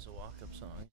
as a walk-up song.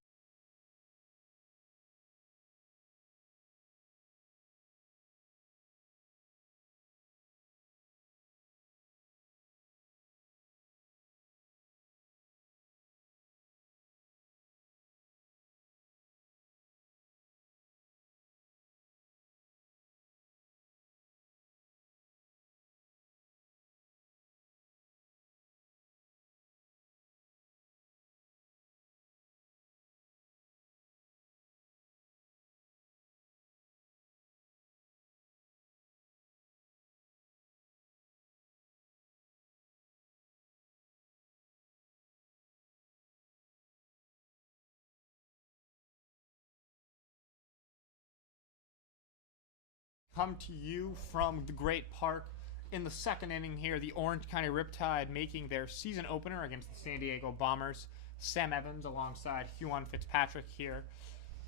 Come to you from the Great Park in the second inning here. The Orange County Riptide making their season opener against the San Diego Bombers. Sam Evans alongside Huon Fitzpatrick here.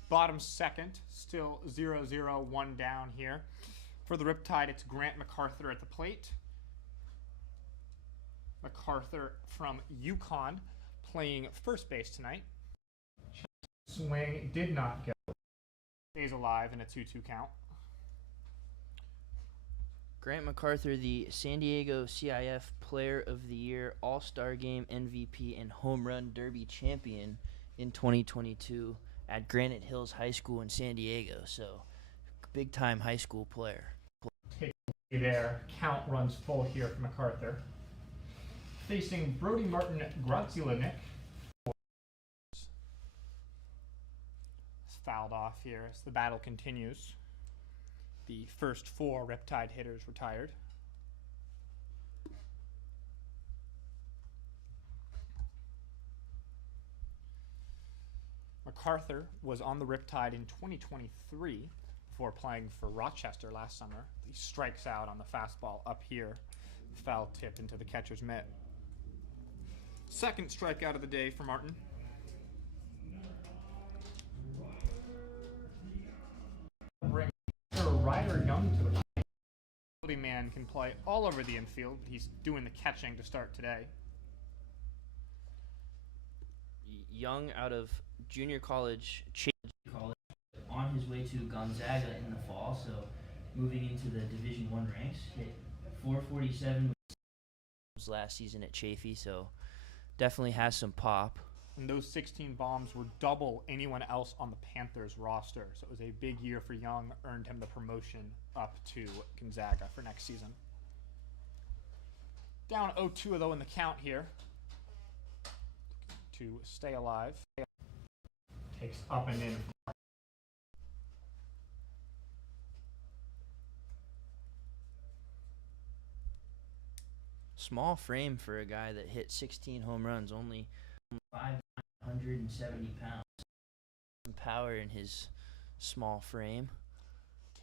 Bottom second, still 0-0, one down here. For the Riptide, it's Grant MacArthur at the plate. MacArthur from Yukon playing first base tonight. Swing did not go. Stays alive in a 2-2 count. Grant MacArthur, the San Diego CIF Player of the Year, All-Star Game MVP, and Home Run Derby champion in 2022 at Granite Hills High School in San Diego. So, big-time high school player. Take there. Count runs full here for MacArthur. Facing Brody Martin Grazielnik. Fouled off here as the battle continues. The first four Riptide hitters retired. MacArthur was on the Riptide in 2023 before playing for Rochester last summer. He strikes out on the fastball up here. Foul tip into the catcher's mitt. Second strikeout of the day for Martin. Bring Ryder Young to the plate. Man can play all over the infield, but he's doing the catching to start today. Young out of junior college, on his way to Gonzaga in the fall, so moving into the Division I ranks. Hit 447 last season at Chaffee, so definitely has some pop. And those 16 bombs were double anyone else on the Panthers roster. So it was a big year for Young, earned him the promotion up to Gonzaga for next season. Down 0-2 though in the count here. To stay alive. Takes up and in. Small frame for a guy that hit 16 home runs, only 570 pounds. Some power in his small frame.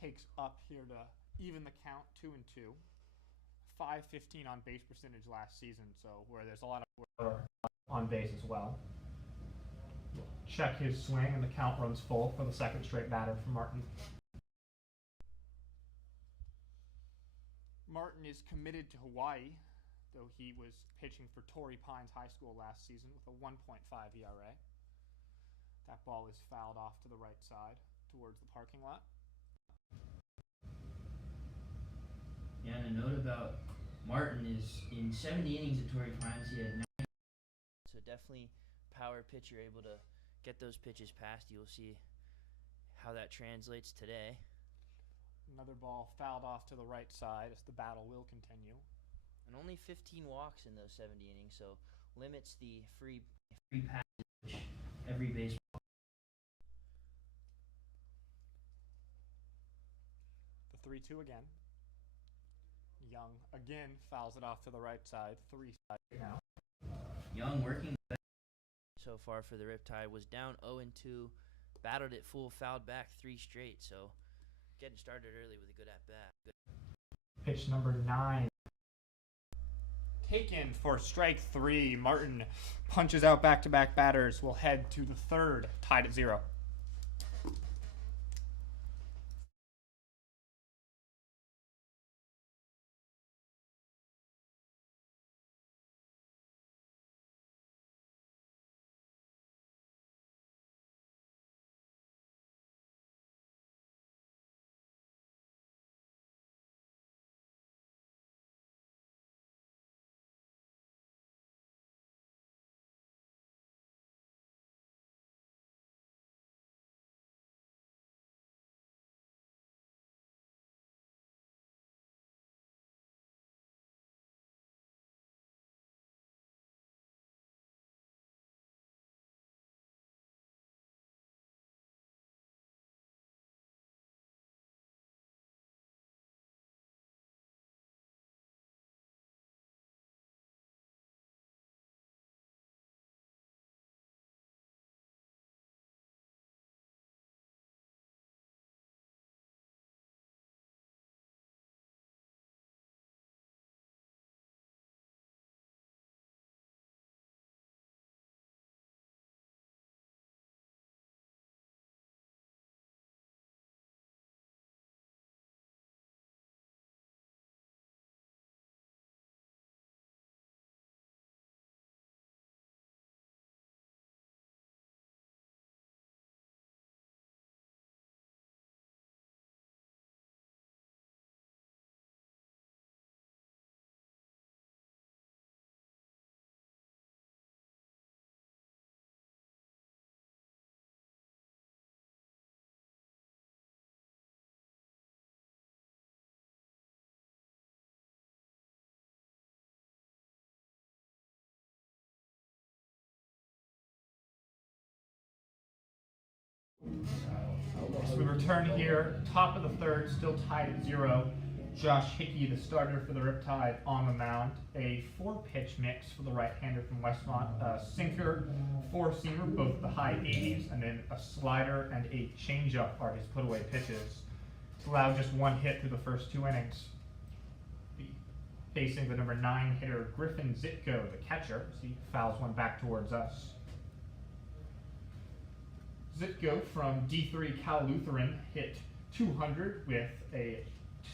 Takes up here to even the count, 2-2. 515 on base percentage last season, so where there's a lot of on base as well. Check his swing, and the count runs full for the second straight batter for Martin. Martin is committed to Hawaii, though he was pitching for Torrey Pines High School last season with a 1.5 ERA. That ball is fouled off to the right side towards the parking lot. Yeah, and a note about Martin is in 70 innings at Torrey Pines, he had 9. So definitely power pitcher, able to get those pitches past. You'll see how that translates today. Another ball fouled off to the right side as the battle will continue. And only 15 walks in those 70 innings, so limits the free passage, which every baseball. The 3-2 again. Young again fouls it off to the right side. 3 side now. Young working so far for the Riptide, was down 0-2, battled it full, fouled back 3 straight, so getting started early with a good at-bat. Pitch number 9. Taken for strike 3. Martin punches out back-to-back batters. We'll head to the third, tied at 0. So we return here, top of the third, still tied at 0. Josh Hickey, the starter for the Riptide, on the mound. A 4-pitch mix for the right-hander from Westmont. A sinker, 4-seamer, both at the high 80s, and then a slider and a changeup are his put-away pitches. He's allowed just 1 hit through the first 2 innings. Facing the number 9 hitter, Griffin Zitko, the catcher. He fouls one back towards us. Zitko from D3 Cal Lutheran hit 200 with a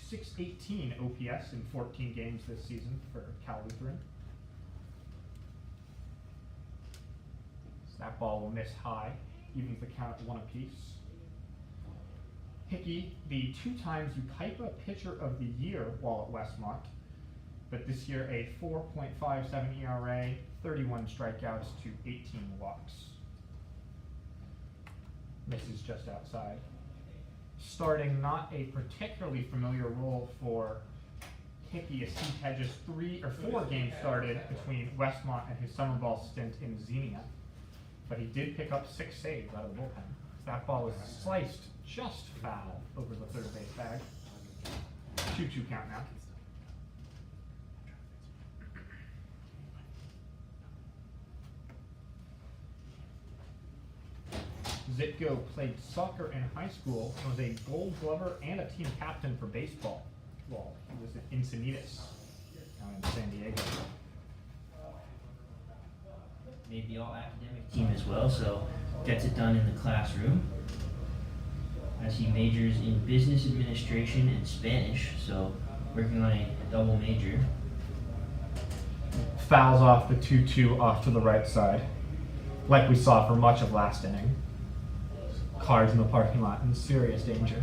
618 OPS in 14 games this season for Cal Lutheran. So that ball will miss high, evens the count at 1 apiece. Hickey, the 2 times UPIPA Pitcher of the Year while at Westmont, but this year a 4.57 ERA, 31 strikeouts to 18 walks. Misses just outside. Starting not a particularly familiar role for Hickey, as he had just 3 or 4 games started between Westmont and his summer ball stint in Xenia, but he did pick up 6 saves out of the bullpen. That ball was sliced just foul over the third base bag. 2-2 count now. Zitko played soccer in high school, was a Gold Glover and a team captain for baseball. Well, he was in Encinitas down in San Diego. Made the all-academic team as well, so gets it done in the classroom. As he majors in business administration and Spanish, so working on a double major. Fouls off the 2-2 off to the right side, like we saw for much of last inning. Cars in the parking lot in serious danger.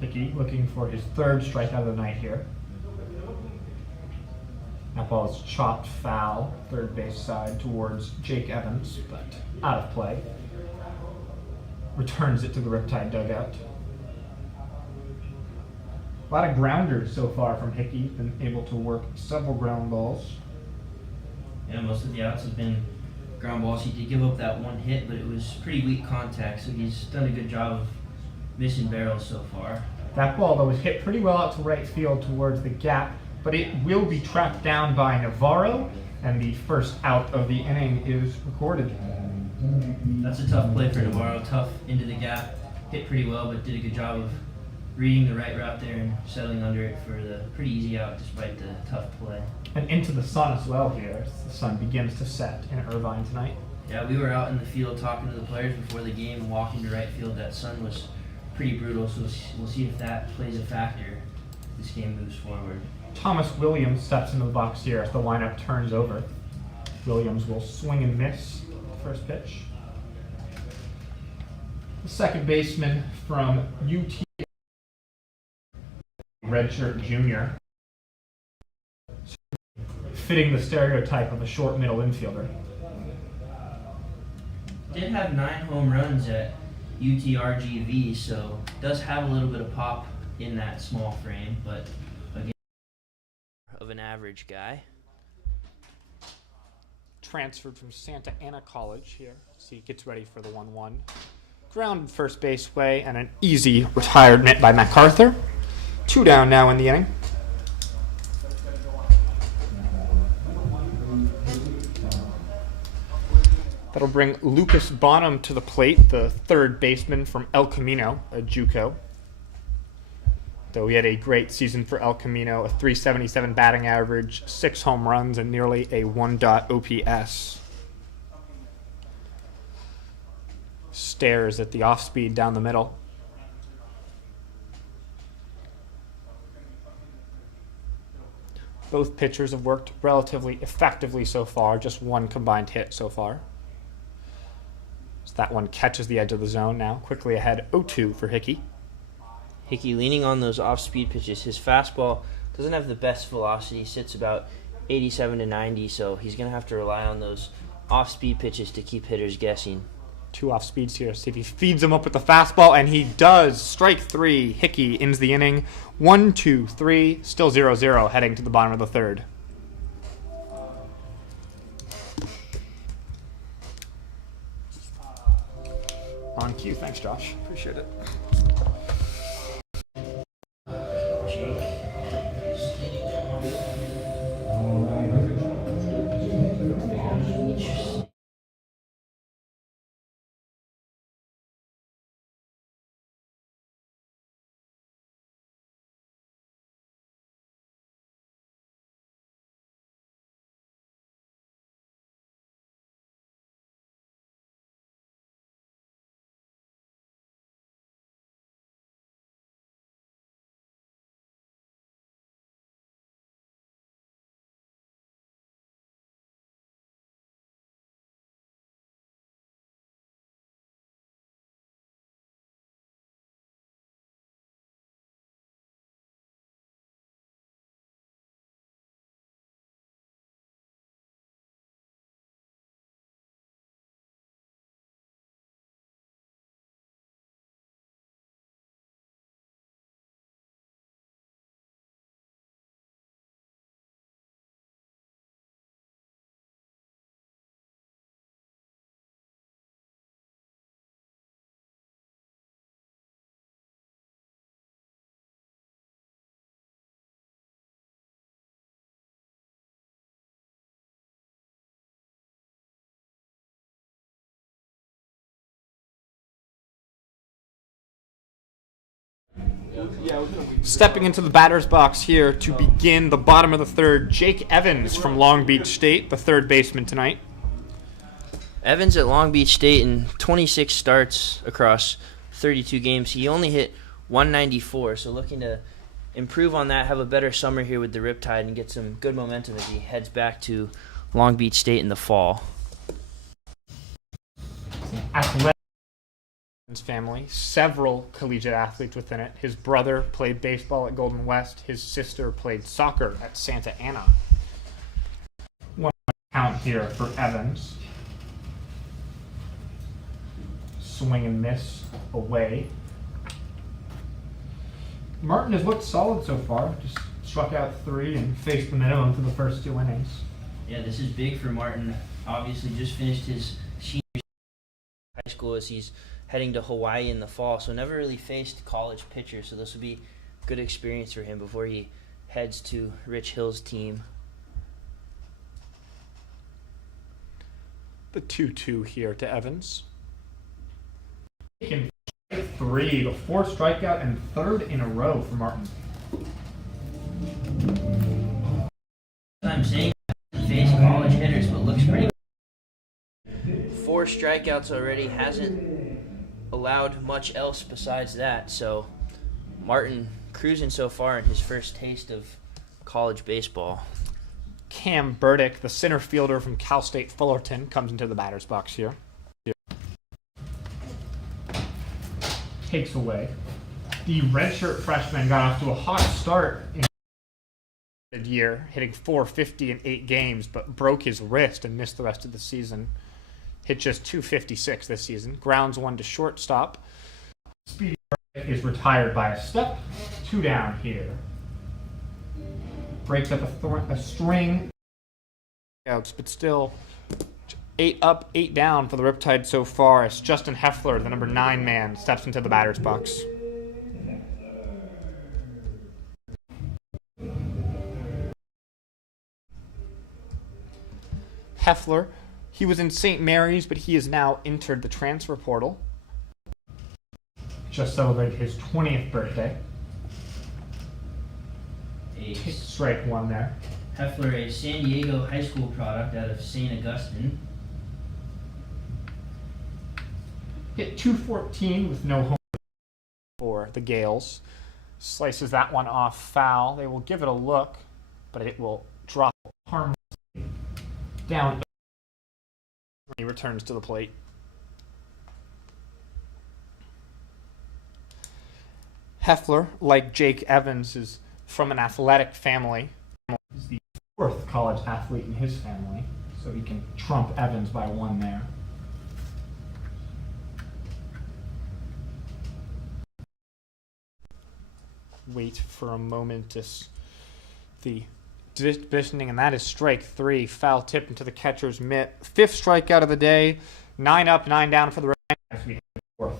Hickey looking for his 3rd strikeout of the night here. That ball is chopped foul, third base side towards Jake Evans, but out of play. Returns it to the Riptide dugout. A lot of grounders so far from Hickey, been able to work several ground balls. Yeah, most of the outs have been ground balls. He did give up that 1 hit, but it was pretty weak contact, so he's done a good job of missing barrels so far. That ball, though, was hit pretty well out to right field towards the gap, but it will be tracked down by Navarro, and the first out of the inning is recorded. That's a tough play for Navarro. Tough into the gap. Hit pretty well, but did a good job of reading the right route there and settling under it for the pretty easy out despite the tough play. And into the sun as well here. The sun begins to set in Irvine tonight. Yeah, we were out in the field talking to the players before the game and walking to right field. That sun was pretty brutal, so we'll see if that plays a factor if this game moves forward. Thomas Williams steps into the box here as the lineup turns over. Williams will swing and miss the first pitch. The second baseman from UT, redshirt junior, fitting the stereotype of a short middle infielder. Did have 9 home runs at UTRGV, so does have a little bit of pop in that small frame, but again, of an average guy. Transferred from Santa Ana College here, so he gets ready for the 1-1. Ground first base way and an easy retirement by MacArthur. 2 down now in the inning. That'll bring Lucas Bonham to the plate, the third baseman from El Camino, a JUCO. Though he had a great season for El Camino, a .377 batting average, 6 home runs, and nearly a 1 OPS. Stares at the off-speed down the middle. Both pitchers have worked relatively effectively so far, just 1 combined hit so far. So that one catches the edge of the zone now, quickly ahead 0-2 for Hickey. Hickey leaning on those off-speed pitches. His fastball doesn't have the best velocity, sits about 87 to 90, so he's going to have to rely on those off-speed pitches to keep hitters guessing. 2 off speeds here. See if he feeds him up with the fastball, and he does. Strike 3. Hickey ends the inning. 1-2-3. Still 0-0 heading to the bottom of the third. on cue. Thanks, Josh. Appreciate it. Stepping into the batter's box here to begin the bottom of the third, Jake Evans from Long Beach State, the third baseman tonight. Evans at Long Beach State in 26 starts across 32 games. He only hit 194, so looking to improve on that, have a better summer here with the Riptide, and get some good momentum as he heads back to Long Beach State in the fall. Athletic family, several collegiate athletes within it. His brother played baseball at Golden West. His sister played soccer at Santa Ana. One count here for Evans. Swing and miss away. Martin has looked solid so far. Just struck out 3 and faced the minimum for the first 2 innings. Yeah, this is big for Martin. Obviously just finished his senior year in high school as he's heading to Hawaii in the fall, so never really faced college pitchers, so this will be good experience for him before he heads to Rich Hill's team. The 2-2 here to Evans. Taken 3, the 4th strikeout and 3rd in a row for Martin. I'm saying face college hitters, but looks pretty good. 4 strikeouts already, hasn't allowed much else besides that, so Martin cruising so far in his first taste of college baseball. Cam Burdick, the center fielder from Cal State Fullerton, comes into the batter's box here. Takes away. The redshirt freshman got off to a hot start in the year, hitting .450 in 8 games, but broke his wrist and missed the rest of the season. Hit just .256 this season. Grounds 1 to shortstop. Speedy is retired by a step. 2 down here. Breaks up a string. Outs, but still 8 up, 8 down for the Riptide so far as Justin Heffler, the number 9 man, steps into the batter's box. Heffler, he was in St. Mary's, but he has now entered the transfer portal. Just celebrated his 20th birthday. Strike 1 there. Heffler, a San Diego high school product out of St. Augustine. Hit .214 with no home for the Gales. Slices that one off foul. They will give it a look, but it will drop harmlessly down when he returns to the plate. Heffler, like Jake Evans, is from an athletic family. He's the 4th college athlete in his family, so he can trump Evans by 1 there. Wait for a moment to the positioning, and that is strike 3. Foul tip into the catcher's mitt. 5th strikeout of the day. 9 up, 9 down for the Riptide as we hit the 4th.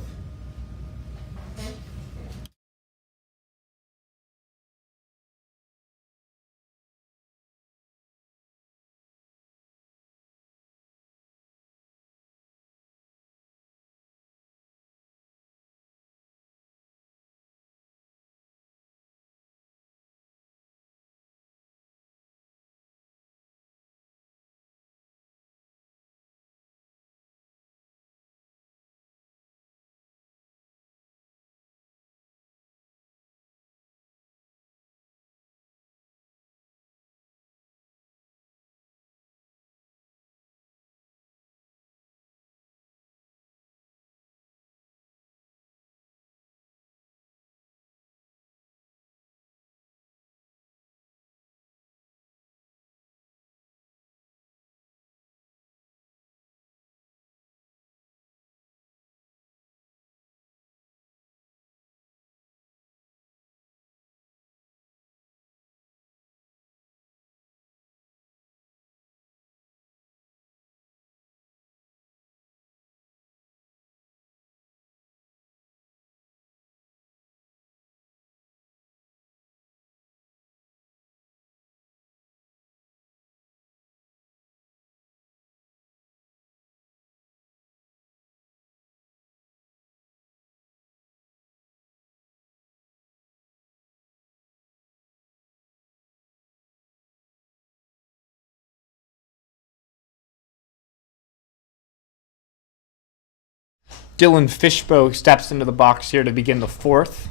Dylan Fishbow steps into the box here to begin the fourth.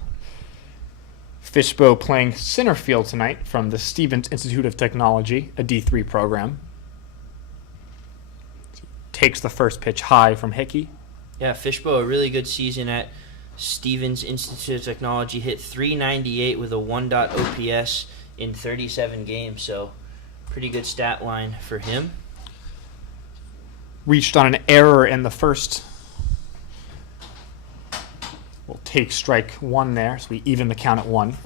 Fishbow playing center field tonight from the Stevens Institute of Technology, a D3 program. Takes the first pitch high from Hickey. Yeah, Fishbow, a really good season at Stevens Institute of Technology. Hit .398 with a 1. OPS in 37 games, so pretty good stat line for him. Reached on an error in the first. We'll take strike one there, so we even the count at 1.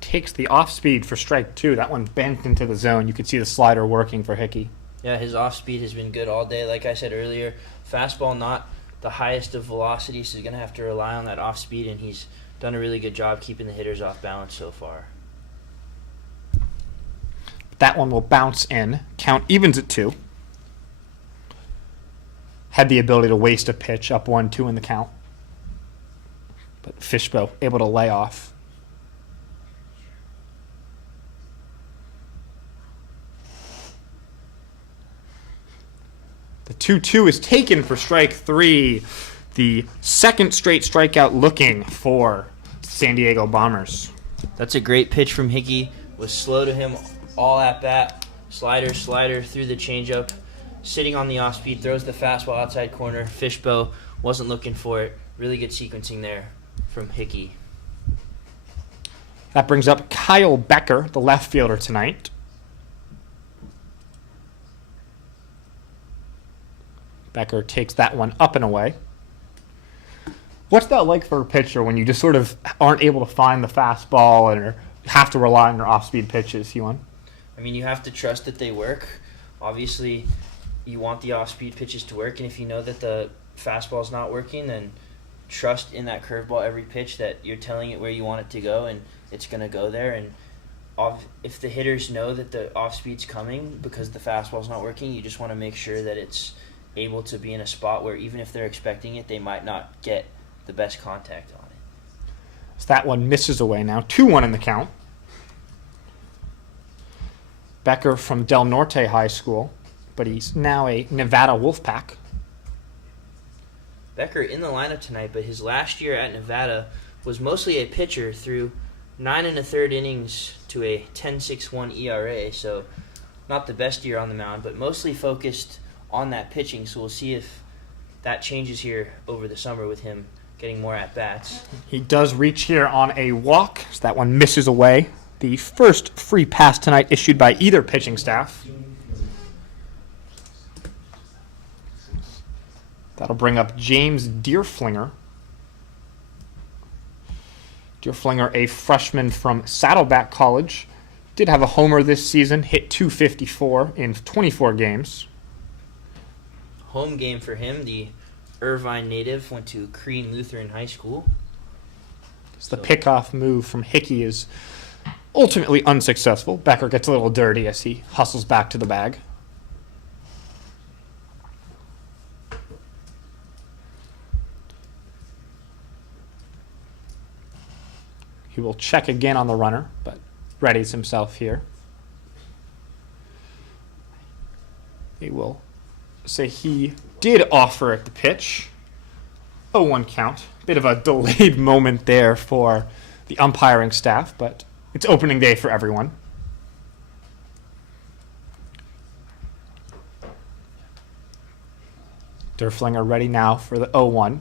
Takes the off speed for strike 2. That one bent into the zone. You could see the slider working for Hickey. Yeah, his off speed has been good all day. Like I said earlier, fastball not the highest of velocity, so he's going to have to rely on that off speed, and he's done a really good job keeping the hitters off balance so far. That one will bounce in. Count evens at 2. Had the ability to waste a pitch, up 1-2 in the count. But Fishbow able to lay off. The 2-2 is taken for strike 3. The second straight strikeout looking for San Diego Bombers. That's a great pitch from Hickey. Was slow to him all at bat. Slider through the changeup. Sitting on the off speed, throws the fastball outside corner. Fishbow wasn't looking for it. Really good sequencing there from Hickey. That brings up Kyle Becker, the left fielder tonight. Becker takes that one up and away. What's that like for a pitcher when you just sort of aren't able to find the fastball and have to rely on your off-speed pitches, Yuan? I mean, you have to trust that they work. Obviously, you want the off-speed pitches to work, and if you know that the fastball's not working, then trust in that curveball every pitch that you're telling it where you want it to go, and it's going to go there. And if the hitters know that the off-speed's coming because the fastball's not working, you just want to make sure that it's able to be in a spot where even if they're expecting it, they might not get the best contact on it. So that one misses away now. 2-1 in the count. Becker from Del Norte High School, but he's now a Nevada Wolfpack. Becker in the lineup tonight, but his last year at Nevada was mostly a pitcher through 9 1/3 innings to a 10.61 ERA, so not the best year on the mound, but mostly focused on that pitching, so we'll see if that changes here over the summer with him getting more at-bats. He does reach here on a walk, so that one misses away. The first free pass tonight issued by either pitching staff. That'll bring up James Deerflinger. Deerflinger, a freshman from Saddleback College, did have a homer this season, hit .254 in 24 games. Home game for him, the Irvine native, went to Crean Lutheran High School. The pickoff move from Hickey is ultimately unsuccessful. Becker gets a little dirty as he hustles back to the bag. He will check again on the runner, but readies himself here. He will say he did offer at the pitch. 0-1 count. Bit of a delayed moment there for the umpiring staff, but it's opening day for everyone. Derflinger ready now for the 0-1.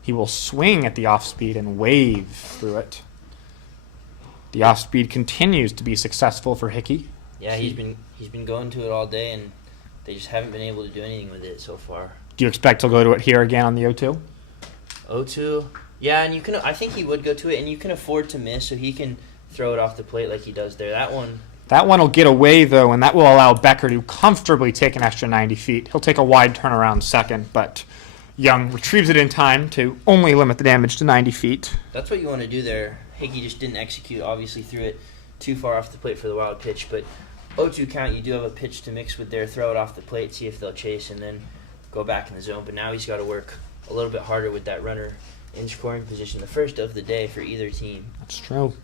He will swing at the off-speed and wave through it. The off-speed continues to be successful for Hickey. Yeah, he's been going to it all day, and they just haven't been able to do anything with it so far. Do you expect he'll go to it here again on the 0-2? 0-2, yeah, and I think he would go to it, and you can afford to miss, so he can throw it off the plate like he does there. That one will get away, though, and that will allow Becker to comfortably take an extra 90 feet. He'll take a wide turnaround second, but Young retrieves it in time to only limit the damage to 90 feet. That's what you want to do there. Hickey just didn't execute, obviously threw it too far off the plate for the wild pitch, but 0-2 count, you do have a pitch to mix with there, throw it off the plate, see if they'll chase, and then go back in the zone. But now he's got to work a little bit harder with that runner in scoring position, the first of the day for either team. That's true.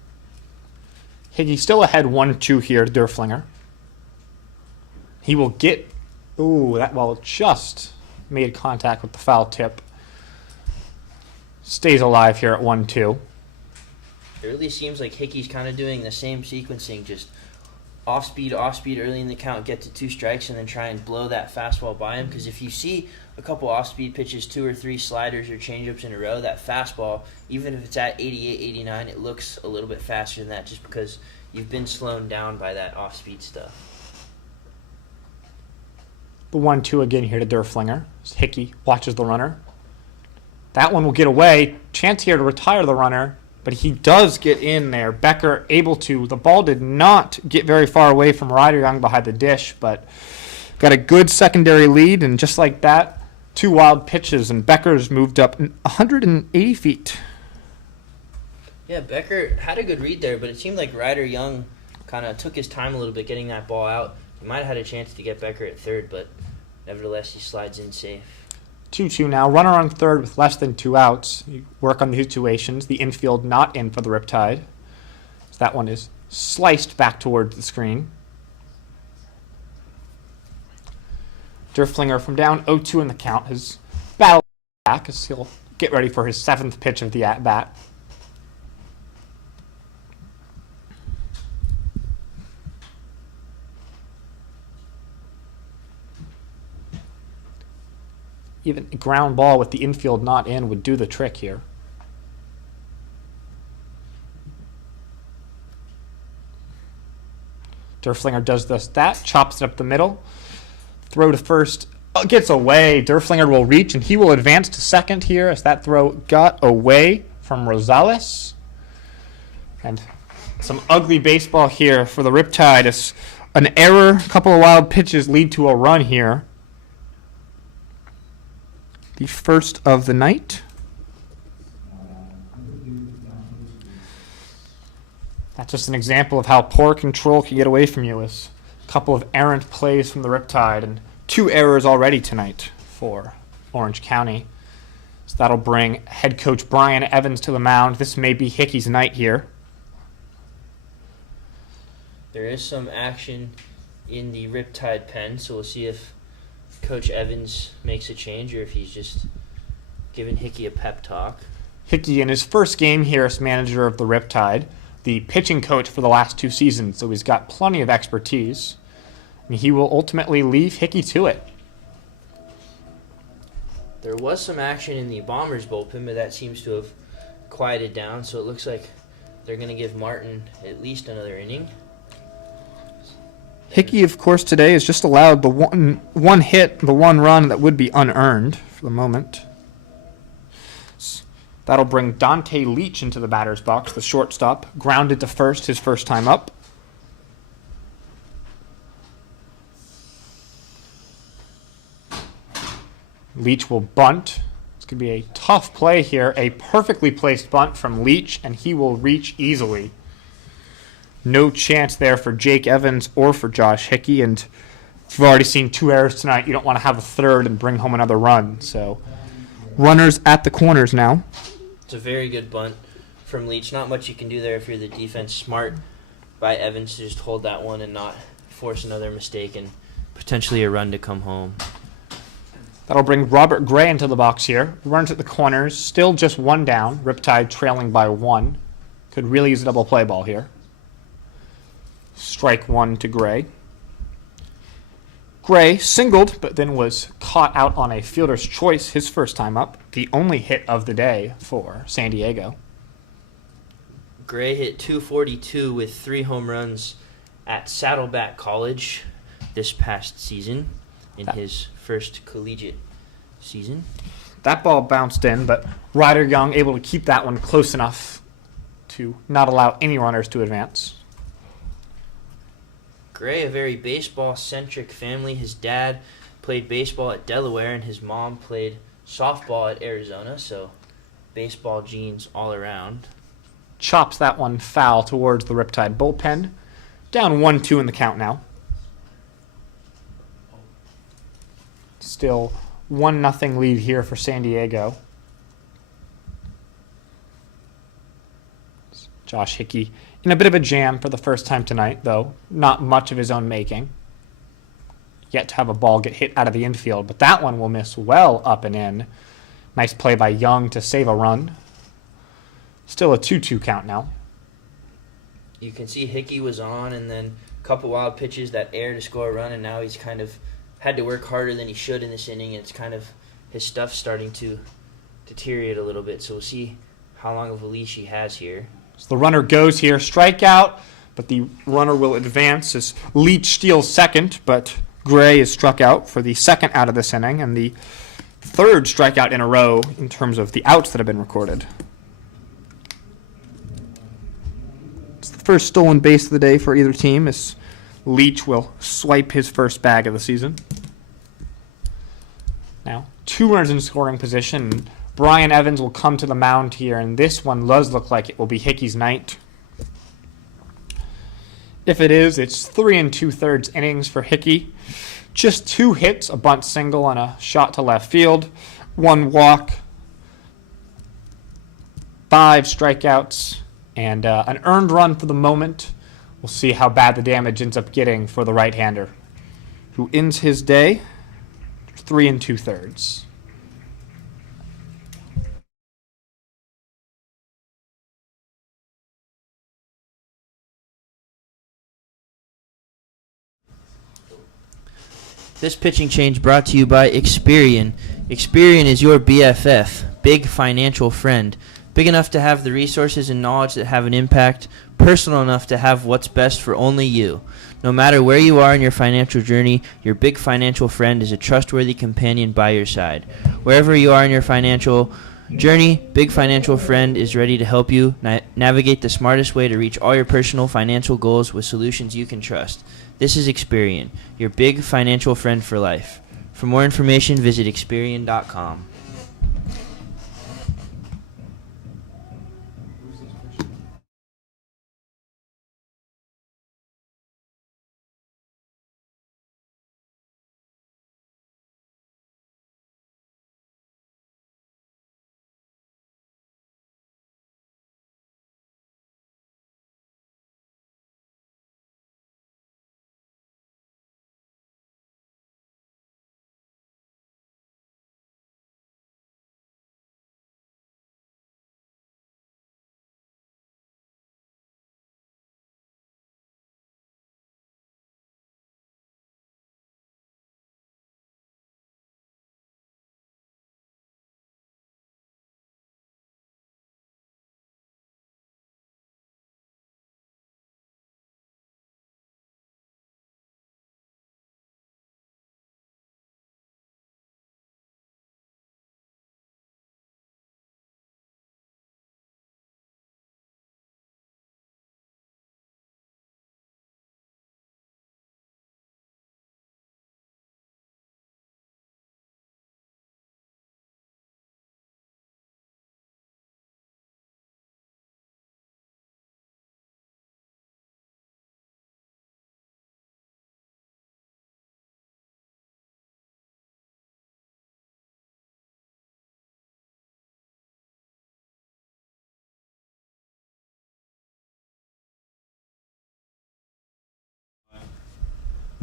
Hickey still ahead 1-2 here to Derflinger. He will get... Ooh, that ball just made contact with the foul tip. Stays alive here at 1-2. It really seems like Hickey's kind of doing the same sequencing, just off speed early in the count, get to 2 strikes, and then try and blow that fastball by him. Because if you see a couple off-speed pitches, 2 or 3 sliders or changeups in a row, that fastball, even if it's at 88, 89, it looks a little bit faster than that just because you've been slowed down by that off-speed stuff. The 1-2 again here to Derflinger. Hickey watches the runner. That one will get away. Chance here to retire the runner, but he does get in there. Becker able to. The ball did not get very far away from Ryder Young behind the dish, but got a good secondary lead, and just like that, 2 wild pitches, and Becker's moved up 180 feet. Yeah, Becker had a good read there, but it seemed like Ryder Young kind of took his time a little bit getting that ball out. He might have had a chance to get Becker at third, but nevertheless, he slides in safe. 2-2 now. Runner on third with less than 2 outs. You work on the situations. The infield not in for the Riptide. So that one is sliced back towards the screen. Derflinger from down 0-2 in the count has battled back as he'll get ready for his 7th pitch of the at-bat. Even a ground ball with the infield not in would do the trick here. Derflinger does that, chops it up the middle. Throw to first, gets away. Derflinger will reach, and he will advance to second here as that throw got away from Rosales. And some ugly baseball here for the Riptide as an error, a couple of wild pitches lead to a run here. The first of the night. That's just an example of how poor control can get away from you. As a couple of errant plays from the Riptide and 2 errors already tonight for Orange County. So that'll bring head coach Brian Evans to the mound. This may be Hickey's night here. There is some action in the Riptide pen, so we'll see if Coach Evans makes a change or if he's just giving Hickey a pep talk. Hickey in his first game here as manager of the Riptide, the pitching coach for the last 2 seasons, so he's got plenty of expertise. And he will ultimately leave Hickey to it. There was some action in the Bombers bullpen, but that seems to have quieted down, so it looks like they're going to give Martin at least another inning. Hickey, of course, today has just allowed the one hit, the 1 run that would be unearned for the moment. That'll bring Dante Leach into the batter's box, the shortstop, grounded to first his first time up. Leach will bunt. It's going to be a tough play here. A perfectly placed bunt from Leach, and he will reach easily. No chance there for Jake Evans or for Josh Hickey, and we've already seen 2 errors tonight. You don't want to have a third and bring home another run. So runners at the corners now. It's a very good bunt from Leach. Not much you can do there if you're the defense. Smart by Evans to just hold that one and not force another mistake and potentially a run to come home. That'll bring Robert Gray into the box here. Runs at the corners, still just 1 down. Riptide trailing by 1. Could really use a double play ball here. Strike 1 to Gray. Gray singled, but then was caught out on a fielder's choice his first time up. The only hit of the day for San Diego. Gray hit .242 with 3 home runs at Saddleback College this past season in his first collegiate season. That ball bounced in, but Ryder Young able to keep that one close enough to not allow any runners to advance. Gray, a very baseball-centric family. His dad played baseball at Delaware, and his mom played softball at Arizona, so baseball genes all around. Chops that one foul towards the Riptide bullpen. Down 1-2 in the count now. Still 1-0 lead here for San Diego. Josh Hickey in a bit of a jam for the first time tonight, though not much of his own making. Yet to have a ball get hit out of the infield, but that one will miss well up and in. Nice play by Young to save a run. Still a 2-2 count now. You can see Hickey was on, and then a couple wild pitches that air to score a run, and now he's kind of had to work harder than he should in this inning. It's kind of his stuff's starting to deteriorate a little bit, so we'll see how long of a leash he has here. So the runner goes here, strikeout, but the runner will advance as Leach steals second, but Gray is struck out for the second out of this inning and the third strikeout in a row in terms of the outs that have been recorded. It's the first stolen base of the day for either team as Leach will swipe his first bag of the season. Now, 2 runners in scoring position. Brian Evans will come to the mound here, and this one does look like it will be Hickey's night. If it is, it's 3 2/3 innings for Hickey. Just 2 hits, a bunt single, and a shot to left field. 1 walk, 5 strikeouts, and an earned run for the moment. We'll see how bad the damage ends up getting for the right-hander, who ends his day 3 2/3. This pitching change brought to you by Experian. Experian is your BFF, big financial friend. Big enough to have the resources and knowledge that have an impact, personal enough to have what's best for only you. No matter where you are in your financial journey, your big financial friend is a trustworthy companion by your side. Wherever you are in your financial journey, Big Financial Friend is ready to help you navigate the smartest way to reach all your personal financial goals with solutions you can trust. This is Experian, your big financial friend for life. For more information, visit Experian.com.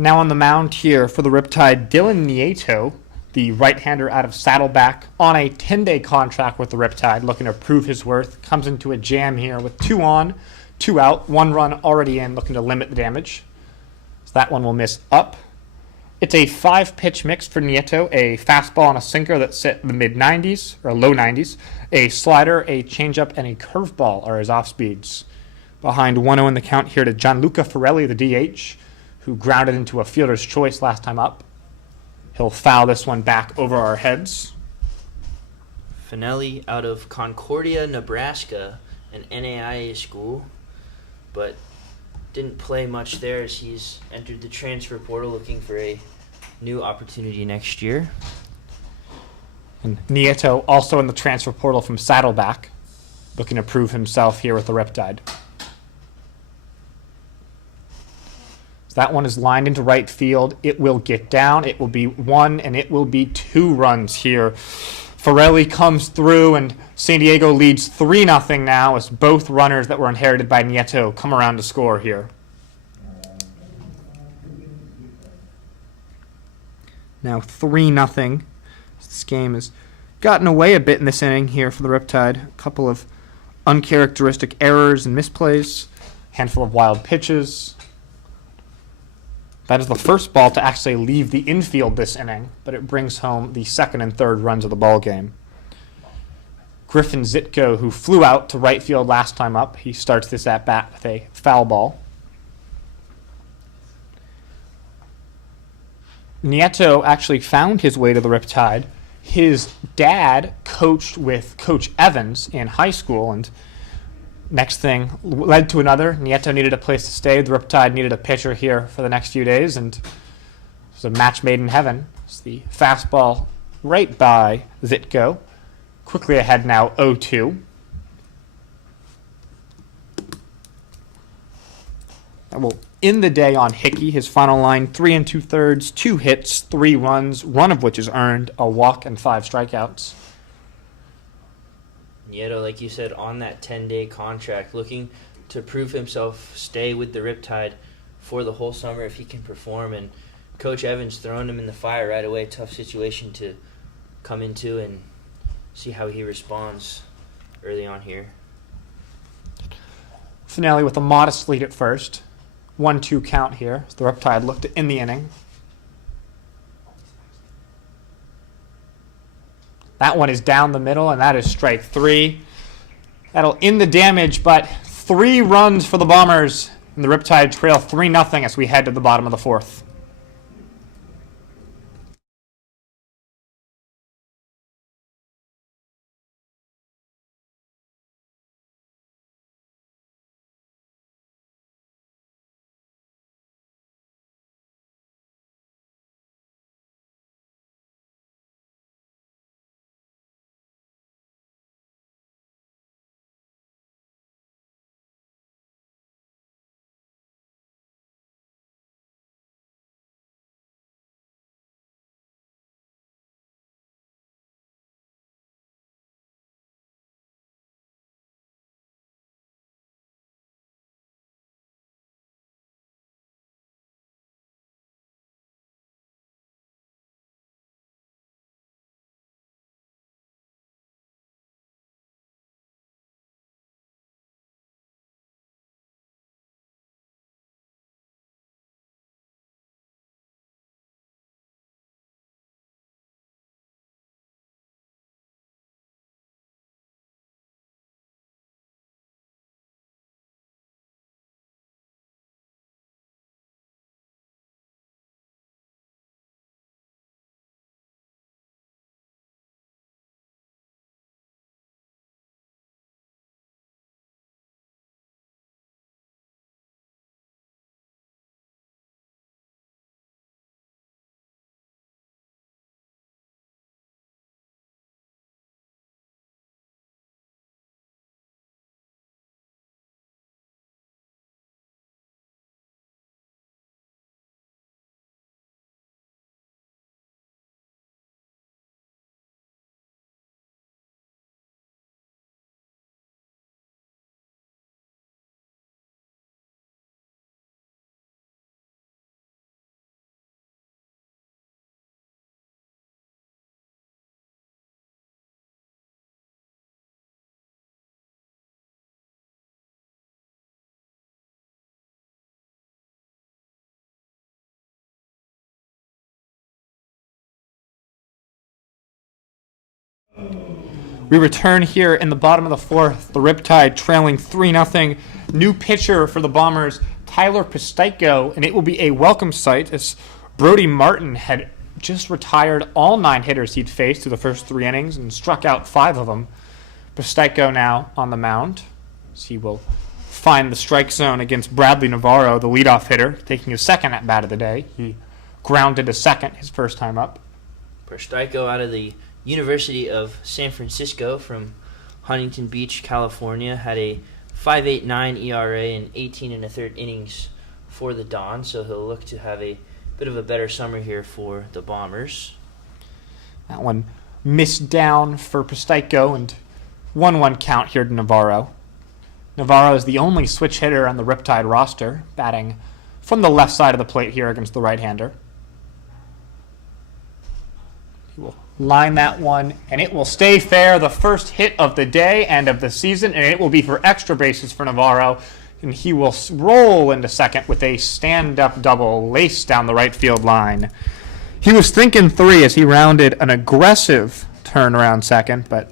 Now on the mound here for the Riptide, Dylan Nieto, the right-hander out of Saddleback, on a 10-day contract with the Riptide, looking to prove his worth. Comes into a jam here with 2 on, 2 out, 1 run already in, looking to limit the damage. So that one will miss up. It's a 5-pitch mix for Nieto, a fastball and a sinker that sit in the mid-90s, or low 90s. A slider, a changeup, and a curveball are his off-speeds. Behind 1-0 in the count here to Gianluca Ferrelli, the DH, who grounded into a fielder's choice last time up. He'll foul this one back over our heads. Finelli out of Concordia, Nebraska, an NAIA school, but didn't play much there as he's entered the transfer portal looking for a new opportunity next year. And Nieto also in the transfer portal from Saddleback, looking to prove himself here with the Riptide. So that one is lined into right field. It will get down. It will be 1 and it will be 2 runs here Finelli comes through, and San Diego leads 3-0 now as both runners that were inherited by Nieto come around to score here. Now 3-0. This game has gotten away a bit in this inning here for the Riptide. A couple of uncharacteristic errors and misplays, handful of wild pitches. That is the first ball to actually leave the infield this inning, but it brings home the second and third runs of the ball game. Griffin Zitko, who flew out to right field last time up, he starts this at bat with a foul ball. Nieto actually found his way to the Riptide. His dad coached with Coach Evans in high school, and next thing led to another. Nieto needed a place to stay. The Riptide needed a pitcher here for the next few days, and it was a match made in heaven. It's the fastball right by Zitko. Quickly ahead now, 0-2. That will end the day on Hickey. His final line, 3 2/3, 2 hits, 3 runs, one of which is earned, a walk, and 5 strikeouts. Nieto, like you said, on that 10-day contract, looking to prove himself, stay with the Riptide for the whole summer if he can perform. And Coach Evans throwing him in the fire right away. Tough situation to come into and see how he responds early on here. Finelli with a modest lead at first. 1-2 count here. The Riptide looked to end the inning. That one is down the middle, and that is strike 3. That'll end the damage, but 3 runs for the Bombers, and the Riptide trail 3-0 as we head to the bottom of the 4th. We return here in the bottom of the 4th. The Riptide trailing 3-0. New pitcher for the Bombers, Tyler Pistaico, and it will be a welcome sight as Brody Martin had just retired all 9 hitters he'd faced through the first 3 innings and struck out 5 of them. Pistaico now on the mound as he will find the strike zone against Bradley Navarro, the leadoff hitter, taking his second at bat of the day. He grounded to second his first time up. Pistaico out of the University of San Francisco from Huntington Beach, California, had a 5.89 ERA in 18 1/3 innings for the Dons, so he'll look to have a bit of a better summer here for the Bombers. That one miss down for Presteico, and 1-1 count here to Navarro. Navarro is the only switch hitter on the Riptide roster, batting from the left side of the plate here against the right-hander. He will line that one, and it will stay fair. The first hit of the day and of the season, and it will be for extra bases for Navarro. And he will roll into second with a stand-up double laced down the right field line. He was thinking 3 as he rounded an aggressive turn around second, but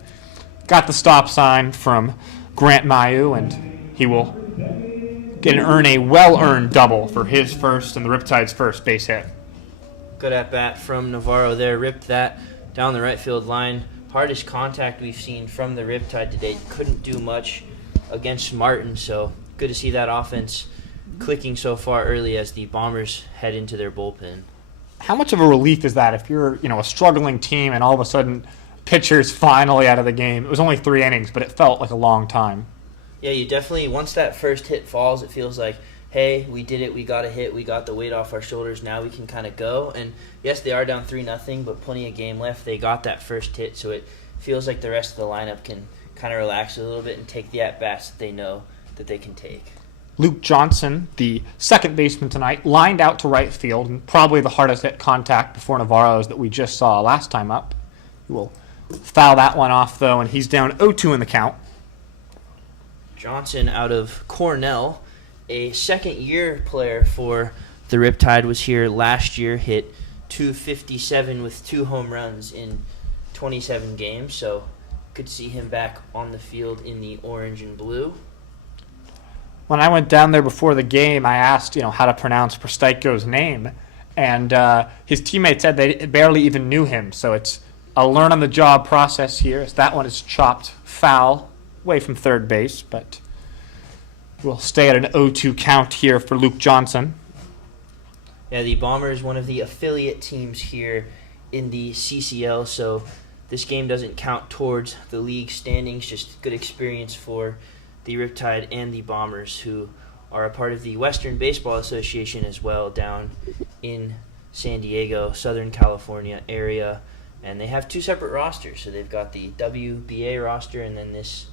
got the stop sign from Grant Mayu, and he will earn a well-earned double for his first and the Riptide's first base hit. Good at bat from Navarro there. Ripped that down the right field line. Hardest contact we've seen from the Riptide today. Couldn't do much against Martin, so good to see that offense clicking so far early as the Bombers head into their bullpen. How much of a relief is that if you're, a struggling team and all of a sudden pitcher's finally out of the game? It was only 3 innings, but it felt like a long time. Yeah, you definitely, once that first hit falls, it feels like, hey, we did it, we got a hit, we got the weight off our shoulders, now we can kind of go. And yes, they are down 3-0, but plenty of game left. They got that first hit, so it feels like the rest of the lineup can kind of relax a little bit and take the at-bats that they know that they can take. Luke Johnson, the second baseman tonight, lined out to right field, and probably the hardest hit contact before Navarro's that we just saw last time up. He will foul that one off, though, and he's down 0-2 in the count. Johnson out of Cornell, a second-year player for the Riptide, was here last year, hit .257 with 2 home runs in 27 games, so good to see him back on the field in the orange and blue. When I went down there before the game, I asked, how to pronounce Presteico's name, and his teammates said they barely even knew him, so it's a learn-on-the-job process here, as that one is chopped foul away from third base, but we'll stay at an 0-2 count here for Luke Johnson. Yeah, the Bombers, one of the affiliate teams here in the CCL, so this game doesn't count towards the league standings, just good experience for the Riptide and the Bombers, who are a part of the Western Baseball Association as well down in San Diego, Southern California area. And they have 2 separate rosters, so they've got the WBA roster and then this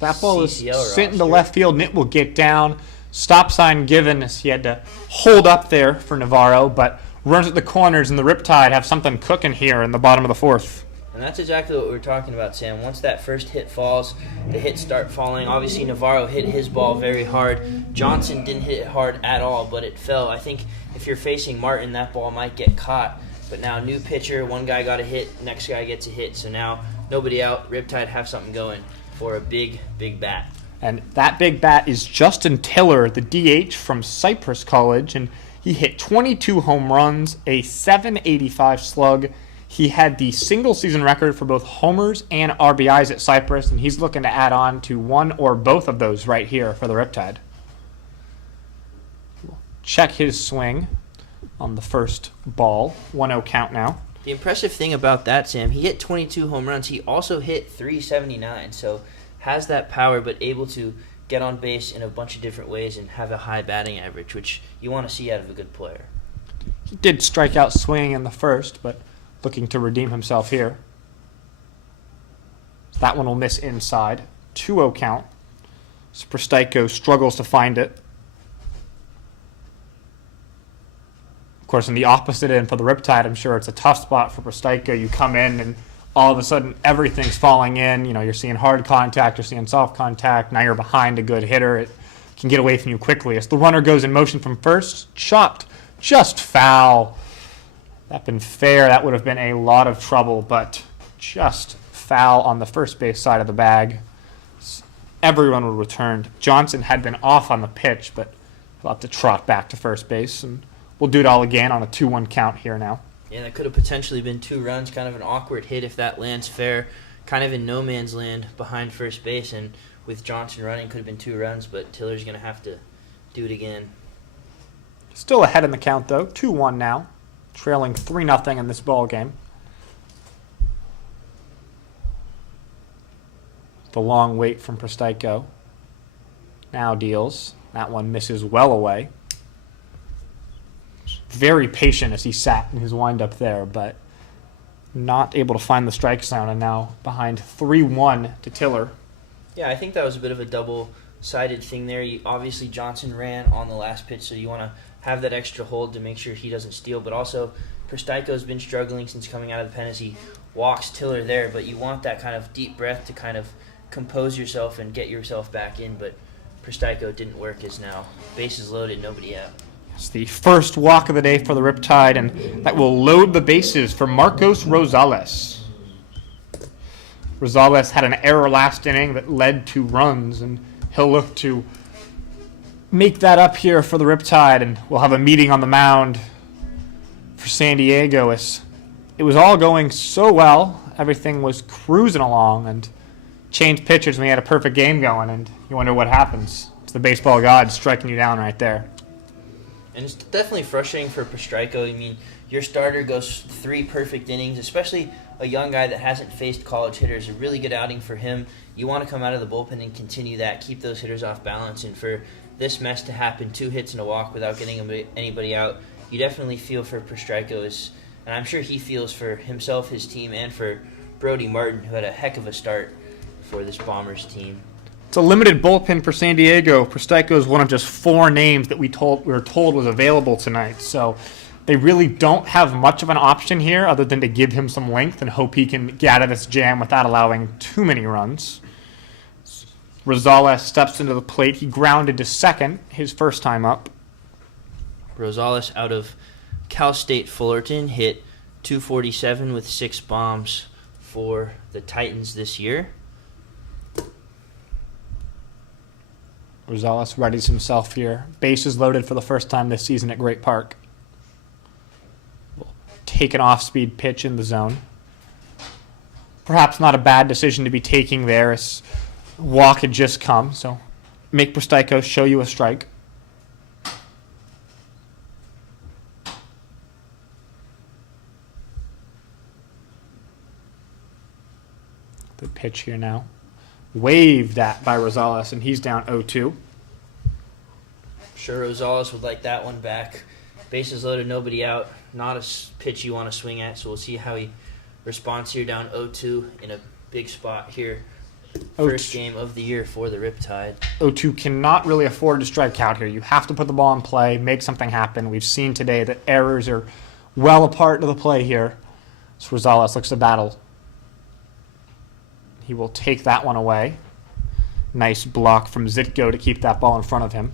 That ball is CCL sent into roster. left field, and it will get down. Stop sign given as he had to hold up there for Navarro, but runs at the corners, and the Riptide have something cooking here in the bottom of the 4th. And that's exactly what we were talking about, Sam. Once that first hit falls, the hits start falling. Obviously, Navarro hit his ball very hard. Johnson didn't hit it hard at all, but it fell. I think if you're facing Martin, that ball might get caught. But now, new pitcher, one guy got a hit, next guy gets a hit. So now, nobody out. Riptide have something going for a big, big bat. And that big bat is Justin Tiller, the DH from Cypress College, and he hit 22 home runs, a .785 slug. He had the single-season record for both homers and RBIs at Cypress, and he's looking to add on to one or both of those right here for the Riptide. Check his swing on the first ball. 1-0 count now. The impressive thing about that, Sam, he hit 22 home runs. He also hit .379, so has that power, but able to get on base in a bunch of different ways and have a high batting average, which you want to see out of a good player. He did strike out swinging in the first, but looking to redeem himself here. That one will miss inside. 2-0 count. So Presteico struggles to find it. Of course, in the opposite end for the Riptide, I'm sure it's a tough spot for Presteico. You come in and all of a sudden everything's falling in. You're seeing hard contact, you're seeing soft contact. Now you're behind a good hitter. It can get away from you quickly. As the runner goes in motion from first, chopped, just foul. That been fair, that would have been a lot of trouble, but just foul on the first base side of the bag. Everyone would return. Johnson had been off on the pitch, but he'll have to trot back to first base, and we'll do it all again on a 2-1 count here now. Yeah, that could have potentially been 2 runs, kind of an awkward hit if that lands fair, kind of in no man's land behind first base, and with Johnson running, could have been 2 runs, but Tiller's going to have to do it again. Still ahead in the count, though. 2-1 now. Trailing 3-0 in this ball game. The long wait from Presteico. Now deals. That one misses well away. Very patient as he sat in his windup there, but not able to find the strike zone, and now behind 3-1 to Tiller. Yeah, I think that was a bit of a double-sided thing there. Obviously, Johnson ran on the last pitch, so you want to have that extra hold to make sure he doesn't steal. But also, Prestiko's been struggling since coming out of the pen as he walks Tiller there. But you want that kind of deep breath to kind of compose yourself and get yourself back in. But Prestiko didn't work as now bases loaded, nobody out. It's the first walk of the day for the Riptide, and that will load the bases for Marcos Rosales. Rosales had an error last inning that led to runs, and he'll look to make that up here for the Riptide, and we'll have a meeting on the mound for San Diego. It was all going so well. Everything was cruising along, and changed pitchers, and we had a perfect game going, and you wonder what happens. It's the baseball gods striking you down right there. And it's definitely frustrating for Prestiko. I mean, your starter goes 3 perfect innings, especially a young guy that hasn't faced college hitters. A really good outing for him. You want to come out of the bullpen and continue that, keep those hitters off balance. And for this mess to happen, 2 hits and a walk without getting anybody out, you definitely feel for Prestiko. And I'm sure he feels for himself, his team, and for Brody Martin, who had a heck of a start for this Bombers team. It's a limited bullpen for San Diego. Prestiko is one of just 4 names that we were told was available tonight. So they really don't have much of an option here other than to give him some length and hope he can get out of this jam without allowing too many runs. Rosales steps into the plate. He grounded to second his first time up. Rosales out of Cal State Fullerton hit .247 with 6 bombs for the Titans this year. Rosales readies himself here. Bases loaded for the first time this season at Great Park. We'll take an off-speed pitch in the zone. Perhaps not a bad decision to be taking there, as walk had just come. So make Prestiko show you a strike. The pitch here now. Waved at by Rosales, and he's down 0-2. Sure, Rosales would like that one back. Bases loaded, nobody out. Not a pitch you want to swing at, so we'll see how he responds here, down 0-2 in a big spot here. First game of the year for the Riptide. 0-2 cannot really afford to strike out here. You have to put the ball in play, make something happen. We've seen today that errors are well a part of the play here. So Rosales looks to battle. He will take that one away. Nice block from Zitko to keep that ball in front of him.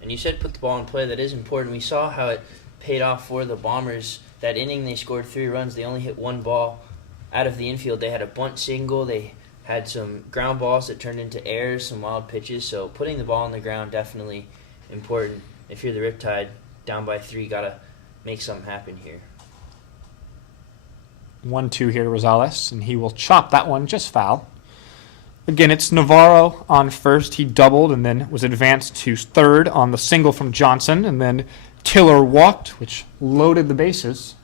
And you said put the ball in play. That is important. We saw how it paid off for the Bombers. That inning, they scored 3 runs. They only hit 1 ball out of the infield. They had a bunt single. They had some ground balls that turned into errors, some wild pitches. So putting the ball on the ground, definitely important. If you're the Riptide, down by 3, got to make something happen here. 1-2 here to Rosales, and he will chop that one just foul. Again, it's Navarro on first. He doubled and then was advanced to third on the single from Johnson, and then Tiller walked, which loaded the bases.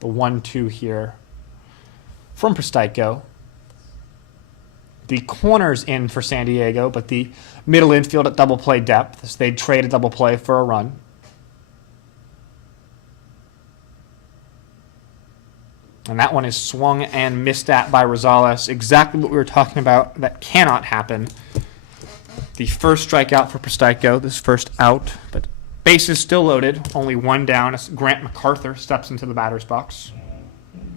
The 1-2 here from Prestiko. The corner's in for San Diego, but the middle infield at double play depth, as they trade a double play for a run. And that one is swung and missed at by Rosales. Exactly what we were talking about. That cannot happen. The first strikeout for Prestiko, this first out. But bases still loaded. Only 1 down as Grant MacArthur steps into the batter's box.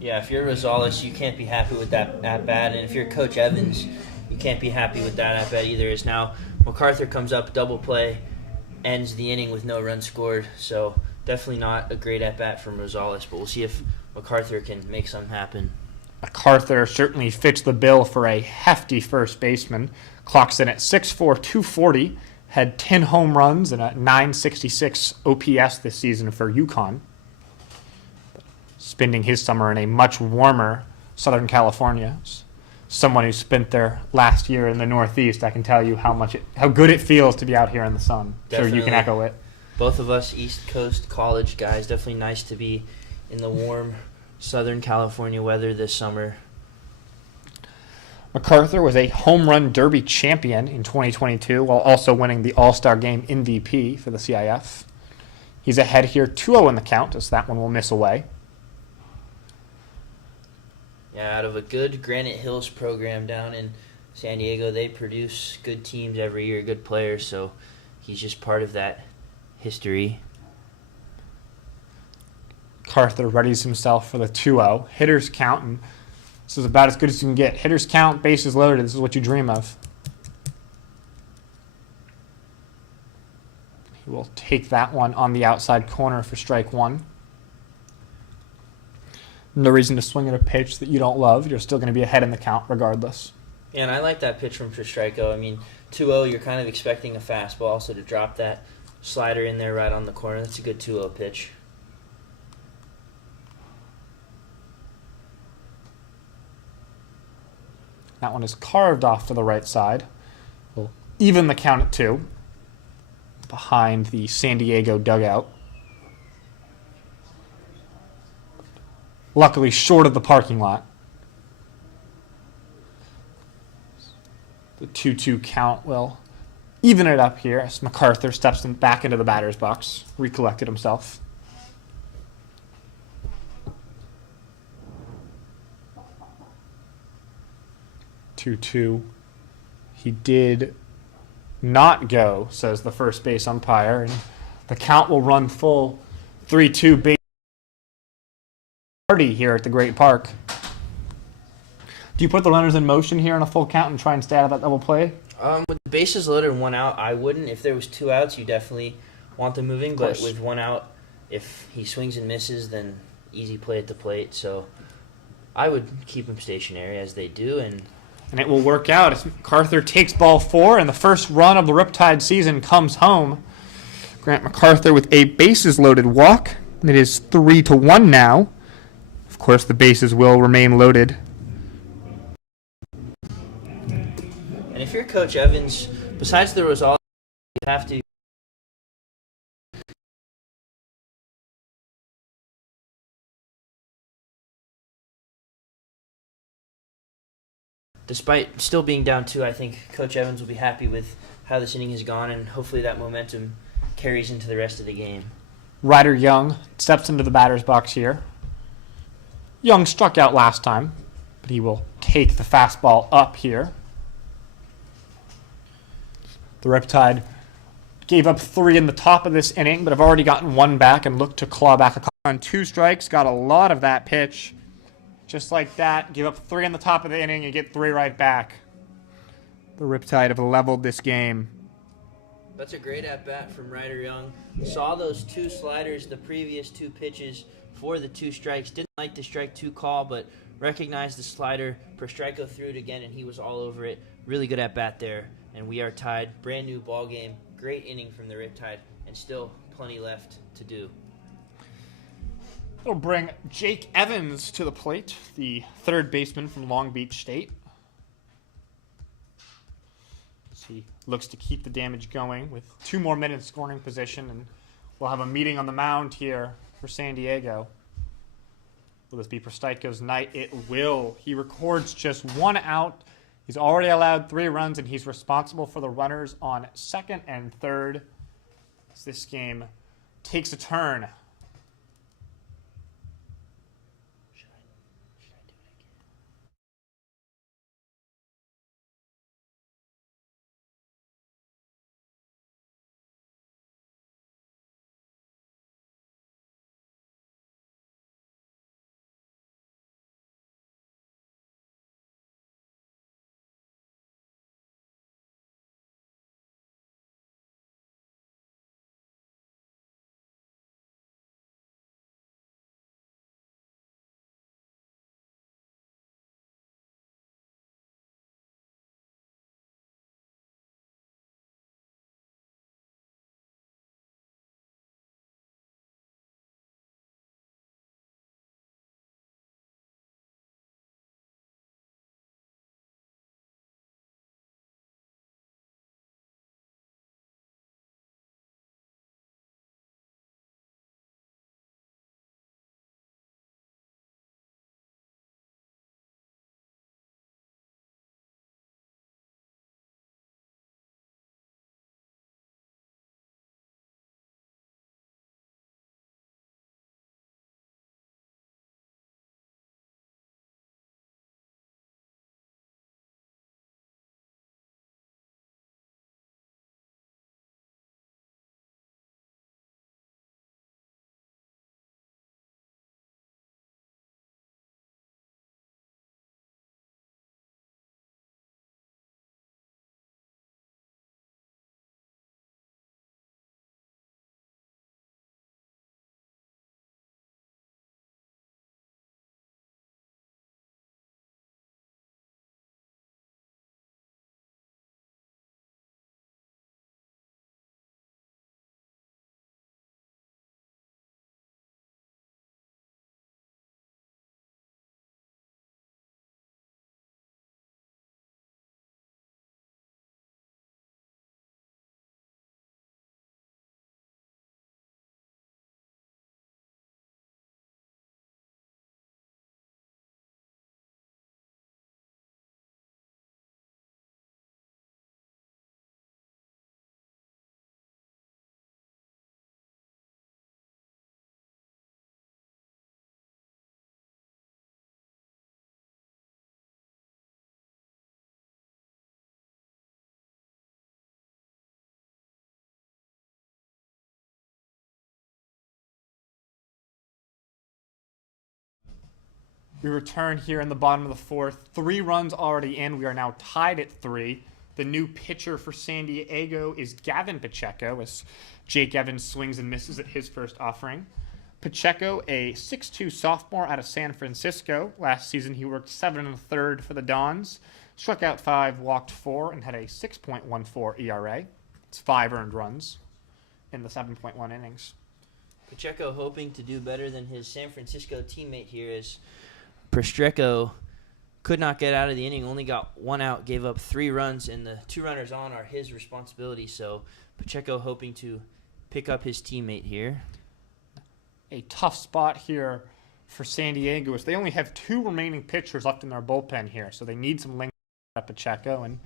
Yeah, if you're Rosales, you can't be happy with that at-bat. And if you're Coach Evans, you can't be happy with that at-bat either. As now MacArthur comes up, double play, ends the inning with no runs scored. So definitely not a great at-bat from Rosales. But we'll see if MacArthur can make something happen. MacArthur certainly fits the bill for a hefty first baseman. Clocks in at 6'4", 240. Had 10 home runs and a .966 OPS this season for UConn. Spending his summer in a much warmer Southern California. Someone who spent their last year in the Northeast, I can tell you how good it feels to be out here in the sun. Definitely. Sure you can echo it. Both of us East Coast college guys, definitely nice to be in the warm Southern California weather this summer. MacArthur was a home run derby champion in 2022 while also winning the All-Star Game MVP for the CIF. He's ahead here 2-0 in the count, as that one will miss away. Yeah, out of a good Granite Hills program down in San Diego, they produce good teams every year, good players, so he's just part of that history. MacArthur readies himself for the 2-0. Hitters count, and this is about as good as you can get. Hitters count, bases loaded. This is what you dream of. He will take that one on the outside corner for strike one. No reason to swing at a pitch that you don't love. You're still going to be ahead in the count regardless. Yeah, and I like that pitch from Strikeout. I mean, 2-0, you're kind of expecting a fastball, so to drop that slider in there right on the corner, that's a good 2-0 pitch. That one is carved off to the right side. We'll even the count at 2 behind the San Diego dugout. Luckily short of the parking lot. The 2-2 count will even it up here as MacArthur steps back into the batter's box, recollected himself. He did not go, says the first base umpire, and the count will run full 3-2 base party here at the Great Park. Do you put the runners in motion here on a full count and try and stay out of that double play? With the bases loaded and 1 out, I wouldn't. If there was 2 outs, you definitely want them moving, but with 1 out, if he swings and misses, then easy play at the plate, so I would keep him stationary as they do, and it will work out as MacArthur takes ball 4, and the first run of the Riptide season comes home. Grant MacArthur with a bases-loaded walk. It is 3-1 now. Of course, the bases will remain loaded. And if you're Coach Evans, besides the result, you have to despite still being down 2, I think Coach Evans will be happy with how this inning has gone, and hopefully that momentum carries into the rest of the game. Ryder Young steps into the batter's box here. Young struck out last time, but he will take the fastball up here. The Riptide gave up 3 in the top of this inning, but have already gotten 1 back and look to claw back on 2 strikes. Got a lot of that pitch. Just like that, give up 3 in the top of the inning and get 3 right back. The Riptide have leveled this game. That's a great at-bat from Ryder Young. Saw those 2 sliders, the previous 2 pitches for the 2 strikes. Didn't like the strike 2 call, but recognized the slider. Strikeout threw it again, and he was all over it. Really good at-bat there, and we are tied. Brand new ball game. Great inning from the Riptide, and still plenty left to do. It'll bring Jake Evans to the plate, the third baseman from Long Beach State. As he looks to keep the damage going with 2 more minutes scoring position, and we'll have a meeting on the mound here for San Diego. Will this be Prostaico's night? It will. He records just 1 out. He's already allowed 3 runs, and he's responsible for the runners on second and third as this game takes a turn. We return here in the bottom of the fourth. 3 runs already in. We are now tied at 3. The new pitcher for San Diego is Gavin Pacheco, as Jake Evans swings and misses at his first offering. Pacheco, a 6'2 sophomore out of San Francisco. Last season, he worked 7 1/3 for the Dons, struck out 5, walked 4, and had a 6.14 ERA. It's 5 earned runs in the 7.1 innings. Pacheco hoping to do better than his San Francisco teammate here, as Pacheco could not get out of the inning, only got 1 out, gave up 3 runs, and the 2 runners on are his responsibility. So Pacheco hoping to pick up his teammate here. A tough spot here for San Diego is they only have 2 remaining pitchers left in their bullpen here, so they need some length at Pacheco, and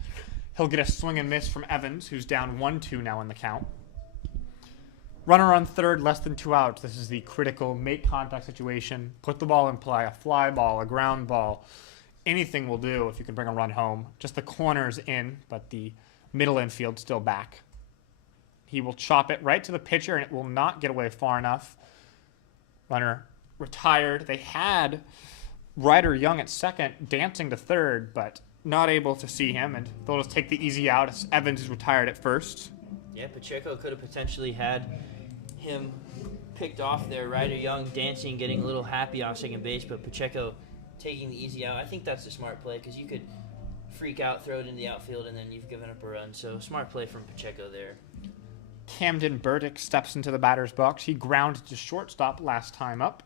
he'll get a swing and miss from Evans, who's down 1-2 now in the count. Runner on third, less than 2 outs. This is the critical make contact situation. Put the ball in play, a fly ball, a ground ball. Anything will do if you can bring a run home. Just the corner's in, but the middle infield still back. He will chop it right to the pitcher, and it will not get away far enough. Runner retired. They had Ryder Young at second, dancing to third, but not able to see him, and they'll just take the easy out as Evans is retired at first. Yeah, Pacheco could have potentially had him picked off there. Ryder Young dancing, getting a little happy off second base, but Pacheco taking the easy out. I think that's a smart play because you could freak out, throw it in the outfield, and then you've given up a run. So smart play from Pacheco there. Camden Burdick steps into the batter's box. He grounded to shortstop last time up.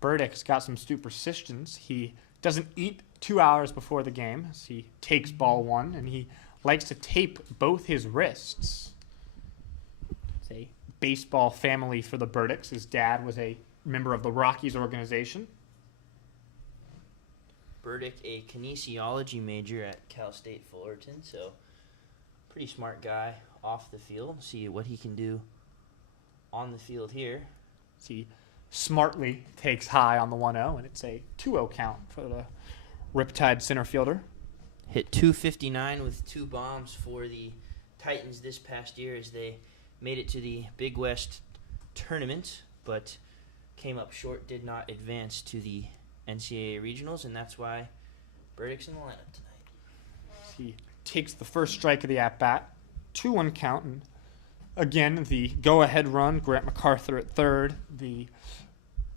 Burdick's got some superstitions. He doesn't eat 2 hours before the game, as he takes ball 1, and he likes to tape both his wrists. It's a baseball family for the Burdicks. His dad was a member of the Rockies organization. Burdick, a kinesiology major at Cal State Fullerton, so pretty smart guy off the field. See what he can do on the field here. He smartly takes high on the 1-0, and it's a 2-0 count for the Riptide center fielder. Hit .259 with 2 bombs for the Titans this past year as they made it to the Big West tournament, but came up short, did not advance to the NCAA regionals, and that's why Burdick's in the lineup tonight. He takes the first strike of the at-bat, 2-1 count, and again, the go-ahead run, Grant MacArthur at third. The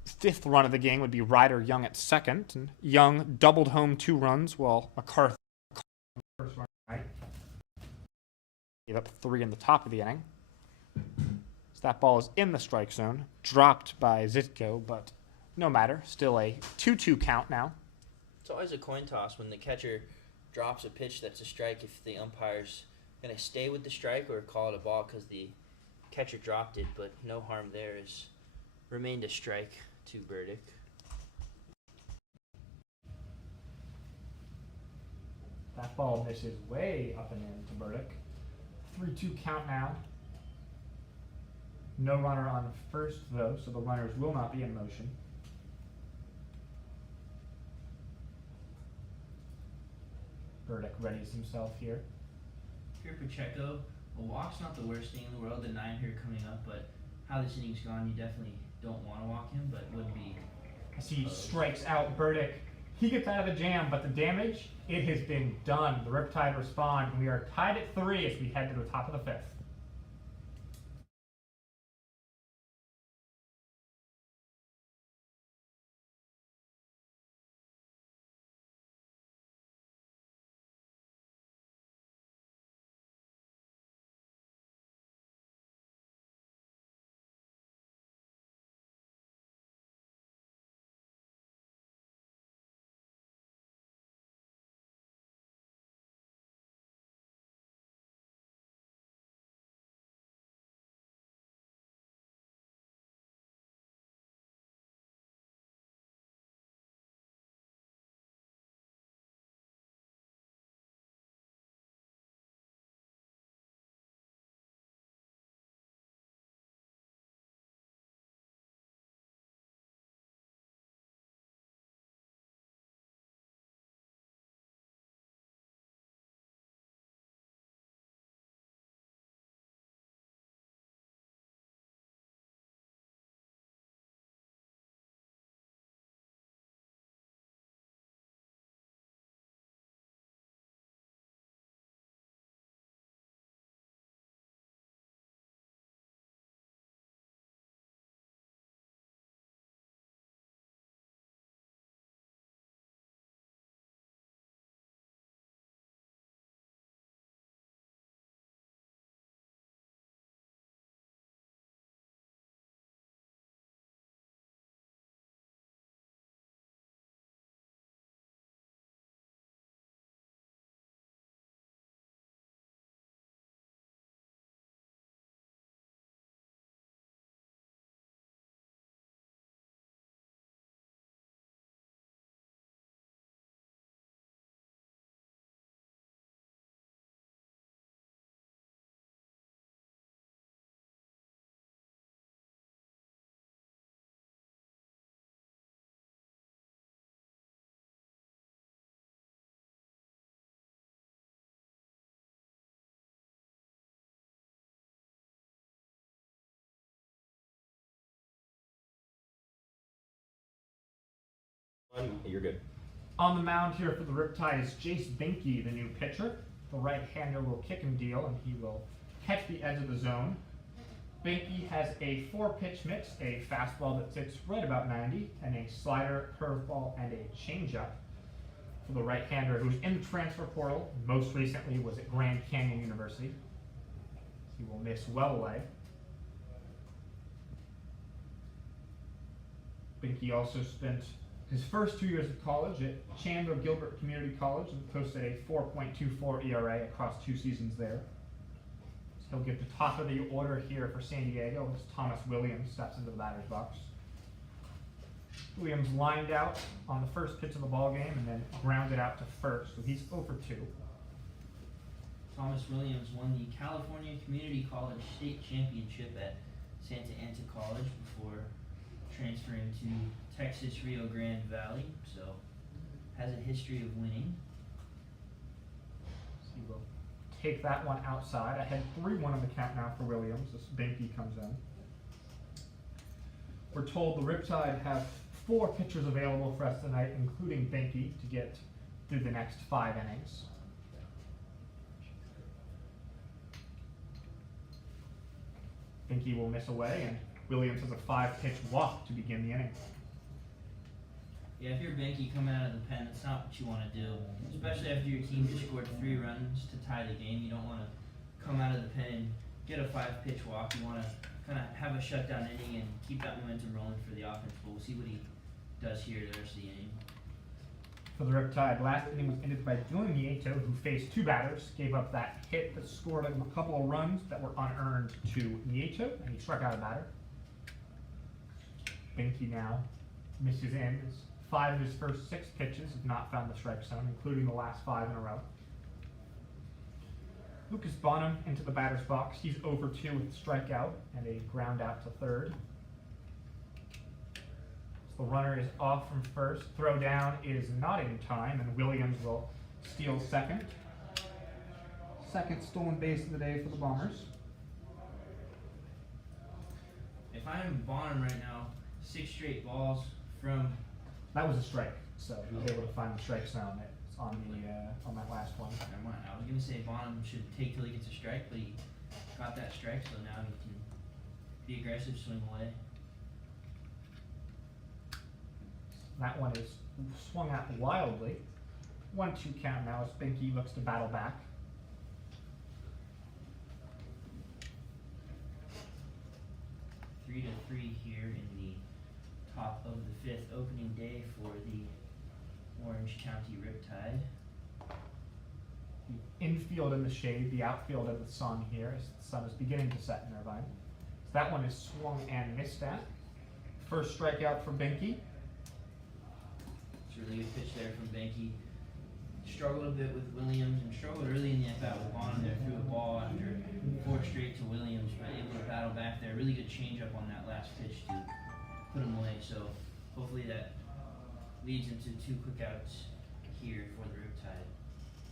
5th run of the game would be Ryder Young at second, and Young doubled home 2 runs while MacArthur first run right. Gave up 3 in the top of the inning. So that ball is in the strike zone, dropped by Zitko, but no matter. Still a 2-2 count now. It's always a coin toss when the catcher drops a pitch that's a strike if the umpire's going to stay with the strike or call it a ball because the catcher dropped it, but no harm there. Has remained a strike to Burdick. That ball misses way up and in to Burdick. 3-2 count now. No runner on first, though, so the runners will not be in motion. Burdick readies himself here. Here, Pacheco, a walk's not the worst thing in the world, the 9 here coming up, but how this inning's gone, you definitely don't want to walk him, but would be. As he strikes out Burdick, he gets out of the jam, but the damage, it has been done. The Riptide respond, and we are tied at 3 as we head to the top of the 5th. You're good. On the mound here for the Riptide is Jace Binky, the new pitcher. The right-hander will kick and deal, and he will catch the edge of the zone. Binky has a 4-pitch mix, a fastball that sits right about 90, and a slider, curveball, and a changeup. For the right-hander, who's in the transfer portal, most recently was at Grand Canyon University. He will miss well away. Binky also spent his first 2 years of college at Chandler Gilbert Community College and posted a 4.24 ERA across 2 seasons there. So he'll get the top of the order here for San Diego as Thomas Williams steps into the batter's box. Williams lined out on the first pitch of the ball game and then grounded out to first, so he's 0 for 2. Thomas Williams won the California Community College State Championship at Santa Ana College before transferring to Texas Rio Grande Valley, so has a history of winning. So he will take that one outside. I had 3-1 on the count now for Williams as Binky comes in. We're told the Riptide have 4 pitchers available for us tonight, including Binky, to get through the next 5 innings. Binky will miss away, and Williams has a 5-pitch walk to begin the inning. Yeah, if you're Benke coming out of the pen, that's not what you want to do. Especially after your team just scored 3 runs to tie the game. You don't want to come out of the pen and get a 5-pitch walk. You want to kind of have a shutdown inning and keep that momentum rolling for the offense. But we'll see what he does here the rest of the inning. For the Riptide, last inning was ended by Dylan Nieto, who faced 2 batters, gave up that hit that scored a couple of runs that were unearned to Nieto, and he struck out a batter. Binky now misses in. 5 of his first 6 pitches have not found the strike zone, including the last 5 in a row. Lucas Bonham into the batter's box. He's 0 for 2 with a strikeout and a ground out to third. So the runner is off from first. Throw down is not in time, and Williams will steal second. Second stolen base of the day for the Bombers. If I'm Bonham right now, 6 straight balls from... That was a strike, so he was able to find the strike zone on that last one. Never mind. I was going to say Bonham should take till he gets a strike, but he got that strike, so now he can be aggressive, swing away. That one is swung out wildly. 1-2 count now as Binky looks to battle back. Three to 3 here in the top of the 5th opening day for the Orange County Riptide. The infield in the shade, the outfield in the sun here as the sun is beginning to set in Irvine. So that one is swung and missed at. First strikeout for Binky. It's a really good pitch there from Benke. Struggled a bit with Williams and struggled early in the at-bat with Bonham there. Threw a ball after 4 straight to Williams, but able to battle back there. Really good changeup on that last pitch to put him away. So hopefully that leads into 2 quick outs here for the Riptide.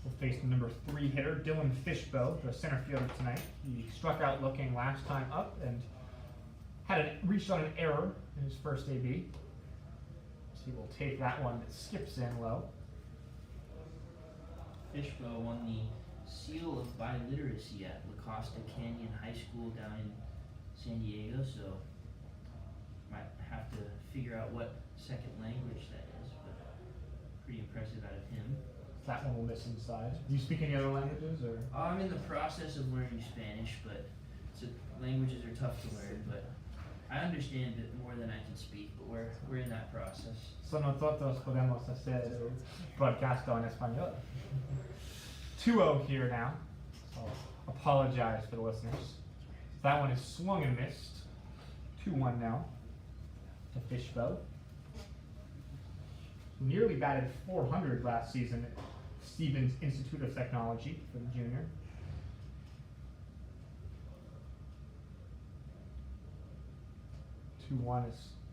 We'll face the number 3 hitter, Dylan Fishbow, the center fielder tonight. He struck out looking last time up and reached on an error in his first AB. So he will take that one that skips in low. Fishbow won the Seal of Biliteracy at La Costa Canyon High School down in San Diego, so might have to figure out what second language that is, but pretty impressive out of him. That one will miss inside. Do you speak any other languages, or? I'm in the process of learning Spanish, but languages are tough to learn, but I understand a bit more than I can speak, but we're in that process. So nosotros podemos hacer el broadcast en español. 2-0 here now. So apologize for the listeners. That one is swung and missed. 2-1 now to Fishbow. Nearly batted 400 last season at Stevens Institute of Technology for the junior.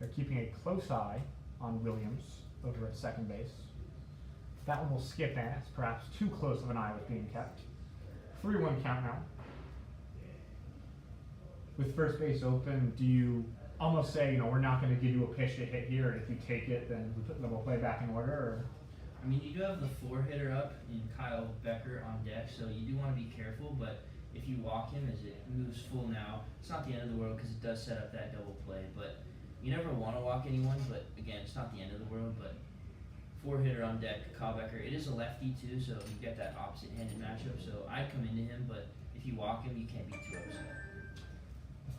They're keeping a close eye on Williams over at second base. That one will skip in, as perhaps too close of an eye was being kept. 3-1 count now. With first base open, do you almost say, we're not going to give you a pitch to hit here, and if you take it, then we'll play back in order? Or I mean, you do have the four hitter up in Kyle Becker on deck, so you do want to be careful. But if you walk him as it moves full now, it's not the end of the world because it does set up that double play. But you never want to walk anyone. But again, it's not the end of the world. But four hitter on deck, Kyle Becker. It is a lefty too, so you get that opposite handed matchup. So I'd come into him, but if you walk him, you can't be too upset.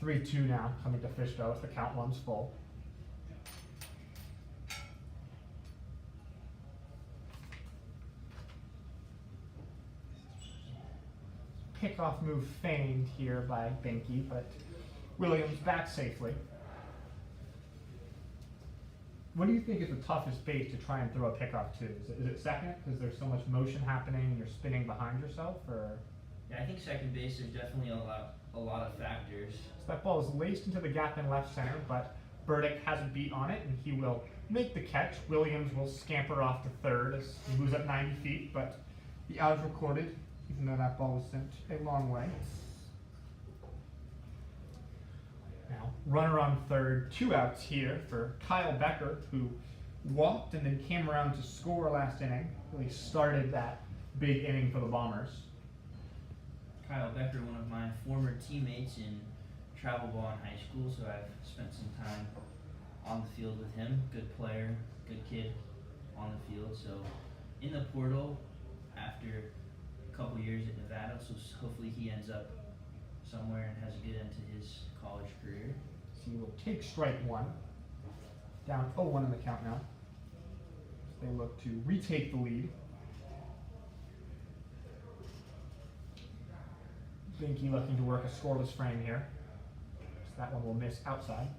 3-2 now, coming to Fishbow as the count runs full. Pickoff move feigned here by Binky, but Williams back safely. What do you think is the toughest base to try and throw a pickoff to? Is it second because there's so much motion happening and you're spinning behind yourself, or? Yeah, I think second base, there's definitely a lot of factors. So that ball is laced into the gap in left center, but Burdick has a beat on it, and he will make the catch. Williams will scamper off to third as he moves up 90 feet, but the out is recorded, even though that ball was sent a long way. Now, runner on third, 2 outs here for Kyle Becker, who walked and then came around to score last inning. Really started that big inning for the Bombers. Kyle Becker, one of my former teammates in travel ball in high school, so I've spent some time on the field with him. Good player, good kid on the field. So in the portal after a couple years at Nevada, so hopefully he ends up somewhere and has a good end to his college career. So he will take strike one. Down 0-1 in the count now. They look to retake the lead. Binky looking to work a scoreless frame here. So that one will miss outside.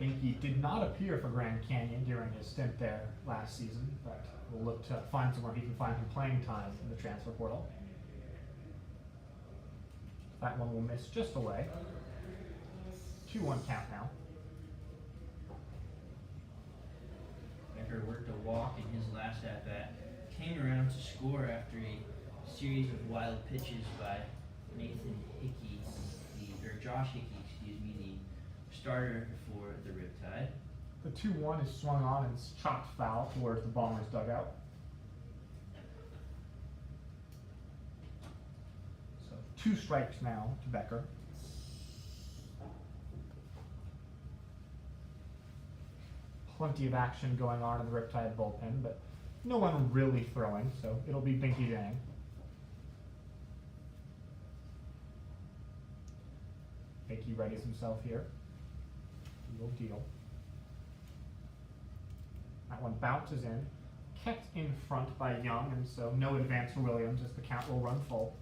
Binky did not appear for Grand Canyon during his stint there last season, but will look to find somewhere he can find some playing time in the transfer portal. That one will miss just away. 2-1 count now. Becker worked a walk in his last at-bat, came around to score after a series of wild pitches by Nathan Hickey, Josh Hickey, the starter for the Riptide. The 2-1 is swung on and chopped foul towards the Bombers' dugout. So 2 strikes now to Becker. Plenty of action going on in the Riptide bullpen, but no one really throwing, so it'll be Binky's inning. Binky readies himself here. He will deal. That one bounces in, kept in front by Young, and so no advance for Williams as the count will run full.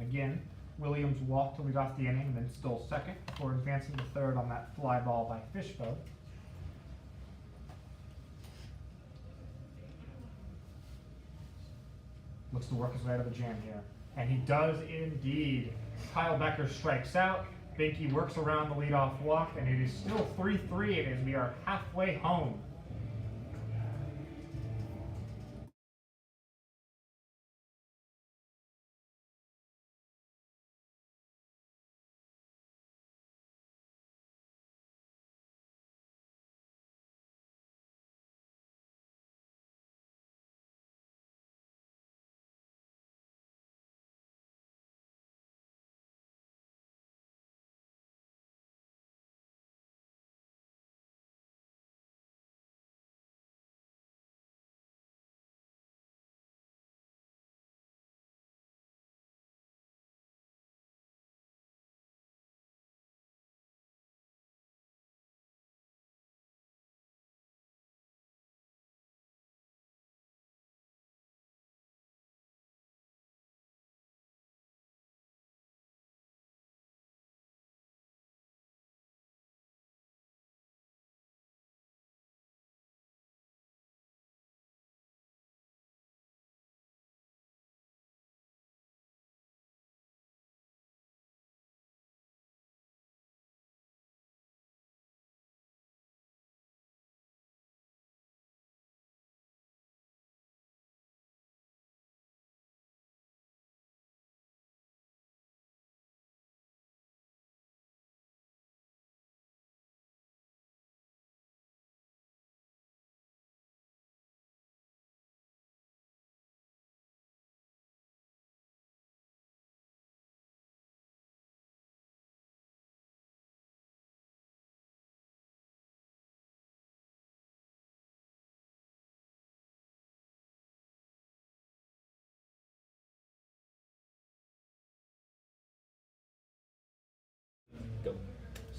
Again, Williams walked to lead off the inning and then stole second before advancing to third on that fly ball by Fishbow. Looks to work his way out of the jam here. And he does indeed. Kyle Becker strikes out. Binky works around the leadoff walk, and it is still 3-3 as we are halfway home.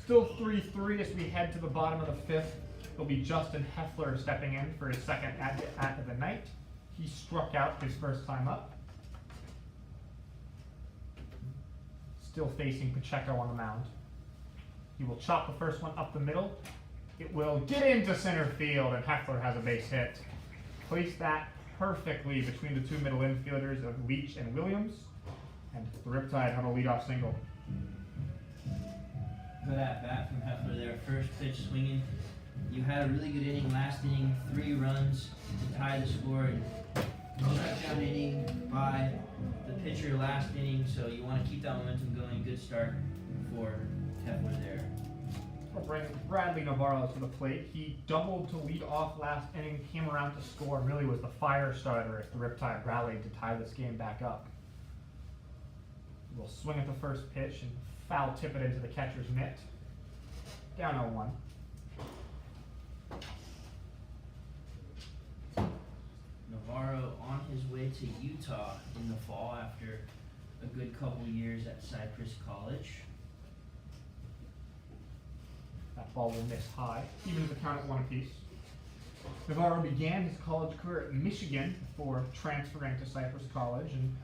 Still 3-3 as we head to the bottom of the fifth. It'll be Justin Heffler stepping in for his second at of the night. He struck out his first time up. Still facing Pacheco on the mound. He will chop the first one up the middle. It will get into center field, and Heffler has a base hit. Place that perfectly between the two middle infielders of Leach and Williams, and the Riptide have a leadoff single. Good at bat from Heffler there. First pitch swinging. You had a really good inning last inning, 3 runs to tie the score, and shutdown inning by the pitcher last inning, so you want to keep that momentum going. Good start for Heffler there. We'll bring Bradley Navarro to the plate. He doubled to lead off last inning, came around to score, and really was the fire starter as the Riptide rallied to tie this game back up. We'll swing at the first pitch and foul tip it into the catcher's mitt. Down 0-1. Navarro on his way to Utah in the fall after a good couple years at Cypress College. That ball will miss high, even with the count at 1 apiece. Navarro began his college career at Michigan before transferring to Cypress College, and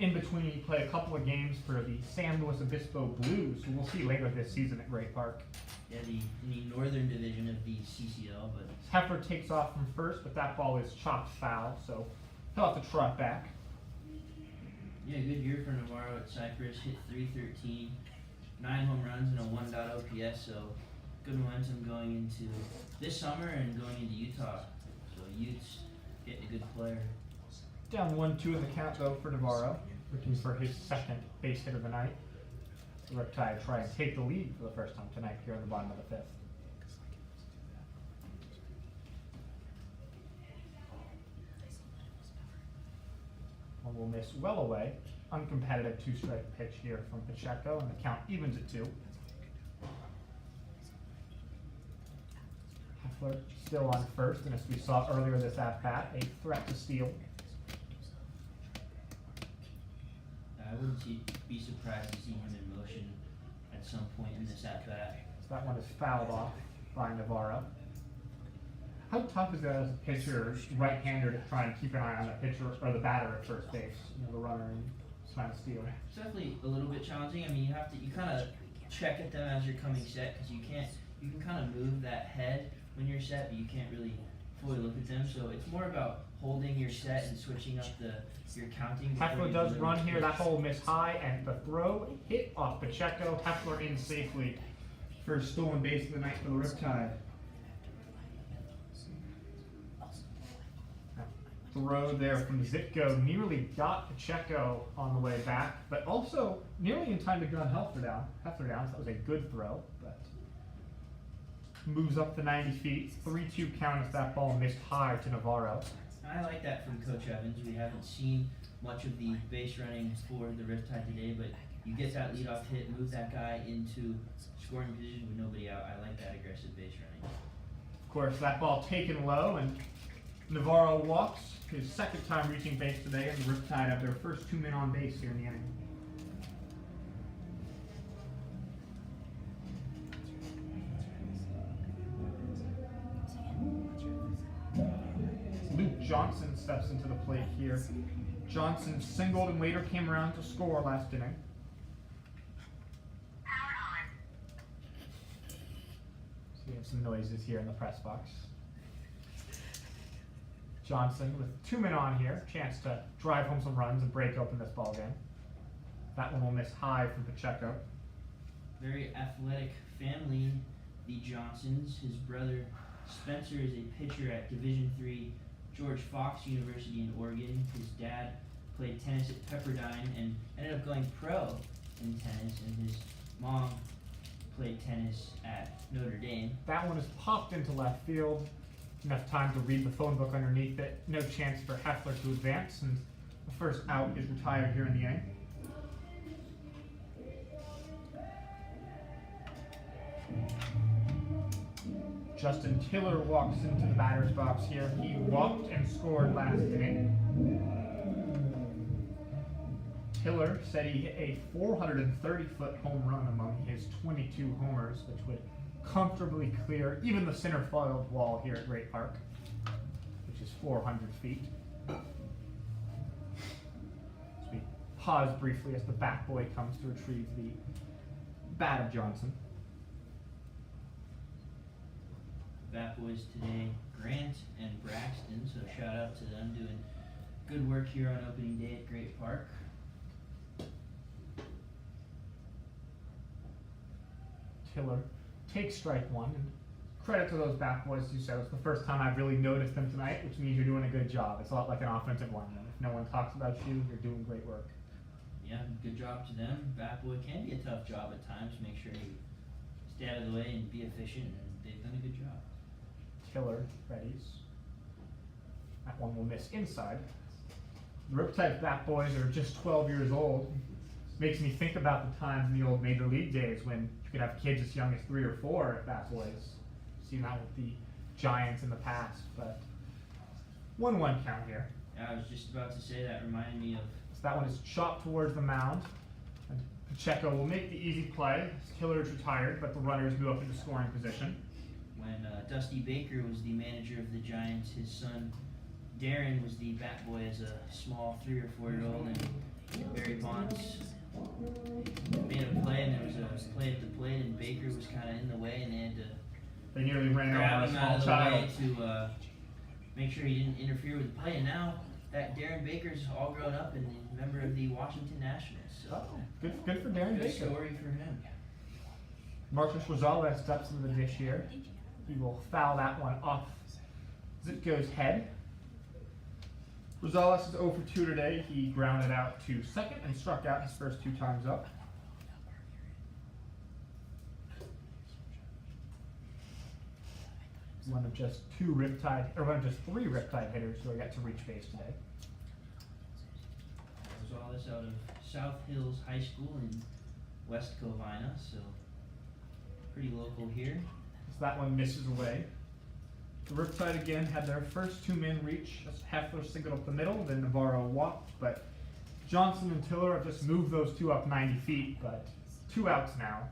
in between he played a couple of games for the San Luis Obispo Blues, who we'll see later this season at Great Park. Yeah, the northern division of the CCL, but Heffler takes off from first, but that ball is chopped foul, so he'll have to trot back. yeah, good year for Navarro at Cypress. Hit .313, 9 home runs and a 1.0 OPS, so good momentum going into this summer and going into Utah. So Utes getting a good player. Down 1-2 in the count though for Navarro, looking for his second base hit of the night. The Riptide try and take the lead for the first time tonight here in the bottom of the fifth. One will miss well away. Uncompetitive 2-strike pitch here from Pacheco, and the count evens at 2. Heffler still on first, and as we saw earlier this at-bat, a threat to steal. I wouldn't be surprised to see him in motion at some point in this at-bat. So that one is fouled off by Navarro. How tough is that as a pitcher, right-hander, to try and keep an eye on the pitcher or the batter at first base, the runner, and trying to steal? It's definitely a little bit challenging. I mean, you kind of check at them as you're coming set, because you can kind of move that head when you're set, but you can't really fully look at them. So it's more about holding your set and switching up your counting. Heffler does run here. That ball missed high, and the throw hit off Pacheco. Heffler in safely for a stolen base of the night for the Riptide. Throw there from Zitko nearly got Pacheco on the way back, but also nearly in time to gun Heffler down. So that was a good throw, but moves up to 90 feet. 3-2 count as that ball missed high to Navarro. I like that from Coach Evans. We haven't seen much of the base running for the Riptide today, but you get that leadoff hit, move that guy into scoring position with nobody out. I like that aggressive base running. Of course, that ball taken low, and Navarro walks, his second time reaching base today, and the Riptide have their first 2 men on base here in the inning. Luke Johnson steps into the plate here. Johnson singled and later came around to score last inning. So we have some noises here in the press box. Johnson with 2 men on here, chance to drive home some runs and break open this ball game. That one will miss high from Pacheco. Very athletic family, the Johnsons. His brother Spencer is a pitcher at Division III George Fox University in Oregon. His dad played tennis at Pepperdine and ended up going pro in tennis, and his mom played tennis at Notre Dame. That one is popped into left field. Enough time to read the phone book underneath it. No chance for Heffler to advance, and the first out is retired here in the inning. Justin Tiller walks into the batter's box here. He walked and scored last inning. Tiller said he hit a 430-foot home run among his 22 homers, which would comfortably clear even the center field wall here at Great Park, which is 400 feet. So we pause briefly as the bat boy comes to retrieve the bat of Johnson. Bat boys today, Grant and Braxton, so shout out to them doing good work here on opening day at Great Park. Tiller takes strike one, and credit to those bat boys, as you said. It's the first time I've really noticed them tonight, which means you're doing a good job. It's a lot like an offensive lineman. If no one talks about you, you're doing great work. Yeah, good job to them. Bat boy can be a tough job at times. Make sure you stay out of the way and be efficient, and they've done a good job. Tiller readies. That one will miss inside. The Riptide bat boys are just 12 years old. Makes me think about the times in the old Major League days when you could have kids as young as 3 or 4 at bat boys. Seen that with the Giants in the past, but 1-1 count here. Yeah, I was just about to say that reminded me of. So that one is chopped towards the mound. And Pacheco will make the easy play. Tiller is retired, but the runners move up into scoring position. When Dusty Baker was the manager of the Giants, his son Darren was the bat boy as a small 3 or 4-year-old, and Barry Bonds made a play, and there was a play at the plate, and Baker was kind of in the way, and they had to They nearly ran over grab a him small out of the child. way to make sure he didn't interfere with the play. And now that Darren Baker's all grown up and a member of the Washington Nationals, so Good for Darren good Baker. story for him. Marcus Rosales steps into the dish here. He will foul that one off as it goes head. Rosales is 0 for 2 today. He grounded out to second and struck out his first 2 times up. One of just 3 Riptide hitters who are yet to reach base today. Rosales out of South Hills High School in West Covina, so pretty local here. So that one misses away. The Riptide again had their first 2-man reach. Heffler singled up the middle, then Navarro walked, but Johnson and Tiller have just moved those 2 up 90 feet, but 2 outs now.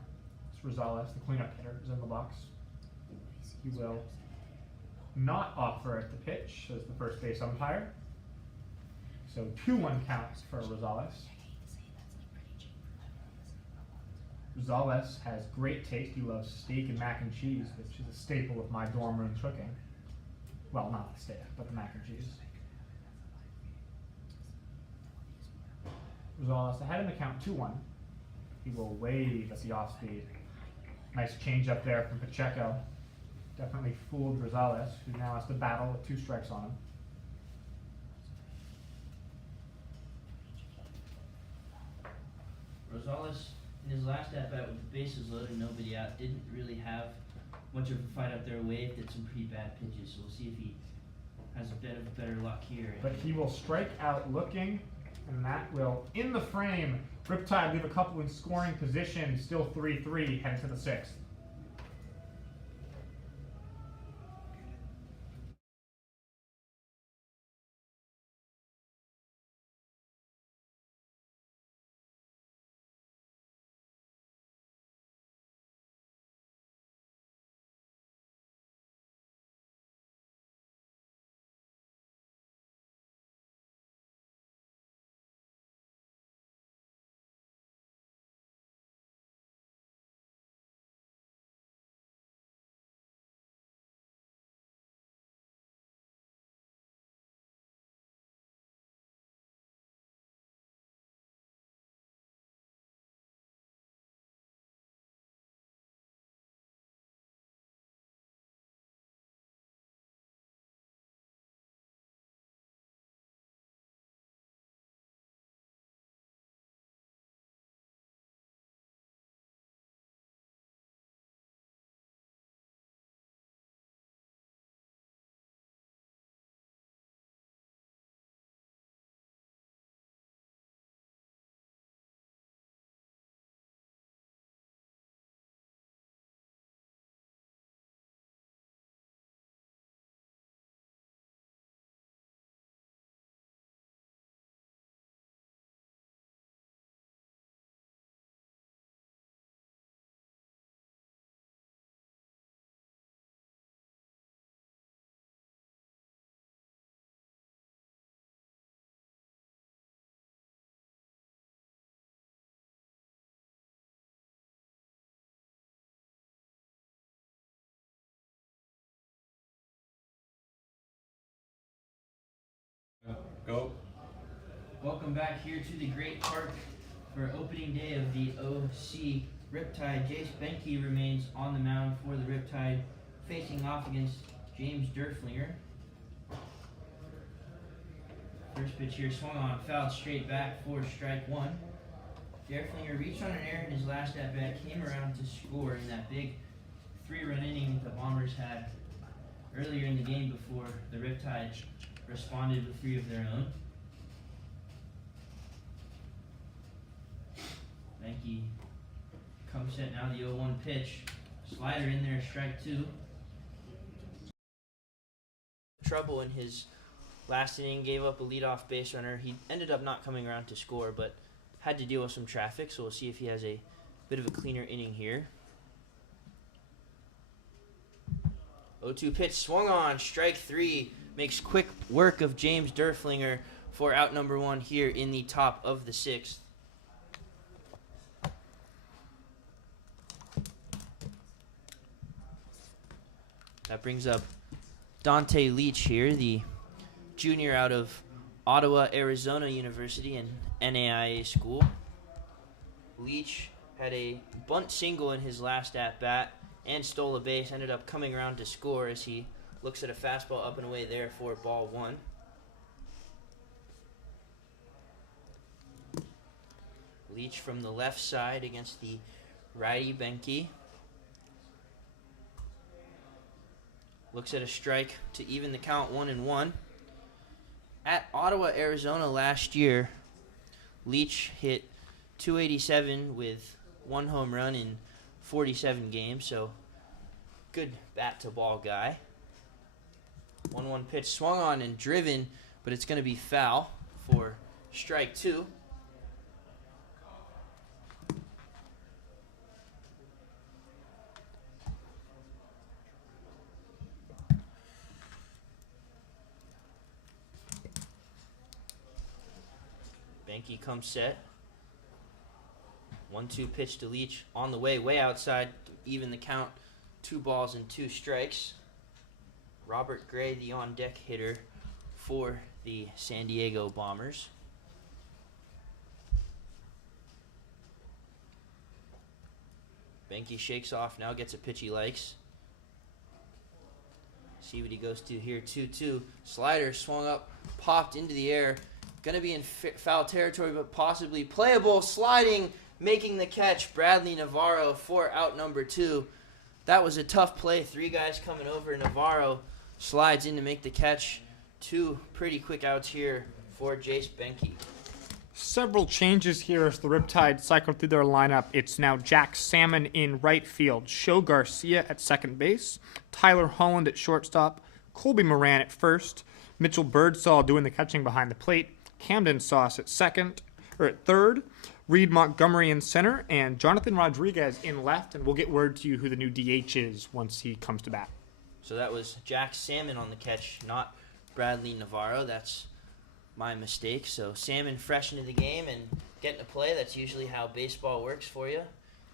It's Rosales, the cleanup hitter, is in the box. He will not offer at the pitch as the first base umpire. So 2-1 counts for Rosales. Rosales has great taste. He loves steak and mac and cheese, which is a staple of my dorm room cooking. Well, not the steak, but the mac and cheese. Rosales ahead in the count 2-1. He will wave at the off speed. Nice change up there from Pacheco. Definitely fooled Rosales, who now has to battle with 2 strikes on him. Rosales, in his last at-bat with the bases loaded and nobody out, didn't really have much of a fight up there. Waved at some pretty bad pitches, so we'll see if he has a bit of better luck here. But he will strike out looking, and that will, in the frame, Riptide leave a couple in scoring position, still 3-3, heading to the 6th. Go. Welcome back here to the Great Park for opening day of the OC Riptide. Jace Benke remains on the mound for the Riptide, facing off against James Derflinger. First pitch here swung on, fouled straight back for strike one. Derflinger reached on an error in his last at-bat, came around to score in that big 3-run inning the Bombers had earlier in the game before the Riptide responded with 3 of their own. Benke comes set now, the 0-1 pitch. Slider in there, strike 2. Trouble in his last inning, gave up a leadoff base runner. He ended up not coming around to score, but had to deal with some traffic, so we'll see if he has a bit of a cleaner inning here. 0-2 pitch swung on, strike 3. Makes quick work of James Derflinger for out number 1 here in the top of the 6th. That brings up Dante Leach here, the junior out of Ottawa, Arizona University, an NAIA school. Leach had a bunt single in his last at-bat and stole a base, ended up coming around to score as he looks at a fastball up and away there for ball 1. Leach from the left side against the righty Benke. Looks at a strike to even the count 1-1. At Ottawa, Arizona last year, Leach hit .287 with 1 home run in 47 games, so good bat-to-ball guy. 1-1 pitch swung on and driven, but it's going to be foul for strike 2. Benke comes set. 1-2 pitch to Leach on the way outside, even the count. 2 balls and 2 strikes. Robert Gray, the on-deck hitter for the San Diego Bombers. Benke shakes off, now gets a pitch he likes. See what he goes to here, 2-2. Slider swung up, popped into the air. Going to be in foul territory, but possibly playable. Sliding, making the catch, Bradley Navarro for out number 2. That was a tough play. 3 guys coming over. Navarro slides in to make the catch. 2 pretty quick outs here for Jace Benke. Several changes here as the Riptide cycle through their lineup. It's now Jack Salmon in right field, Sho Garcia at second base, Tyler Holland at shortstop, Colby Moran at first, Mitchell Birdsall doing the catching behind the plate, Camden Sauce at third, Reed Montgomery in center, and Jonathan Rodriguez in left, and we'll get word to you who the new DH is once he comes to bat. So that was Jack Salmon on the catch, not Bradley Navarro. That's my mistake. So Salmon fresh into the game and getting to play. That's usually how baseball works for you.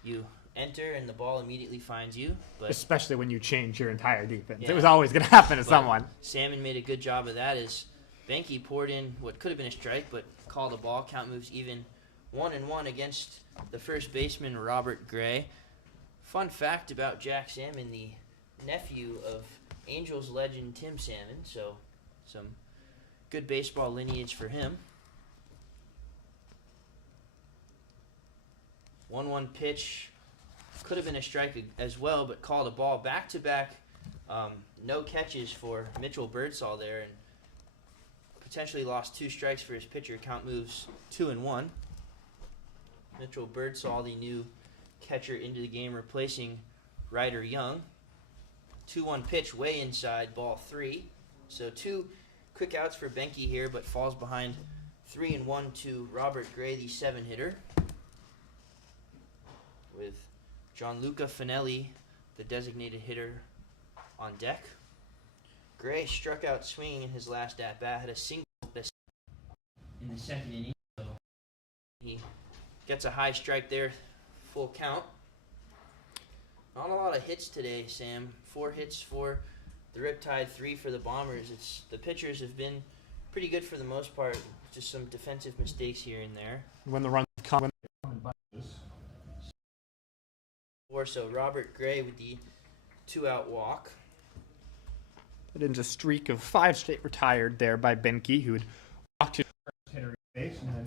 You enter and the ball immediately finds you. But especially when you change your entire defense. Yeah. It was always going to happen to someone. Salmon made a good job of that as Benke poured in what could have been a strike, but called a ball. Count moves even 1-1 against the first baseman, Robert Gray. Fun fact about Jack Salmon, the nephew of Angels legend Tim Salmon, so some good baseball lineage for him. 1-1 pitch. Could have been a strike as well, but called a ball. Back-to-back, no catches for Mitchell Birdsall there, and potentially lost 2 strikes for his pitcher. Count moves 2-1. Mitchell Birdsall, the new catcher into the game, replacing Ryder Young. 2-1 pitch, way inside, ball 3. So 2 quick outs for Benke here, but falls behind 3-1 to Robert Gray, the 7-hitter. With Gianluca Finelli, the designated hitter, on deck. Gray struck out swinging in his last at-bat, had a single in the second inning, so he gets a high strike there, full count. Not a lot of hits today, Sam. 4 hits for the Riptide, 3 for the Bombers. The pitchers have been pretty good for the most part. Just some defensive mistakes here and there. When the runs come in bunches. Or so Robert Gray with the 2-out walk. It ends a streak of 5 straight retired there by Benke, who had walked his first hitter base and then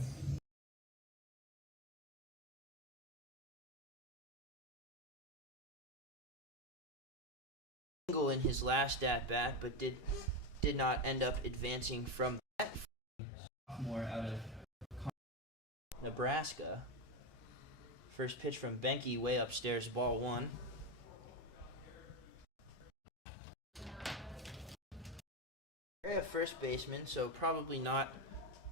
Single in his last at bat, but did not end up advancing from that. Sophomore out of Nebraska. First pitch from Benke, way upstairs, ball 1. They're a first baseman, so probably not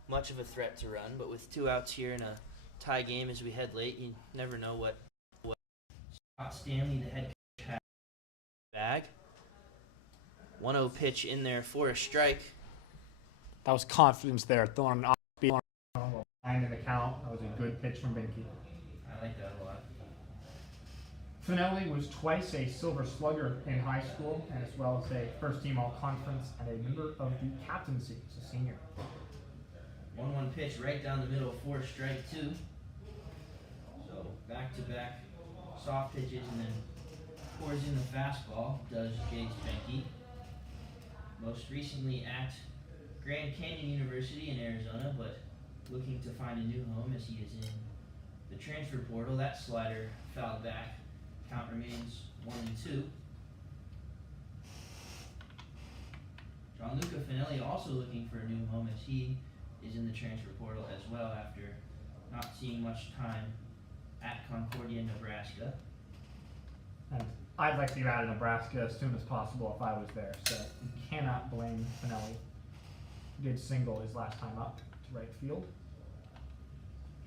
much of a threat to run, but with 2 outs here in a tie game as we head late, you never know what Scott Stanley, the head coach, had bag. 1-0 pitch in there for a strike. that was confidence there. Throwing an off-speed line in the count. That was a good pitch from Benke. I like that a lot. Finelli was twice a Silver Slugger in high school, and as well as a first-team All-Conference and a member of the captaincy as a senior. 1-1 pitch right down the middle for strike 2. So back-to-back soft pitches and then pours in the fastball, does Jace Benke. Most recently at Grand Canyon University in Arizona, but looking to find a new home as he is in the transfer portal. That slider fouled back. Count remains 1-2. Gianluca Finelli also looking for a new home as he is in the transfer portal as well after not seeing much time at Concordia, Nebraska. And I'd like to get out of Nebraska as soon as possible if I was there, so you cannot blame Finelli. He did single his last time up to right field.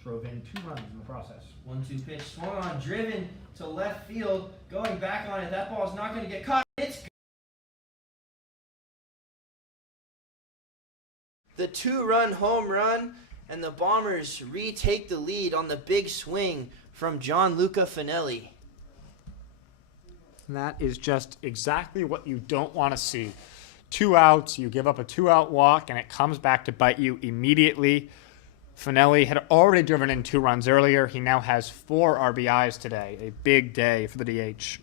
Drove in 2 runs in the process. 1-2 pitch, swung on, driven to left field, going back on it. That ball's not going to get caught. It's the 2-run home run, and the Bombers retake the lead on the big swing from Gianluca Finelli. And that is just exactly what you don't want to see. 2 outs, you give up a 2-out walk, and it comes back to bite you immediately. Finelli had already driven in 2 runs earlier. He now has 4 RBIs today. A big day for the DH.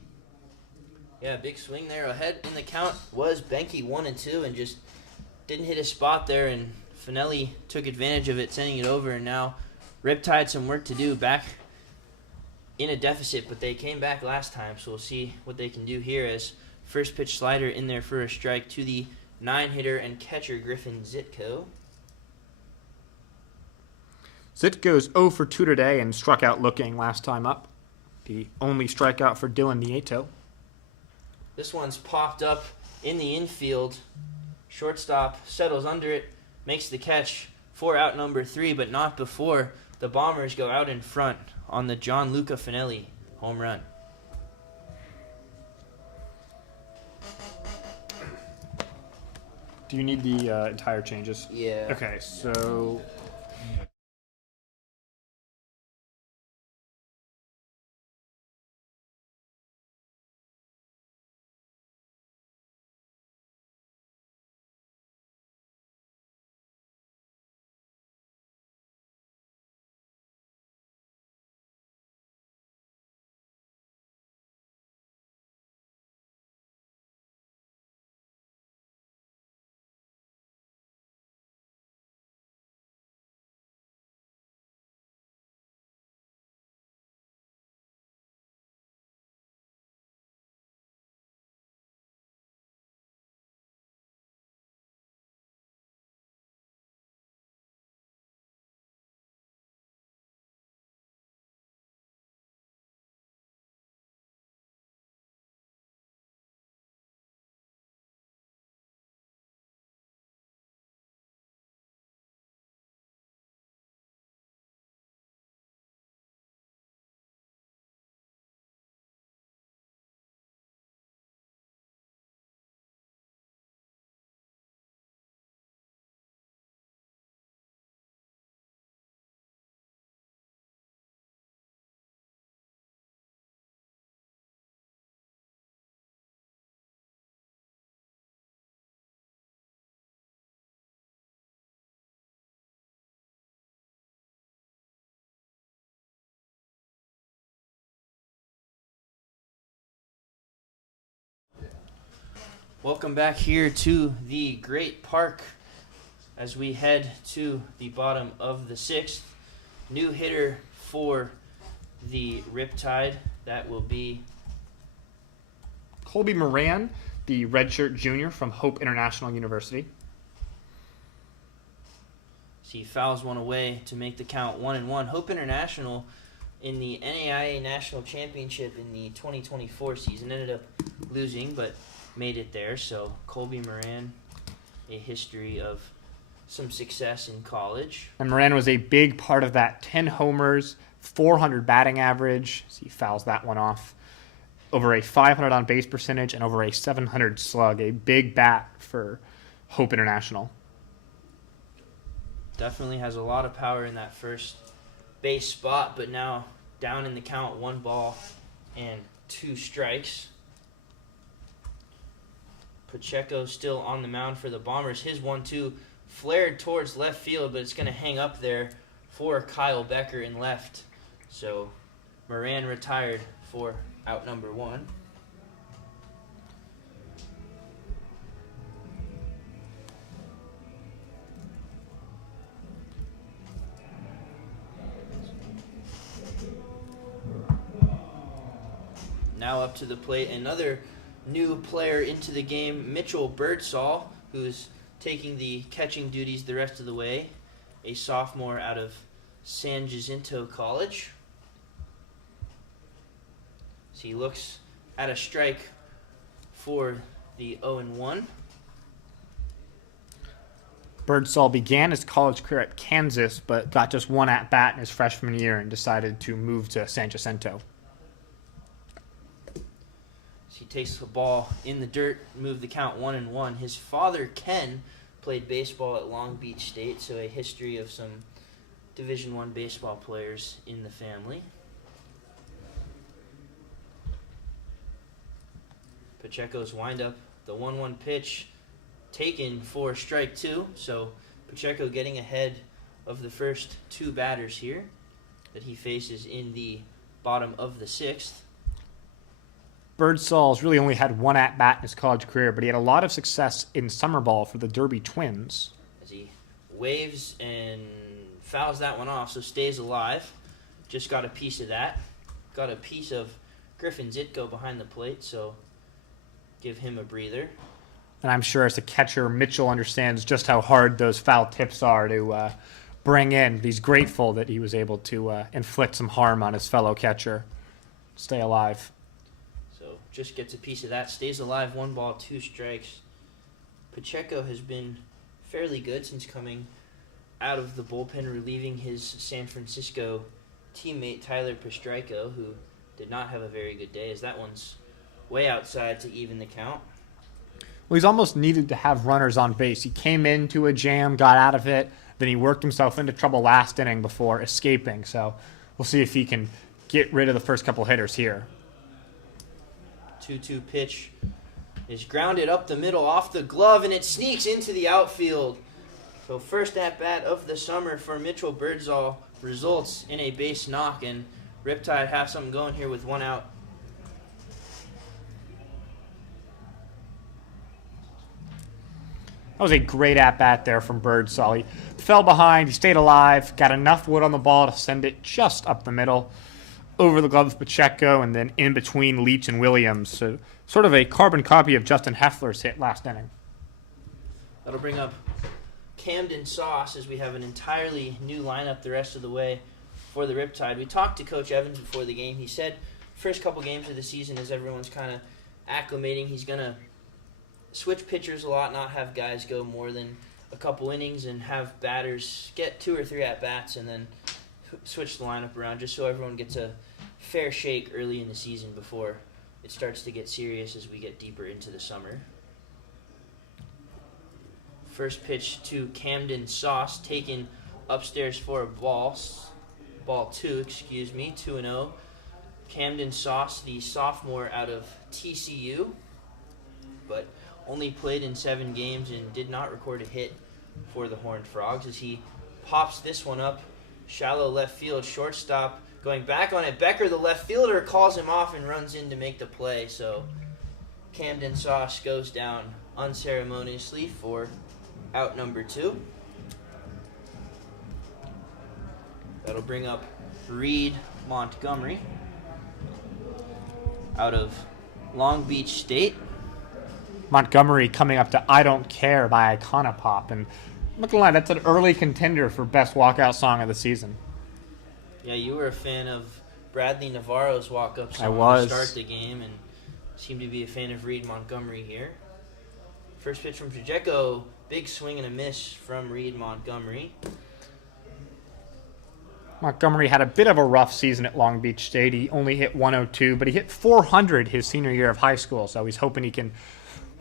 Yeah, big swing there. Ahead in the count was Benke 1-2 and just didn't hit a spot there, and Finelli took advantage of it, sending it over, and now Riptide some work to do back in a deficit, but they came back last time, so we'll see what they can do here as first pitch slider in there for a strike to the 9-hitter and catcher Griffin Zitko. Zitko's 0 for 2 today and struck out looking last time up. The only strikeout for Dylan Nieto. This one's popped up in the infield. Shortstop settles under it, makes the catch for out number 3, but not before the Bombers go out in front on the Gianluca Finelli home run. Do you need the entire changes? Yeah. Okay, so Welcome back here to the Great Park as we head to the bottom of the 6th. New hitter for the Riptide, that will be Colby Moran, the redshirt junior from Hope International University. So he fouls one away to make the count 1-1. Hope International in the NAIA National Championship in the 2024 season ended up losing, but made it there. So Colby Moran, a history of some success in college. And Moran was a big part of that. 10 homers, 400 batting average. So he fouls that one off. Over a 500 on base percentage and over a 700 slug. A big bat for Hope International. Definitely has a lot of power in that first base spot, but now down in the count, 1 ball and 2 strikes. Pacheco still on the mound for the Bombers. His 1-2 flared towards left field, but it's going to hang up there for Kyle Becker in left. So Moran retired for out number 1. Now up to the plate, another new player into the game, Mitchell Birdsall, who's taking the catching duties the rest of the way, a sophomore out of San Jacinto College. So he looks at a strike for the 0-1. Birdsall began his college career at Kansas, but got just 1 at-bat in his freshman year and decided to move to San Jacinto. He takes the ball in the dirt, move the count 1-1. His father, Ken, played baseball at Long Beach State, so a history of some Division I baseball players in the family. Pacheco's windup, the 1-1 pitch taken for strike 2, so Pacheco getting ahead of the first 2 batters here that he faces in the bottom of the 6th. Birdsall's really only had 1 at-bat in his college career, but he had a lot of success in summer ball for the Derby Twins. As he waves and fouls that one off, so stays alive. Just got a piece of that. Got a piece of Griffin Zitko behind the plate, so give him a breather. And I'm sure as a catcher, Mitchell understands just how hard those foul tips are to bring in. He's grateful that he was able to inflict some harm on his fellow catcher. Stay alive. Just gets a piece of that, stays alive, 1 ball, 2 strikes. Pacheco has been fairly good since coming out of the bullpen, relieving his San Francisco teammate Tyler Pastraico, who did not have a very good day, as that one's way outside to even the count. Well, he's almost needed to have runners on base. He came into a jam, got out of it, then he worked himself into trouble last inning before escaping. So we'll see if he can get rid of the first couple hitters here. 2-2 pitch is grounded up the middle off the glove, and it sneaks into the outfield. So first at-bat of the summer for Mitchell Birdsall results in a base knock, and Riptide have something going here with 1 out. That was a great at-bat there from Birdsall. He fell behind, he stayed alive, got enough wood on the ball to send it just up the middle, over the glove of Pacheco, and then in between Leach and Williams. So sort of a carbon copy of Justin Heffler's hit last inning. That'll bring up Camden Sauce as we have an entirely new lineup the rest of the way for the Riptide. We talked to Coach Evans before the game. He said first couple games of the season, as everyone's kind of acclimating, he's going to switch pitchers a lot, not have guys go more than a couple innings, and have batters get 2 or 3 at-bats and then switch the lineup around just so everyone gets a fair shake early in the season before it starts to get serious as we get deeper into the summer. First pitch to Camden Sauce, taken upstairs for a ball 2, 2-0. Camden Sauce, the sophomore out of TCU, but only played in 7 games and did not record a hit for the Horned Frogs as he pops this one up, shallow left field, shortstop going back on it. Becker, the left fielder, calls him off and runs in to make the play. So Camden Sauce goes down unceremoniously for out number 2. That'll bring up Reed Montgomery out of Long Beach State. Montgomery coming up to I Don't Care by Iconopop. And I'm not gonna lie, that's an early contender for best walkout song of the season. Yeah, you were a fan of Bradley Navarro's walk-up song I was. to start the game, and seemed to be a fan of Reed Montgomery here. First pitch from Pacheco, big swing and a miss from Reed Montgomery. Montgomery had a bit of a rough season at Long Beach State. He only hit 102, but he hit 400 his senior year of high school, so he's hoping he can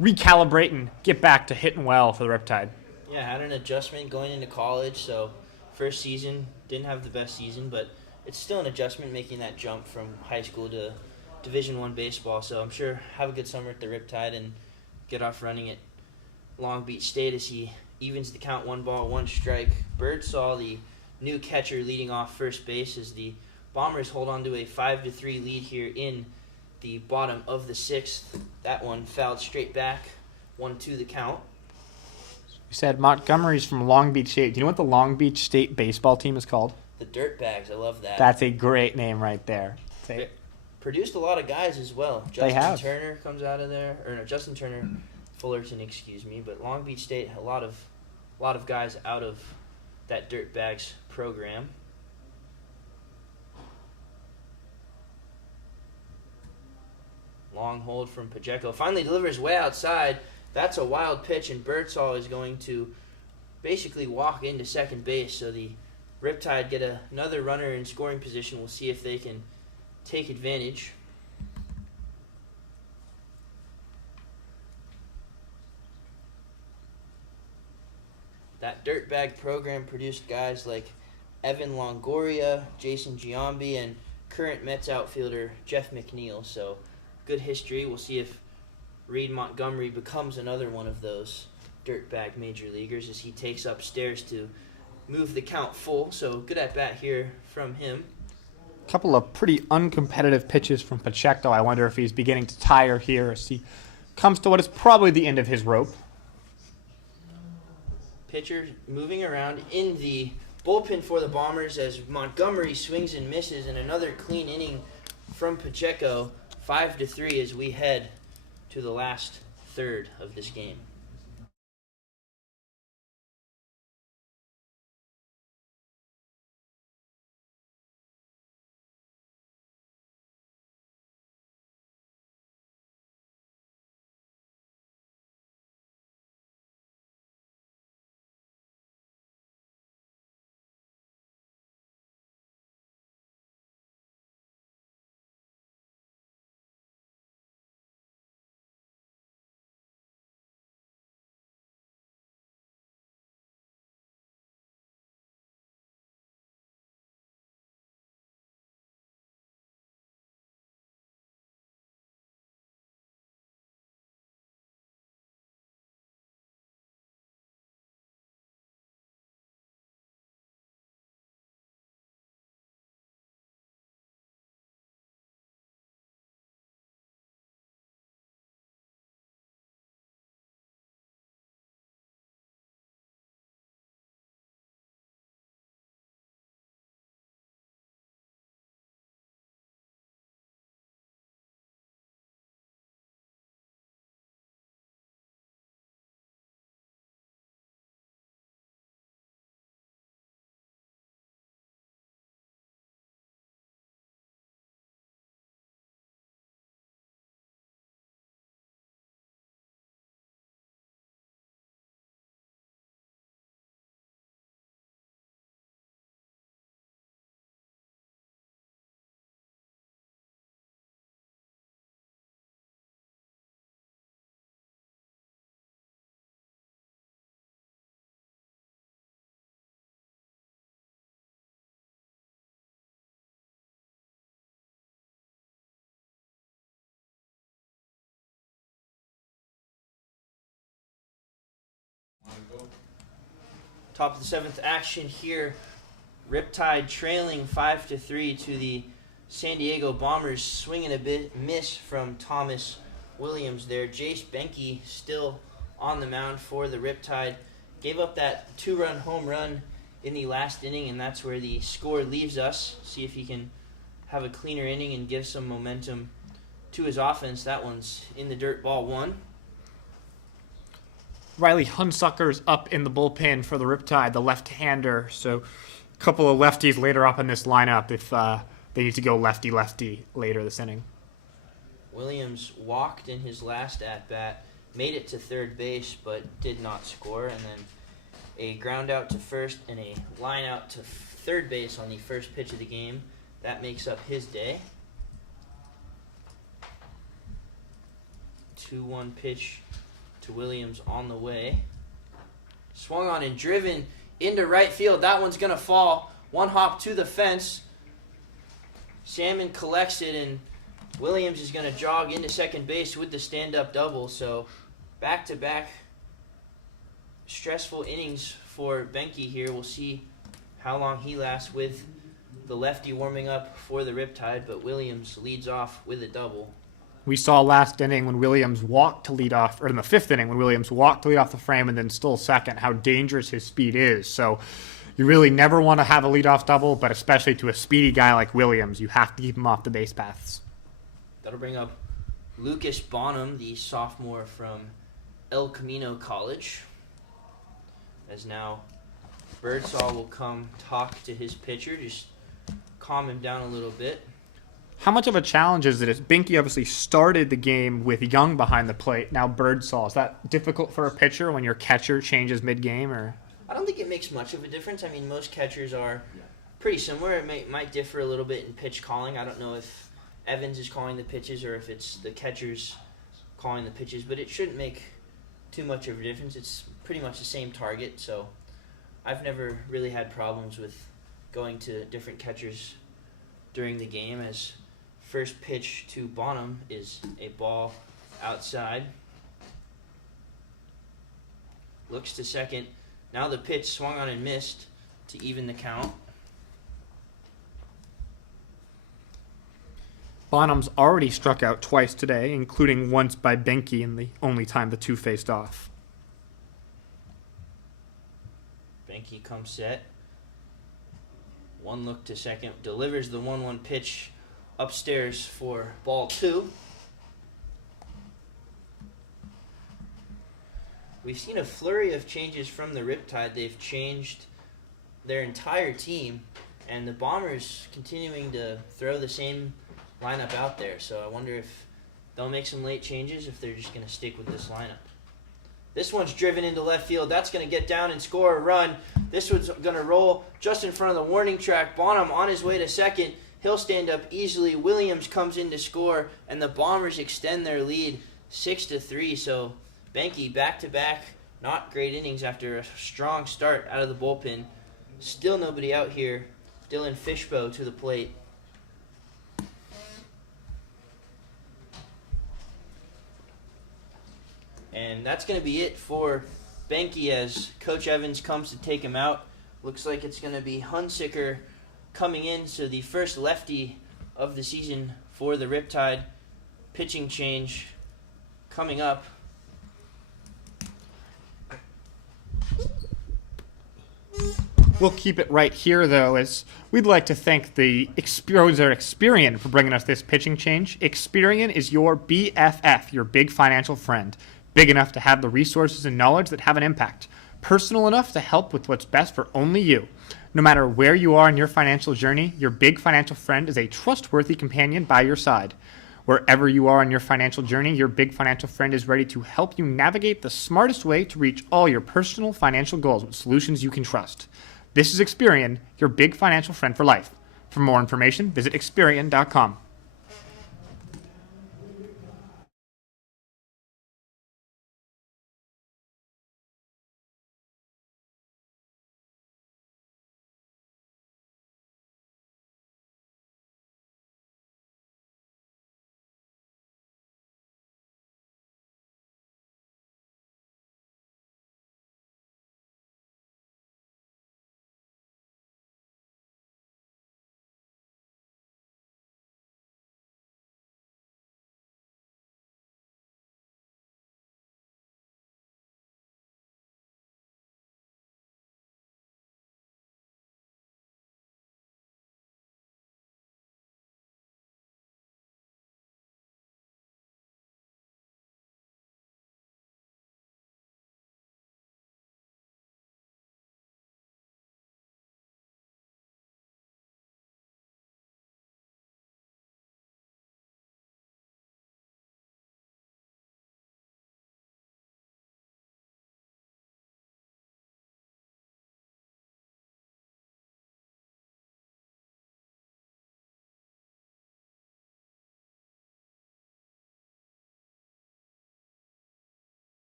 recalibrate and get back to hitting well for the Riptide. Yeah, had an adjustment going into college, so first season, didn't have the best season, but it's still an adjustment making that jump from high school to Division I baseball, so I'm sure have a good summer at the Riptide and get off running at Long Beach State as he evens the count 1 ball, 1 strike. Birdsall, the new catcher leading off first base as the Bombers hold on to a 5-3 lead here in the bottom of the 6th. That one fouled straight back, 1-2 the count. You said Montgomery's from Long Beach State. Do you know what the Long Beach State baseball team is called? The Dirtbags, I love that. That's a great name right there. Produced a lot of guys as well. They have. Justin Turner comes out of there, or no, Justin Turner, Fullerton, excuse me. But Long Beach State, a lot of guys out of that Dirtbags program. Long hold from Pacheco. Finally delivers way outside. That's a wild pitch, and Birdsall is going to basically walk into second base. So the Riptide get another runner in scoring position. We'll see if they can take advantage. That Dirtbag program produced guys like Evan Longoria, Jason Giambi, and current Mets outfielder Jeff McNeil. So good history. We'll see if Reed Montgomery becomes another one of those Dirtbag major leaguers as he takes upstairs to move the count full. So good at bat here from him. A couple of pretty uncompetitive pitches from Pacheco. I wonder if he's beginning to tire here as he comes to what is probably the end of his rope. Pitcher moving around in the bullpen for the Bombers as Montgomery swings and misses, and another clean inning from Pacheco. 5-3 as we head to the last third of this game. Top of the 7th action here. Riptide trailing 5-3 to the San Diego Bombers. Swinging a bit miss from Thomas Williams there. Jace Benke still on the mound for the Riptide. Gave up that 2-run home run in the last inning, and that's where the score leaves us. See if he can have a cleaner inning and give some momentum to his offense. That one's in the dirt, ball one. Riley Hunsucker's up in the bullpen for the Riptide, the left-hander. So a couple of lefties later up in this lineup if they need to go lefty-lefty later this inning. Williams walked in his last at-bat, made it to third base, but did not score. And then a ground out to first and a line out to third base on the first pitch of the game. That makes up his day. 2-1 pitch to Williams on the way. Swung on and driven into right field. That one's going to fall. One hop to the fence. Salmon collects it, and Williams is going to jog into second base with the stand-up double. So back-to-back stressful innings for Benke here. We'll see how long he lasts with the lefty warming up for the Riptide, but Williams leads off with a double. We saw last inning when Williams walked to lead off, or in the fifth inning when Williams walked to lead off the frame and then stole second, how dangerous his speed is. So you really never want to have a leadoff double, but especially to a speedy guy like Williams, you have to keep him off the base paths. That'll bring up Lucas Bonham, the sophomore from El Camino College. As now Birdsall will come talk to his pitcher, just calm him down a little bit. How much of a challenge is it? Binky obviously started the game with Young behind the plate. Now Birdsall. Is that difficult for a pitcher when your catcher changes mid-game? Or I don't think it makes much of a difference. I mean, most catchers are pretty similar. It might differ a little bit in pitch calling. I don't know if Evans is calling the pitches or if it's the catchers calling the pitches, but it shouldn't make too much of a difference. It's pretty much the same target, so I've never really had problems with going to different catchers during the game. As first pitch to Bonham is a ball outside. Looks to second. Now the pitch swung on and missed to even the count. Bonham's already struck out twice today, including once by Benke in the only time the two faced off. Benke comes set. One look to second. Delivers the 1-1 pitch upstairs for ball two. We've seen a flurry of changes from the Riptide. They've changed their entire team, and the Bombers continuing to throw the same lineup out there. So I wonder if they'll make some late changes, if they're just going to stick with this lineup. This one's driven into left field. That's going to get down and score a run. This one's going to roll just in front of the warning track. Bonham on his way to second. He'll stand up easily. Williams comes in to score, and the Bombers extend their lead 6-3. So Benke back-to-back, not great innings after a strong start out of the bullpen. Still nobody out here. Dylan Fishbow to the plate. And that's going to be it for Benke as Coach Evans comes to take him out. Looks like it's going to be Hunsicker coming in, so the first lefty of the season for the Riptide. Pitching change coming up. We'll keep it right here, though, as we'd like to thank the Experian for bringing us this pitching change. Experian is your BFF, your big financial friend. Big enough to have the resources and knowledge that have an impact. Personal enough to help with what's best for only you. No matter where you are in your financial journey, your big financial friend is a trustworthy companion by your side. Wherever you are in your financial journey, your big financial friend is ready to help you navigate the smartest way to reach all your personal financial goals with solutions you can trust. This is Experian, your big financial friend for life. For more information, visit Experian.com.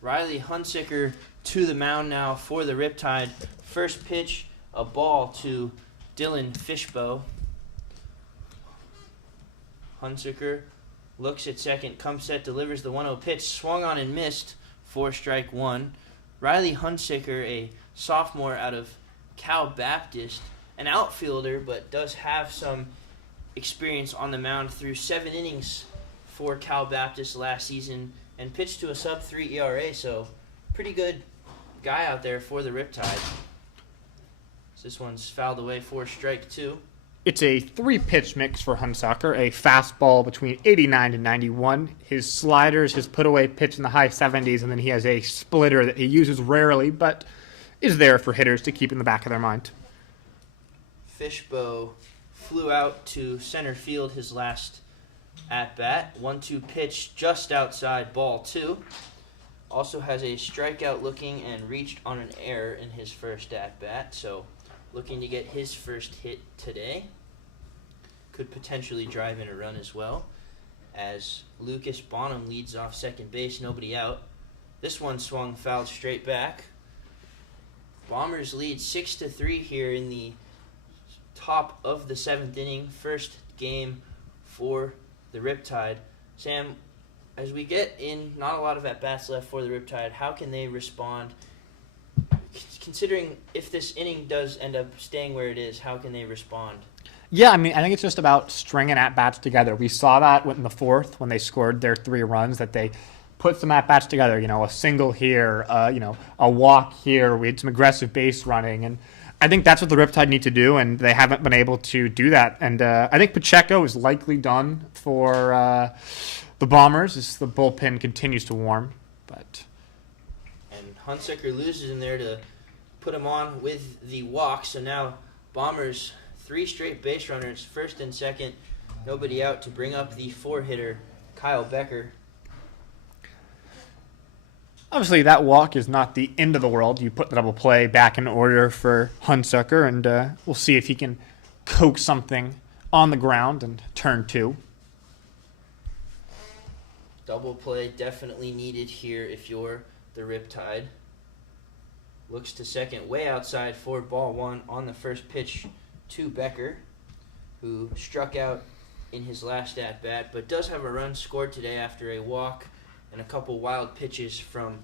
Riley Hunsicker to the mound now for the Riptide. First pitch, a ball to Dylan Fishbow. Hunsicker looks at second, comes set, delivers the 1-0 pitch, swung on and missed for strike one. Riley Hunsicker, a sophomore out of Cal Baptist, an outfielder, but does have some experience on the mound through 7 innings for Cal Baptist last season and pitched to a sub-3 ERA, so pretty good guy out there for the Riptide. This one's fouled away for strike two. It's a 3-pitch mix for Hunsaker, a fastball between 89 to 91, his sliders, his put-away pitch in the high 70s, and then he has a splitter that he uses rarely, but is there for hitters to keep in the back of their mind. Fishbow flew out to center field his last at-bat. 1-2 pitch just outside, ball 2. Also has a strikeout looking and reached on an error in his first at-bat, so looking to get his first hit today. Could potentially drive in a run as well, as Lucas Bonham leads off second base, nobody out. This one swung fouled straight back. Bombers lead 6-3 here in the top of the 7th inning. First game for the Riptide. Sam, as we get in not a lot of at-bats left for the Riptide, how can they respond? Considering if this inning does end up staying where it is, how can they respond? Yeah, I mean, I think it's just about stringing at-bats together. We saw that in the 4th when they scored their 3 runs, that they put some at-bats together, a single here, a walk here. We had some aggressive base running, and I think that's what the Riptide need to do, and they haven't been able to do that. And I think Pacheco is likely done for the Bombers as the bullpen continues to warm. And Hunsicker loses in there to put him on with the walk, so now Bombers 3 straight base runners, first and second, nobody out to bring up the 4-hitter, Kyle Becker. Obviously, that walk is not the end of the world. You put the double play back in order for Hunsucker, and we'll see if he can coax something on the ground and turn 2. Double play definitely needed here if you're the Riptide. Looks to second, way outside for ball 1 on the first pitch to Becker, who struck out in his last at-bat, but does have a run scored today after a walk and a couple wild pitches from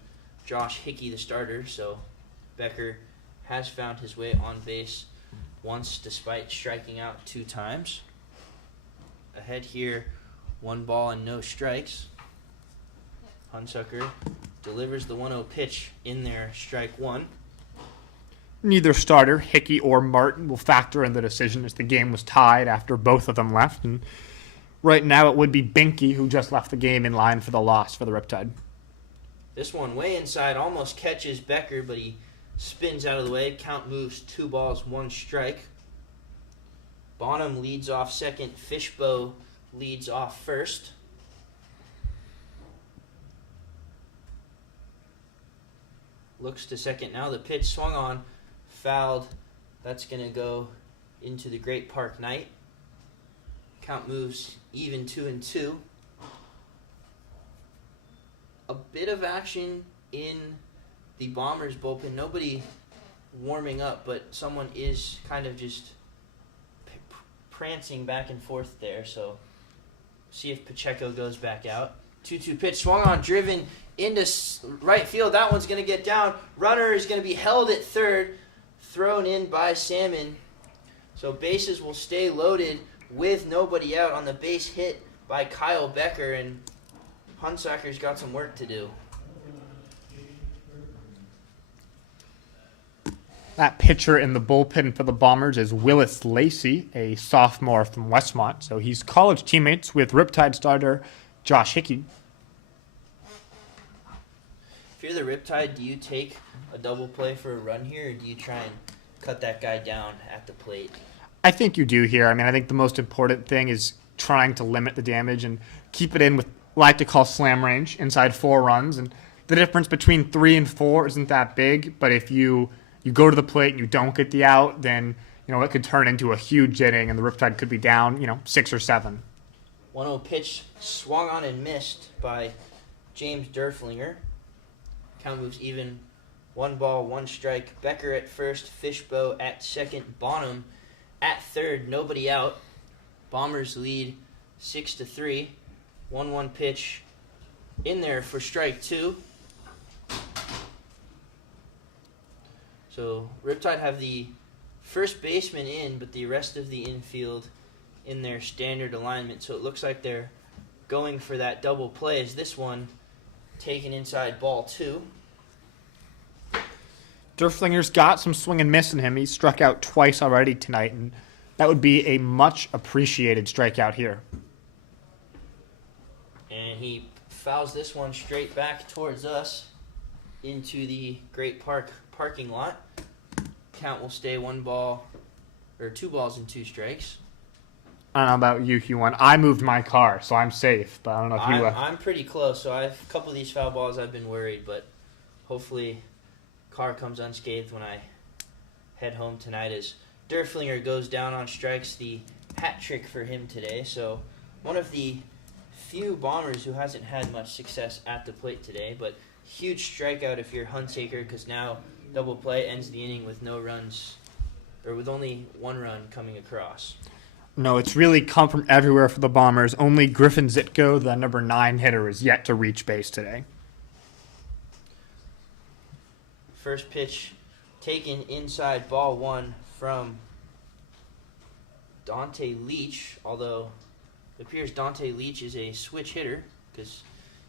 Josh Hickey, the starter. So Becker has found his way on base once despite striking out 2 times. Ahead here, 1 ball and no strikes. Hunsucker delivers the 1-0 pitch in there, strike 1. Neither starter, Hickey or Martin, will factor in the decision as the game was tied after both of them left. And right now it would be Binky who just left the game in line for the loss for the Riptide. This one way inside, almost catches Becker, but he spins out of the way. Count moves 2 balls, 1 strike. Bonham leads off second. Fishbow leads off first. Looks to second now. The pitch swung on, fouled. That's going to go into the Great Park Night. Count moves even 2-2. A bit of action in the Bombers bullpen. Nobody warming up, but someone is kind of just prancing back and forth there. So see if Pacheco goes back out. 2-2 pitch swung on, driven into right field. That one's going to get down. Runner is going to be held at third, thrown in by Salmon. So bases will stay loaded with nobody out on the base hit by Kyle Becker, and Hunsacker's got some work to do. That pitcher in the bullpen for the Bombers is Willis Lacey, a sophomore from Westmont. So he's college teammates with Riptide starter Josh Hickey. If you're the Riptide, do you take a double play for a run here, or do you try and cut that guy down at the plate? I think you do here. I mean, I think the most important thing is trying to limit the damage and keep it in with what I like to call slam range, inside 4 runs. And the difference between 3 and 4 isn't that big, but if you go to the plate and you don't get the out, then it could turn into a huge inning and the Riptide could be down 6 or 7. 1-0 pitch swung on and missed by James Derflinger. Count moves even. 1 ball, 1 strike. Becker at first, Fishbow at second, Bonham at third, nobody out. Bombers lead 6-3. 1-1 pitch in there for strike 2. So Riptide have the first baseman in, but the rest of the infield in their standard alignment. So it looks like they're going for that double play as this one taken inside ball 2. Derflinger's got some swing and miss in him. He's struck out twice already tonight, and that would be a much appreciated strikeout here. And he fouls this one straight back towards us into the Great Park parking lot. Count will stay 2 balls and 2 strikes. I don't know about you, Hugh. I moved my car, so I'm safe, but I don't know if you... I'm pretty close, so a couple of these foul balls I've been worried, but hopefully car comes unscathed when I head home tonight as Derflinger goes down on strikes, the hat trick for him today. So one of the few Bombers who hasn't had much success at the plate today, but huge strikeout if you're Hunsaker, because now double play ends the inning with no runs, or with only 1 run coming across. No, it's really come from everywhere for the Bombers. Only Griffin Zitko, the number 9 hitter, is yet to reach base today. First pitch taken inside ball 1 from Dante Leach, although it appears Dante Leach is a switch hitter because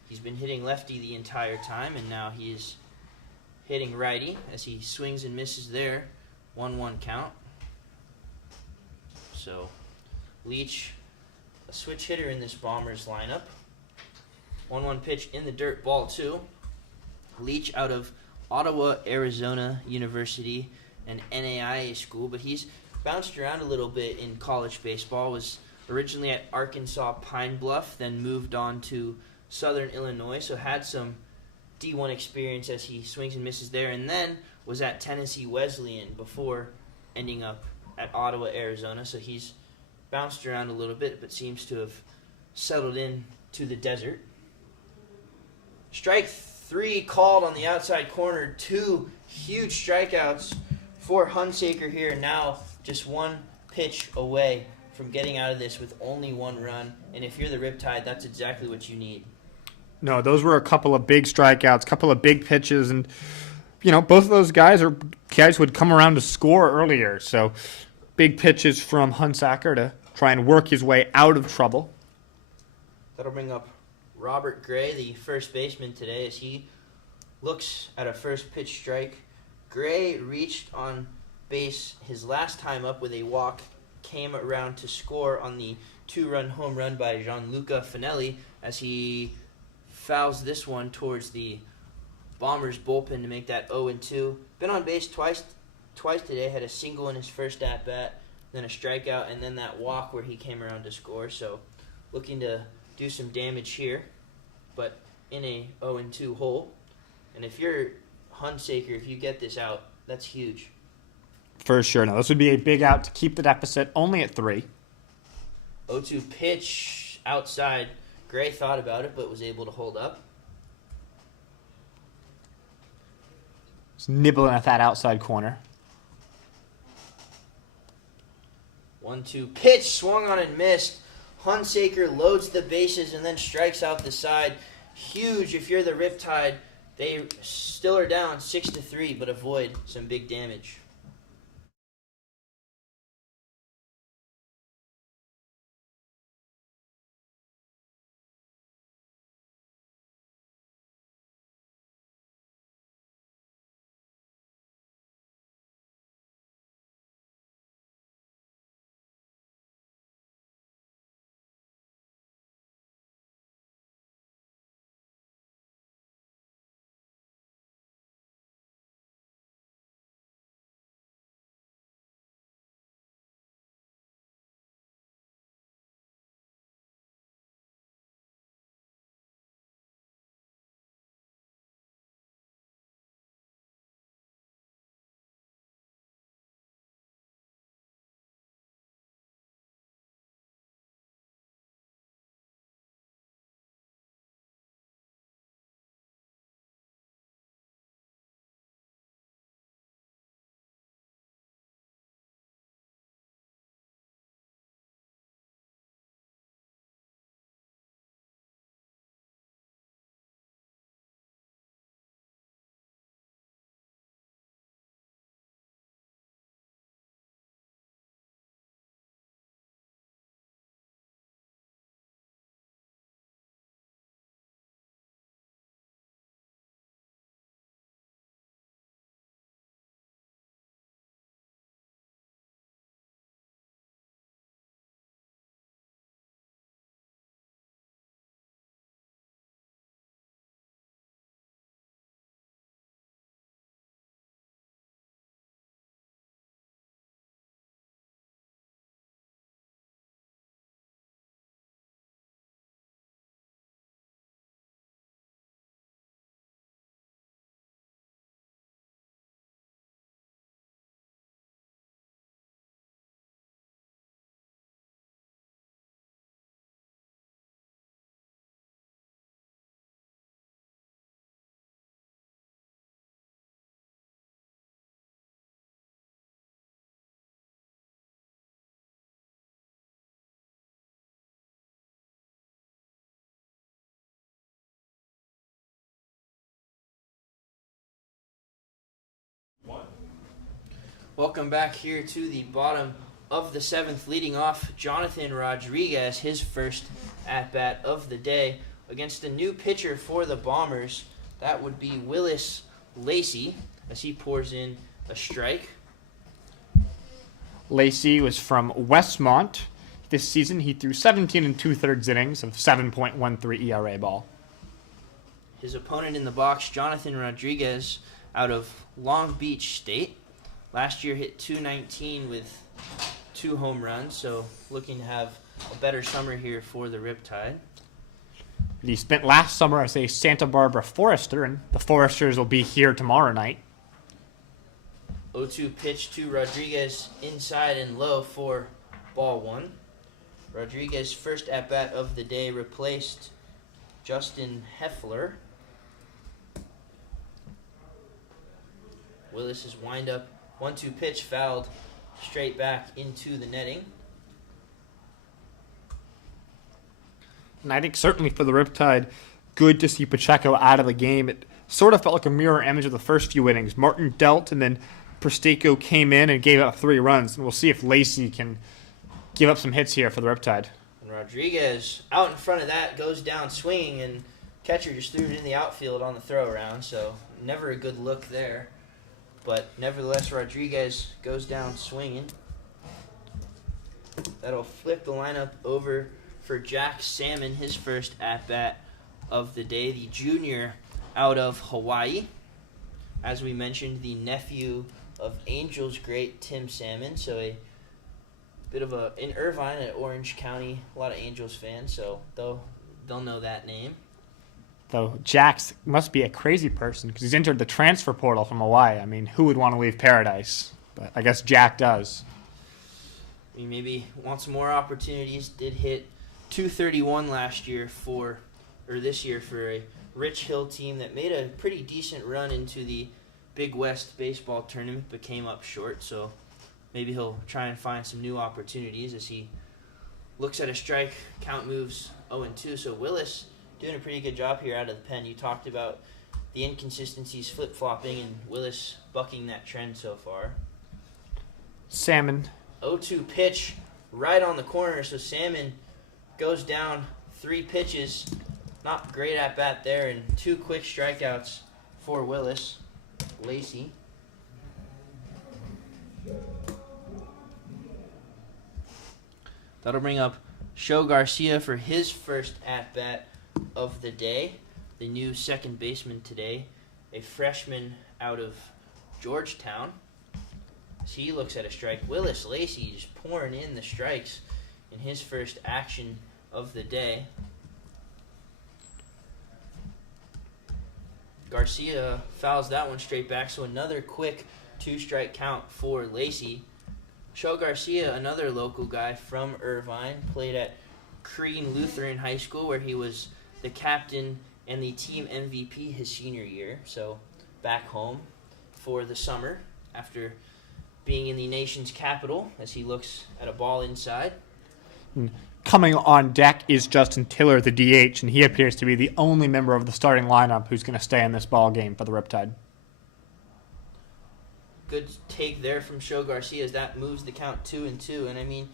he's been hitting lefty the entire time, and now he is hitting righty as he swings and misses there. 1-1 count. So Leach, a switch hitter in this Bombers lineup. 1-1 pitch in the dirt, ball 2. Leach out of Ottawa, Arizona University, an NAIA school, but he's bounced around a little bit in college baseball. Was originally at Arkansas Pine Bluff, then moved on to Southern Illinois, so had some D1 experience as he swings and misses there, and then was at Tennessee Wesleyan before ending up at Ottawa, Arizona. So he's bounced around a little bit, but seems to have settled in to the desert. Strike 3 called on the outside corner. 2 huge strikeouts for Hunsaker here. Now just 1 pitch away from getting out of this with only 1 run. And if you're the Riptide, that's exactly what you need. No, those were a couple of big strikeouts, a couple of big pitches, and both of those guys are guys who would come around to score earlier. So big pitches from Hunsaker to try and work his way out of trouble. That'll bring up Robert Gray, the first baseman today, as he looks at a first pitch strike. Gray reached on base his last time up with a walk, came around to score on the 2-run home run by Gianluca Finelli as he fouls this one towards the Bombers bullpen to make that 0-2. Been on base twice today, had a single in his first at-bat, then a strikeout, and then that walk where he came around to score. So looking to do some damage here, but in a 0-2 hole. And if you're Hunsaker, if you get this out, that's huge. For sure. Now, this would be a big out to keep the deficit only at 3. 0-2 pitch outside. Gray thought about it, but was able to hold up. Just nibbling at that outside corner. 1-2 pitch, swung on and missed. Hunsaker loads the bases and then strikes out the side. Huge if you're the Riptide. They still are down 6-3, but avoid some big damage. Welcome back here to the bottom of the seventh, leading off Jonathan Rodriguez, his first at-bat of the day against a new pitcher for the Bombers. That would be Willis Lacey as he pours in a strike. Lacey was from Westmont. This season, he threw 17 and 2/3 innings of 7.13 ERA ball. His opponent in the box, Jonathan Rodriguez, out of Long Beach State. Last year hit .219 with 2 home runs, so looking to have a better summer here for the Riptide. He spent last summer as a Santa Barbara Forester, and the Foresters will be here tomorrow night. 0-2 pitch to Rodriguez, inside and low for ball 1. Rodriguez first at-bat of the day replaced Justin Heffler. Willis's windup 1-2 pitch fouled straight back into the netting. And I think certainly for the Riptide, good to see Pacheco out of the game. It sort of felt like a mirror image of the first few innings. Martin dealt, and then Pacheco came in and gave up 3 runs. And we'll see if Lacey can give up some hits here for the Riptide. And Rodriguez, out in front of that, goes down swinging, and catcher just threw it in the outfield on the throw around, so never a good look there. But nevertheless, Rodriguez goes down swinging. That'll flip the lineup over for Jack Salmon, his first at-bat of the day, the junior out of Hawaii. As we mentioned, the nephew of Angels great Tim Salmon, so a bit of in Irvine at Orange County, a lot of Angels fans, so they'll know that name. Though Jax must be a crazy person because he's entered the transfer portal from Hawaii. I mean, who would want to leave paradise? But I guess Jack does. He maybe wants more opportunities. Did hit .231 this year for a Rich Hill team that made a pretty decent run into the Big West baseball tournament but came up short. So maybe he'll try and find some new opportunities as he looks at a strike. Count moves 0-2. So Willis doing a pretty good job here out of the pen. You talked about the inconsistencies flip-flopping, and Willis bucking that trend so far. Salmon. 0-2 pitch right on the corner, so Salmon goes down 3 pitches. Not great at bat there, and 2 quick strikeouts for Willis Lacey. That'll bring up Sho Garcia for his first at-bat of the day, the new second baseman today, a freshman out of Georgetown. As he looks at a strike, Willis Lacey just pouring in the strikes in his first action of the day. Garcia fouls that one straight back, so another quick 2-strike count for Lacey. Sho Garcia, another local guy from Irvine, played at Crean Lutheran High School where he was the captain and the team MVP his senior year. So back home for the summer after being in the nation's capital as he looks at a ball inside. Coming on deck is Justin Tiller, the DH, and he appears to be the only member of the starting lineup who's going to stay in this ball game for the Riptide. Good take there from Sho Garcia as that moves the count 2-2. And I mean,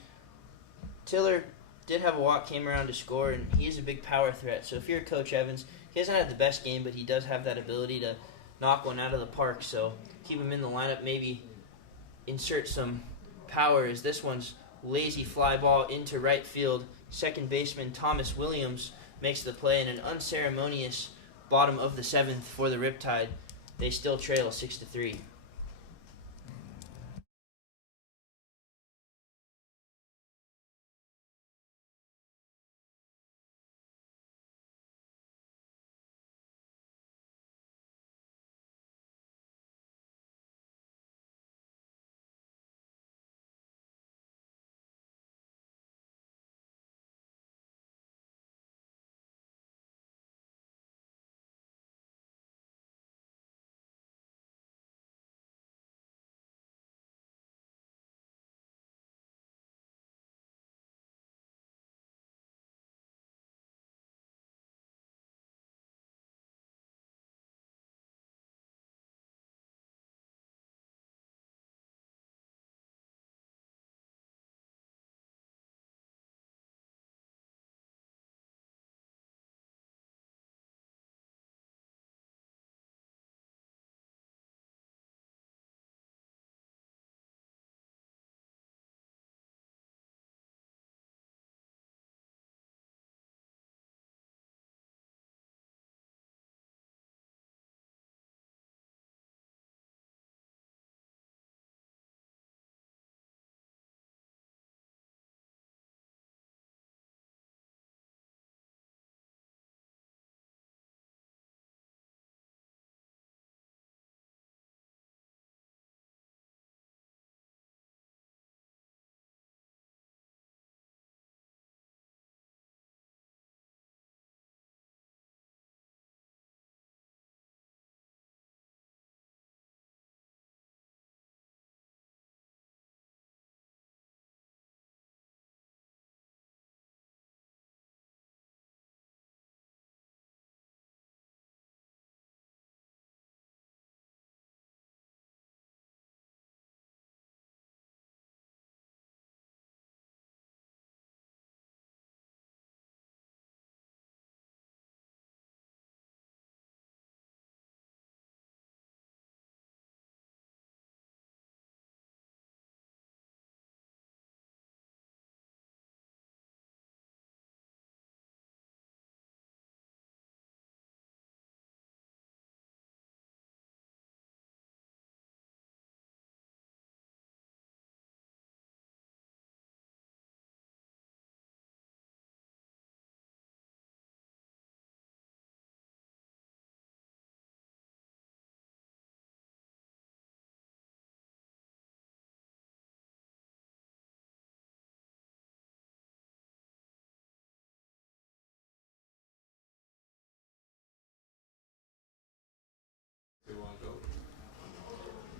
Tiller did have a walk, came around to score, and he is a big power threat. So if you're Coach Evans, he hasn't had the best game, but he does have that ability to knock one out of the park. So keep him in the lineup, maybe insert some power as this one's lazy fly ball into right field. Second baseman Thomas Williams makes the play, and an unceremonious bottom of the 7th for the Riptide. They still trail 6-3.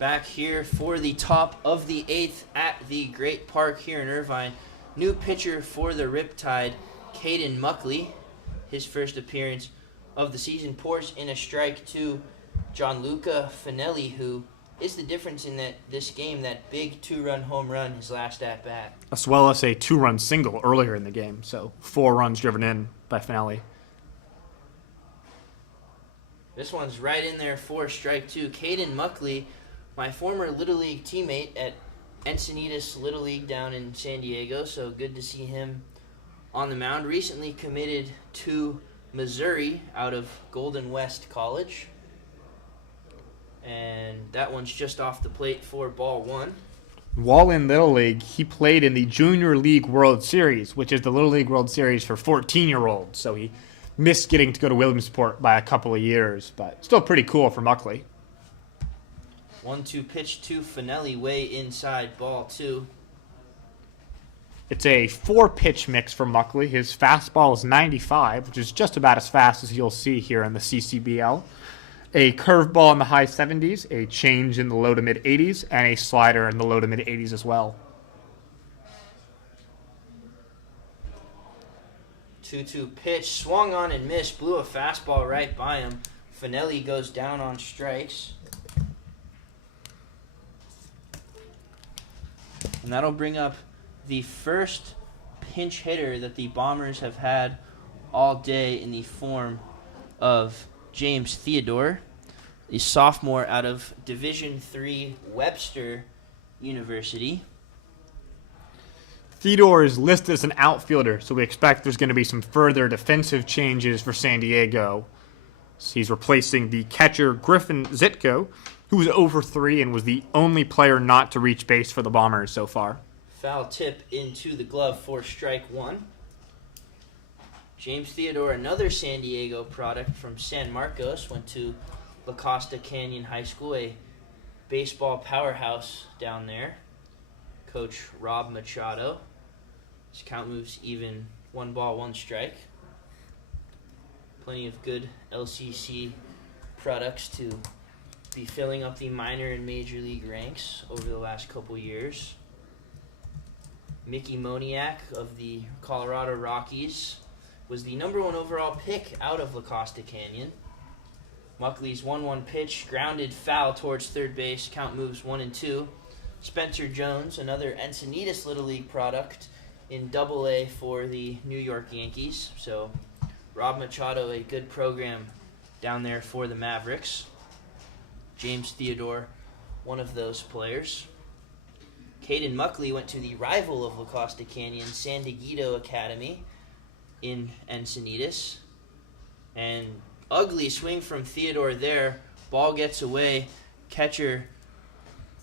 Back here for the top of the 8th at the Great Park here in Irvine. New pitcher for the Riptide, Caden Muckley. His first appearance of the season, pours in a strike to Gianluca Finelli, who is the difference in this game, that big 2-run home run his last at-bat. As well as a 2-run single earlier in the game, so 4 runs driven in by Finelli. This one's right in there for strike 2. Caden Muckley, my former Little League teammate at Encinitas Little League down in San Diego, so good to see him on the mound. Recently committed to Missouri out of Golden West College. And that one's just off the plate for ball 1. While in Little League, he played in the Junior League World Series, which is the Little League World Series for 14-year-olds. So he missed getting to go to Williamsport by a couple of years, but still pretty cool for Muckley. 1-2 pitch to Finelli, way inside, ball 2. It's a 4-pitch mix for Muckley. His fastball is 95, which is just about as fast as you'll see here in the CCBL. A curveball in the high 70s, a change in the low to mid 80s, and a slider in the low to mid 80s as well. 2-2 pitch, swung on and missed, blew a fastball right by him. Finelli goes down on strikes. And that'll bring up the first pinch hitter that the Bombers have had all day in the form of James Theodore, a sophomore out of Division III Webster University. Theodore is listed as an outfielder, so we expect there's going to be some further defensive changes for San Diego. So he's replacing the catcher Griffin Zitko, who was over 3 and was the only player not to reach base for the Bombers so far. Foul tip into the glove for strike 1. James Theodore, another San Diego product from San Marcos, went to La Costa Canyon High School, a baseball powerhouse down there. Coach Rob Machado. His count moves even, 1 ball, 1 strike. Plenty of good LCC products to be filling up the minor and major league ranks over the last couple years. Mickey Moniak of the Colorado Rockies was the number 1 overall pick out of La Costa Canyon. Muckley's 1-1 pitch, grounded foul towards third base. Count moves 1-2. Spencer Jones, another Encinitas Little League product in Double-A for the New York Yankees. So Rob Machado, a good program down there for the Mavericks. James Theodore, one of those players. Caden Muckley went to the rival of La Costa Canyon, San Diego Academy in Encinitas. And ugly swing from Theodore there. Ball gets away. Catcher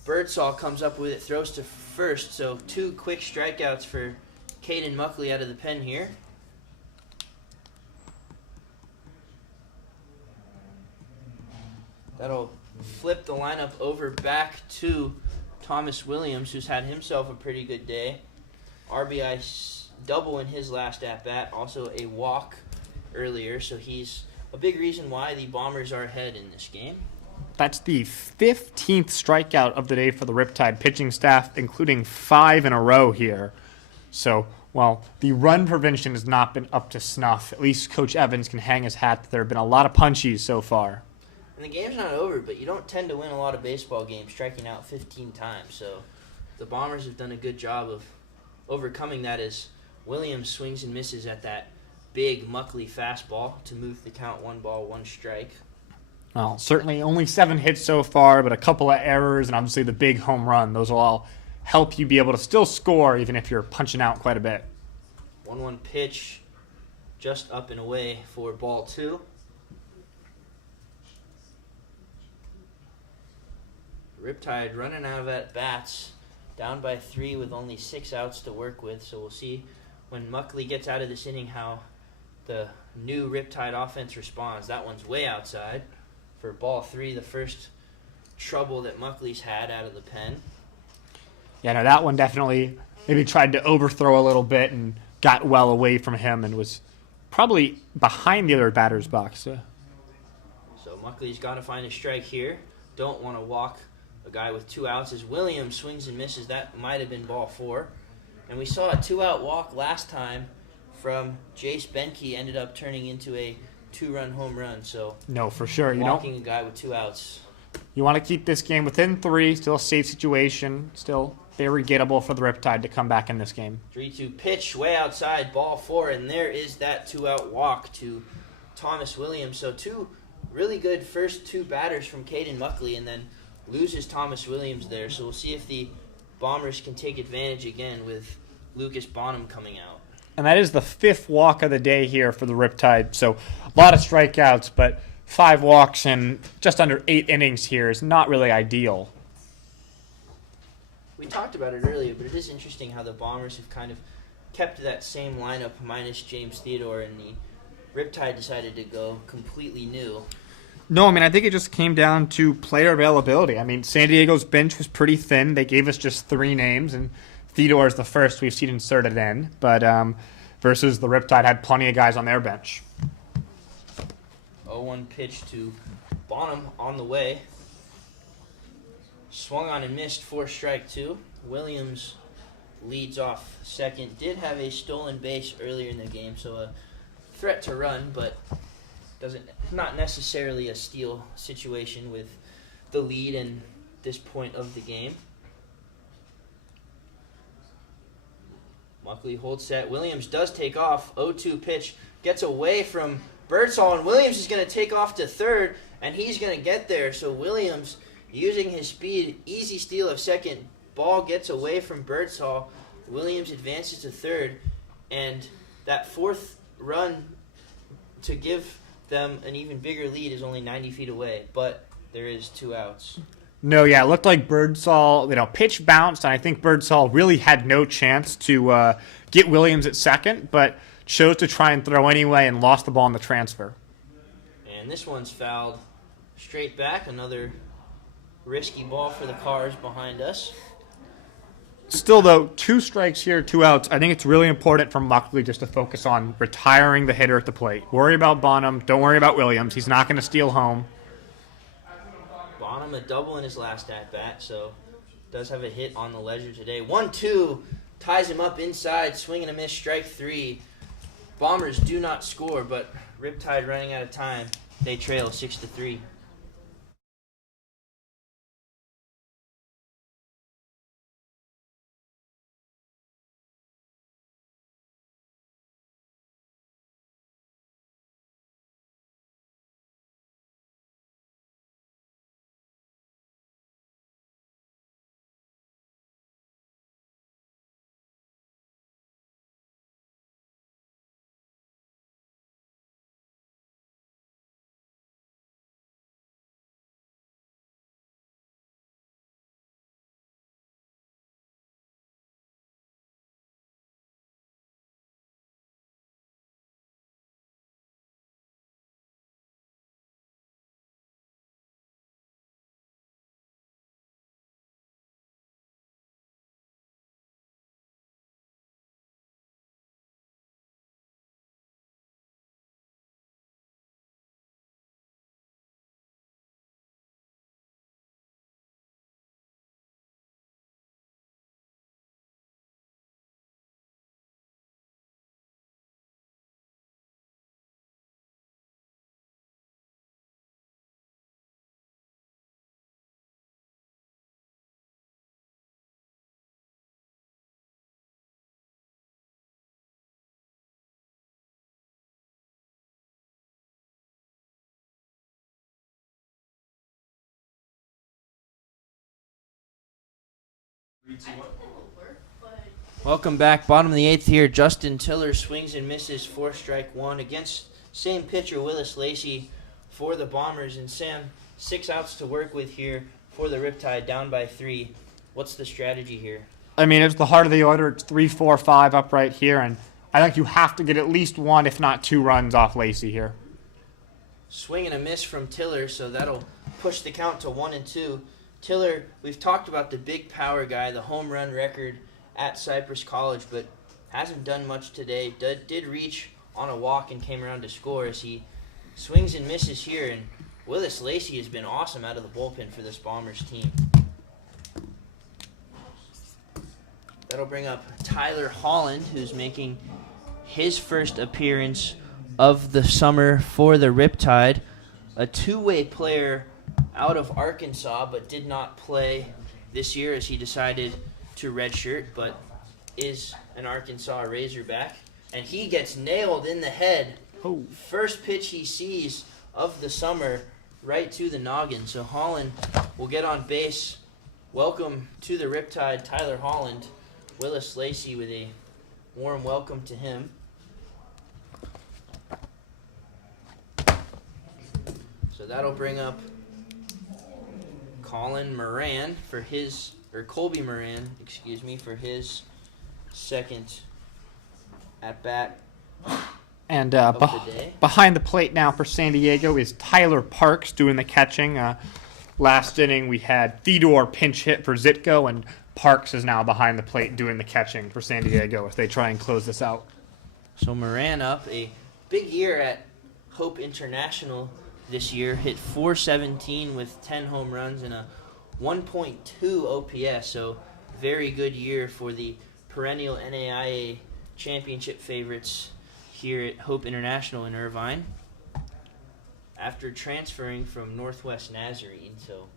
Birdsall comes up with it, throws to first. So 2 quick strikeouts for Caden Muckley out of the pen here. That'll flip the lineup over back to Thomas Williams, who's had himself a pretty good day. RBI double in his last at-bat, also a walk earlier, so he's a big reason why the Bombers are ahead in this game. That's the 15th strikeout of the day for the Riptide pitching staff, including 5 in a row here. So, while the run prevention has not been up to snuff, at least Coach Evans can hang his hat that there have been a lot of punchies so far. And the game's not over, but you don't tend to win a lot of baseball games striking out 15 times. So the Bombers have done a good job of overcoming that as Williams swings and misses at that big Muckley fastball to move the count 1 ball, 1 strike. Well, certainly only 7 hits so far, but a couple of errors and obviously the big home run. Those will all help you be able to still score even if you're punching out quite a bit. 1-1 pitch just up and away for ball 2. Riptide running out of at-bats, down by 3 with only 6 outs to work with. So we'll see when Muckley gets out of this inning how the new Riptide offense responds. That one's way outside for ball 3, the first trouble that Muckley's had out of the pen. Yeah, no, that one definitely maybe tried to overthrow a little bit and got well away from him and was probably behind the other batter's box. So Muckley's got to find a strike here. Don't want to walk a guy with 2 outs as Williams swings and misses. That might have been ball 4. And we saw a 2-out walk last time from Jace Benke, ended up turning into a 2-run home run. So No, for sure. walking a guy with 2 outs. You want to keep this game within 3, still a safe situation, still very gettable for the Riptide to come back in this game. 3-2 pitch, way outside, ball 4, and there is that 2-out walk to Thomas Williams. So 2 really good first 2 batters from Caden Muckley, and then loses Thomas Williams there. So we'll see if the Bombers can take advantage again with Lucas Bonham coming out. And that is the 5th walk of the day here for the Riptide. So a lot of strikeouts, but 5 walks in just under 8 innings here is not really ideal. We talked about it earlier, but it is interesting how the Bombers have kind of kept that same lineup minus James Theodore, and the Riptide decided to go completely new. No, I mean, I think it just came down to player availability. I mean, San Diego's bench was pretty thin. They gave us just 3 names, and Theodore is the first we've seen inserted in. But versus the Riptide had plenty of guys on their bench. 0-1 pitch to Bonham on the way. Swung on and missed for strike 2. Williams leads off second. Did have a stolen base earlier in the game, so a threat to run, but not necessarily a steal situation with the lead in this point of the game. Muckley holds set. Williams does take off. 0-2 pitch. Gets away from Birdsall, and Williams is going to take off to third, and he's going to get there. So Williams, using his speed, easy steal of second. Ball gets away from Birdsall. Williams advances to third, and that 4th run to give them an even bigger lead is only 90 feet away, but there is 2 outs. No, yeah, it looked like Birdsall, pitch bounced, and I think Birdsall really had no chance to get Williams at second, but chose to try and throw anyway and lost the ball in the transfer. And this one's fouled straight back. Another risky ball for the Cars behind us. Still, though, 2 strikes here, 2 outs. I think it's really important for Muckley just to focus on retiring the hitter at the plate. Worry about Bonham. Don't worry about Williams. He's not going to steal home. Bonham a double in his last at-bat, so does have a hit on the ledger today. 1-2 ties him up inside, swing and a miss, strike 3. Bombers do not score, but Riptide running out of time. They trail 6-3. Welcome back. Bottom of the 8th here. Justin Tiller swings and misses for strike 1 against same pitcher Willis Lacey for the Bombers. And Sam, 6 outs to work with here for the Riptide, down by 3. What's the strategy here? I mean, it's the heart of the order. It's 3, 4, 5 up right here, and I think you have to get at least 1, if not 2 runs off Lacey here. Swing and a miss from Tiller, so that'll push the count to 1-2. Tiller, we've talked about the big power guy, the home run record at Cypress College, but hasn't done much today. Did reach on a walk and came around to score as he swings and misses here. And Willis Lacey has been awesome out of the bullpen for this Bombers team. That'll bring up Tyler Holland, who's making his first appearance of the summer for the Riptide. A two-way player out of Arkansas, but did not play this year as he decided to redshirt, but is an Arkansas Razorback. And he gets nailed in the head. Oh. First pitch he sees of the summer, right to the noggin. So Holland will get on base. Welcome to the Riptide, Tyler Holland. Willis Lacey with a warm welcome to him. So that'll bring up Colby Moran for his second at bat. And of the day. behind the plate now for San Diego is Tyler Parks doing the catching. Last inning we had Theodore pinch hit for Zitko, and Parks is now behind the plate doing the catching for San Diego as they try and close this out. So Moran up, a big year at Hope International this year, hit .417 with 10 home runs and a 1.2 OPS, so very good year for the perennial NAIA championship favorites here at Hope International in Irvine after transferring from Northwest Nazarene. So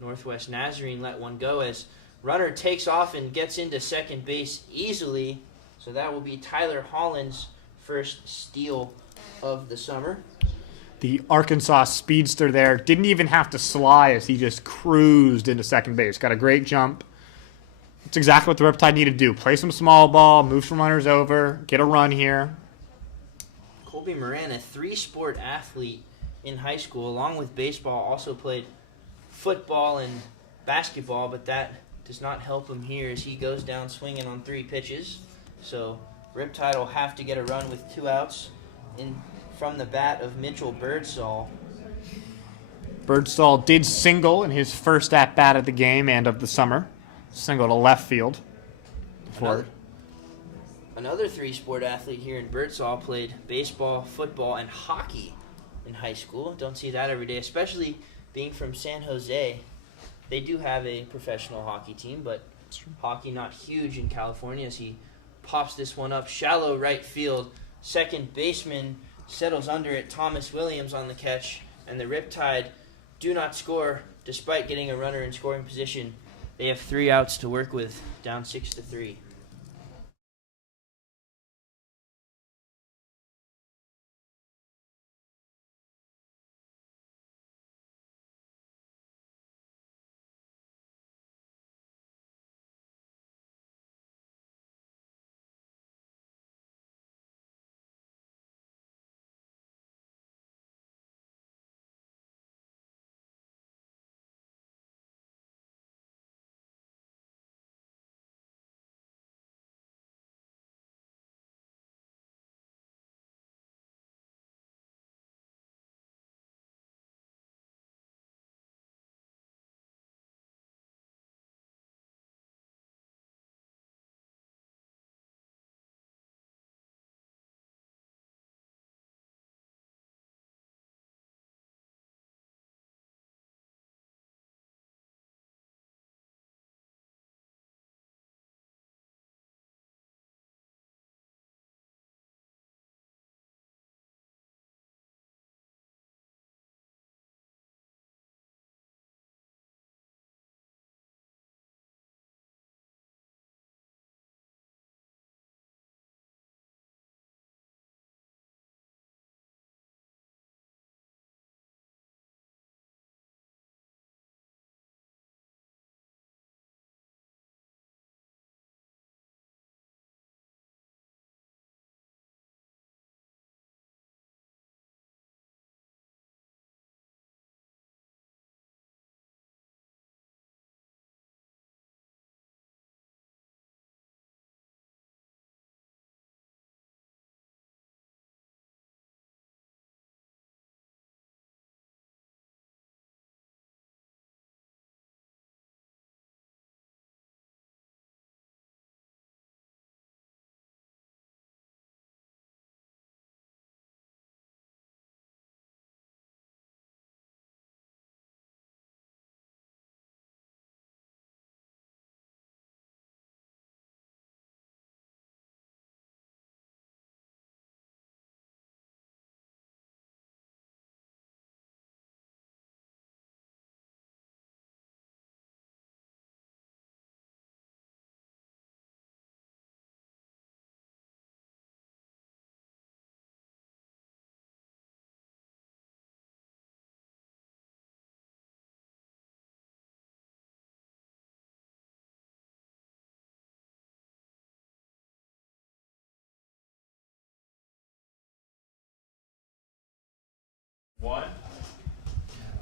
Northwest Nazarene let one go as runner takes off and gets into second base easily. So that will be Tyler Holland's first steal of the summer. The Arkansas speedster there didn't even have to slide as he just cruised into second base. Got a great jump. It's exactly what the Riptide need to do. Play some small ball, move some runners over, get a run here. Colby Moran, a three-sport athlete in high school, along with baseball, also played football and basketball, but that does not help him here as he goes down swinging on 3 pitches. So Riptide will have to get a run with 2 outs from the bat of Mitchell Birdsall. Birdsall did single in his first at-bat of the game and of the summer. Single to left field. Another three-sport athlete here in Birdsall played baseball, football, and hockey in high school. Don't see that every day, especially being from San Jose. They do have a professional hockey team, but hockey not huge in California as he pops this one up. Shallow right field. Second baseman settles under it. Thomas Williams on the catch, and the Riptide do not score despite getting a runner in scoring position. They have 3 outs to work with, down 6-3.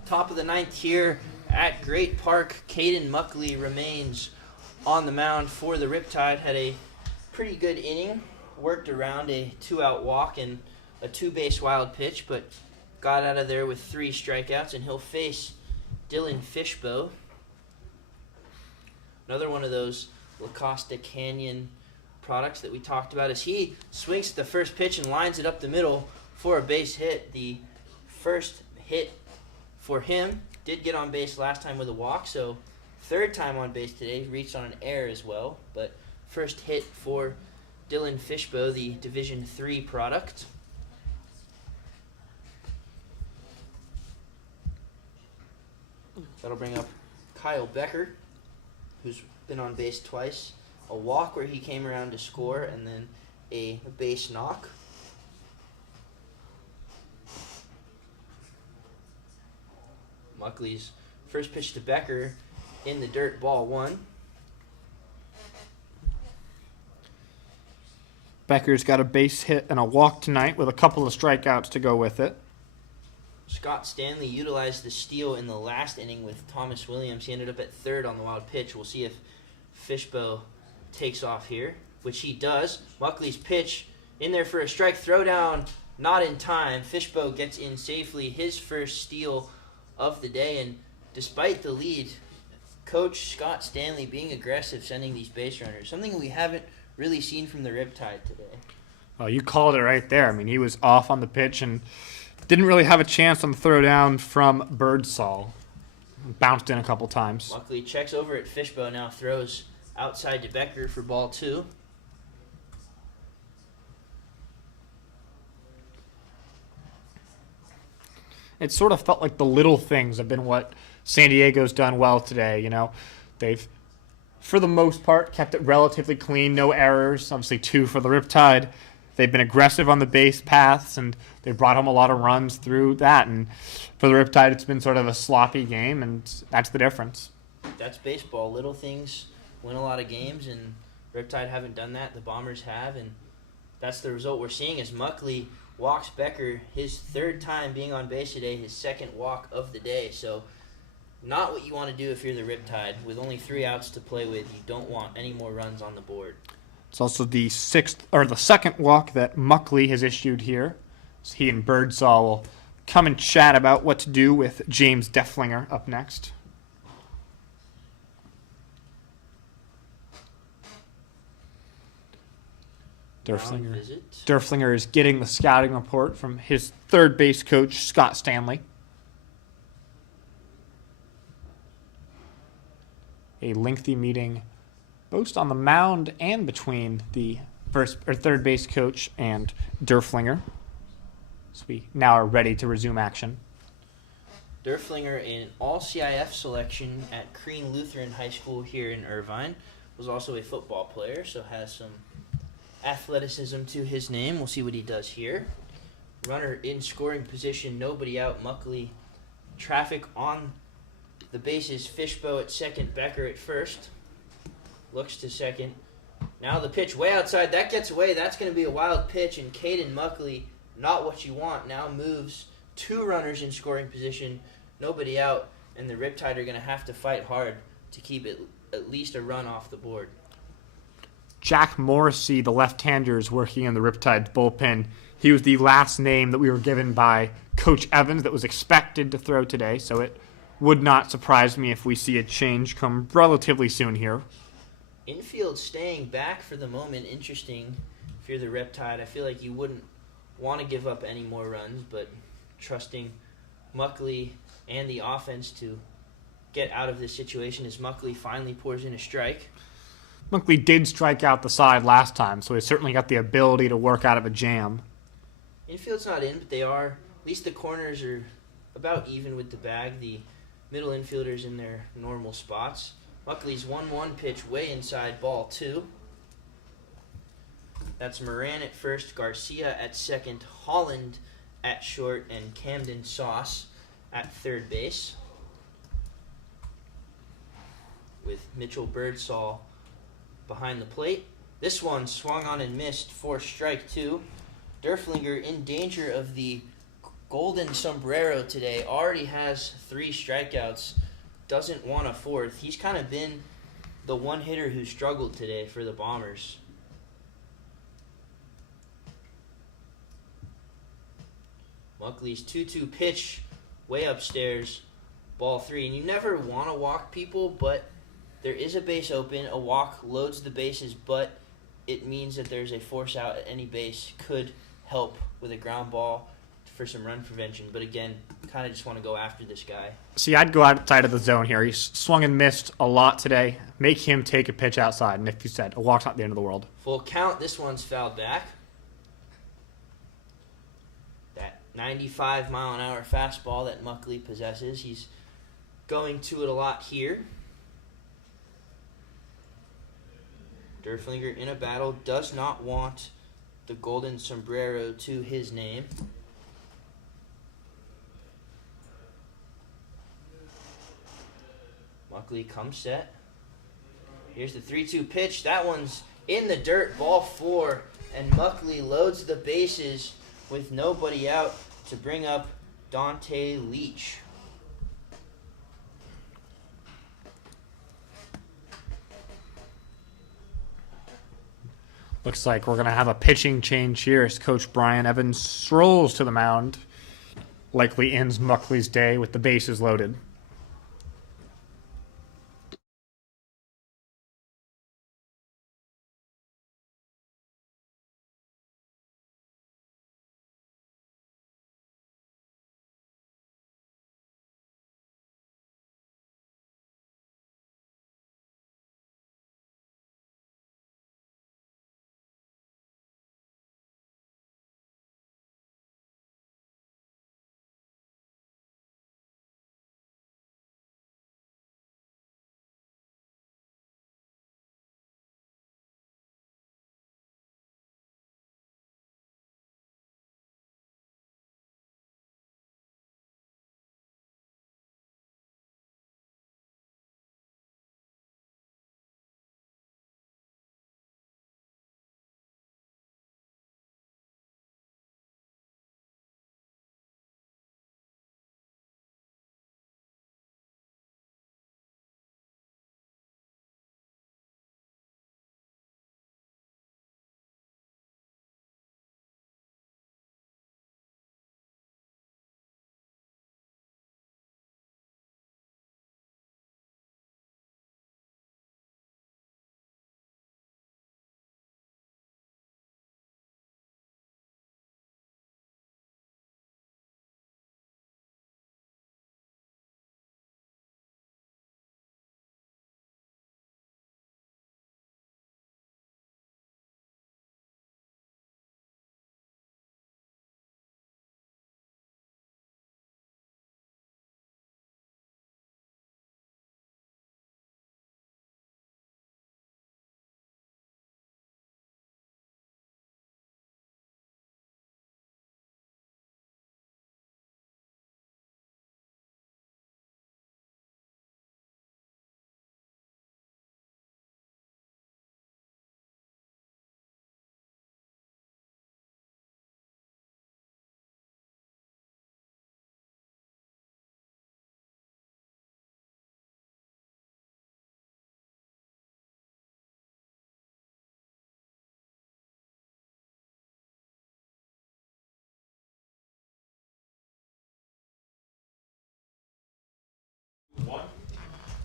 Top of the ninth here at Great Park. Caden Muckley remains on the mound for the Riptide. Had a pretty good inning. Worked around a 2-out walk and a 2-base wild pitch, but got out of there with 3 strikeouts, and he'll face Dylan Fishbow. Another one of those La Costa Canyon products that we talked about as he swings at the first pitch and lines it up the middle for a base hit. The first hit for him, did get on base last time with a walk, so third time on base today, reached on an error as well, but first hit for Dylan Fishbow, the Division III product. That'll bring up Kyle Becker, who's been on base twice. A walk where he came around to score, and then a base knock. Muckley's first pitch to Becker in the dirt, ball 1. Becker's got a base hit and a walk tonight with a couple of strikeouts to go with it. Scott Stanley utilized the steal in the last inning with Thomas Williams. He ended up at third on the wild pitch. We'll see if Fishbow takes off here, which he does. Muckley's pitch in there for a strike, throw down, not in time. Fishbow gets in safely, his first steal of the day, and despite the lead, Coach Scott Stanley being aggressive, sending these base runners, something we haven't really seen from the Riptide today. Oh, you called it right there. I mean, he was off on the pitch and didn't really have a chance on the throwdown from Birdsall. Bounced in a couple times. Muckley checks over at Fishbow, now throws outside to Becker for ball 2. It sort of felt like the little things have been what San Diego's done well today. You know, they've, for the most part, kept it relatively clean, no errors. Obviously 2 for the Riptide. They've been aggressive on the base paths, and they brought home a lot of runs through that. And for the Riptide, it's been sort of a sloppy game, and that's the difference. That's baseball. Little things win a lot of games, and Riptide haven't done that. The Bombers have, and that's the result we're seeing as Muckley walks Becker, his third time being on base today, his second walk of the day. So not what you want to do if you're the Riptide. With only 3 outs to play with, you don't want any more runs on the board. It's also the second walk that Muckley has issued here. So he and Birdsall will come and chat about what to do with James Deflinger up next. Derflinger is getting the scouting report from his third base coach, Scott Stanley. A lengthy meeting both on the mound and between the third base coach and Derflinger. So we now are ready to resume action. Derflinger, an all-CIF selection at Crean Lutheran High School here in Irvine, was also a football player, so has some athleticism to his name. We'll see what he does here. Runner in scoring position, nobody out. Muckley, traffic on the bases. Fishbow at second, Becker at first. Looks to second. Now the pitch way outside. That gets away. That's going to be a wild pitch, and Caden Muckley, not what you want, now moves 2 runners in scoring position, nobody out, and the Riptide are going to have to fight hard to keep it at least a run off the board. Jack Morrissey, the left-hander, is working in the Riptide bullpen. He was the last name that we were given by Coach Evans that was expected to throw today, so it would not surprise me if we see a change come relatively soon here. Infield staying back for the moment. Interesting if you're the Riptide. I feel like you wouldn't want to give up any more runs, but trusting Muckley and the offense to get out of this situation as Muckley finally pours in a strike. Muckley did strike out the side last time, so he's certainly got the ability to work out of a jam. Infield's not in, but they are, at least the corners are about even with the bag. The middle infielders in their normal spots. Muckley's 1-1 pitch way inside, ball 2. That's Moran at first, Garcia at second, Holland at short, and Camden Sauce at third base. With Mitchell Birdsall behind the plate. This one swung on and missed for strike 2. Derflinger in danger of the Golden Sombrero today already has 3 strikeouts, doesn't want a 4th. He's kind of been the one hitter who struggled today for the Bombers. Muckley's 2-2 pitch way upstairs, ball 3. And you never want to walk people, but there is a base open. A walk loads the bases, but it means that there's a force out at any base. Could help with a ground ball for some run prevention. But again, kind of just want to go after this guy. See, I'd go outside of the zone here. He's swung and missed a lot today. Make him take a pitch outside. And if you said, a walk's not the end of the world. Full count. This one's fouled back. That 95-mile-an-hour fastball that Muckley possesses. He's going to it a lot here. Derflinger in a battle does not want the Golden Sombrero to his name. Muckley comes set. Here's the 3-2 pitch. That one's in the dirt, ball 4. And Muckley loads the bases with nobody out to bring up Dante Leach. Looks like we're going to have a pitching change here as Coach Brian Evans strolls to the mound. Likely ends Muckley's day with the bases loaded.